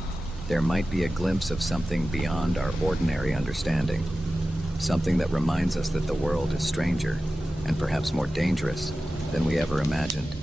there might be a glimpse of something beyond our ordinary understanding. Something that reminds us that the world is stranger, and perhaps more dangerous, than we ever imagined.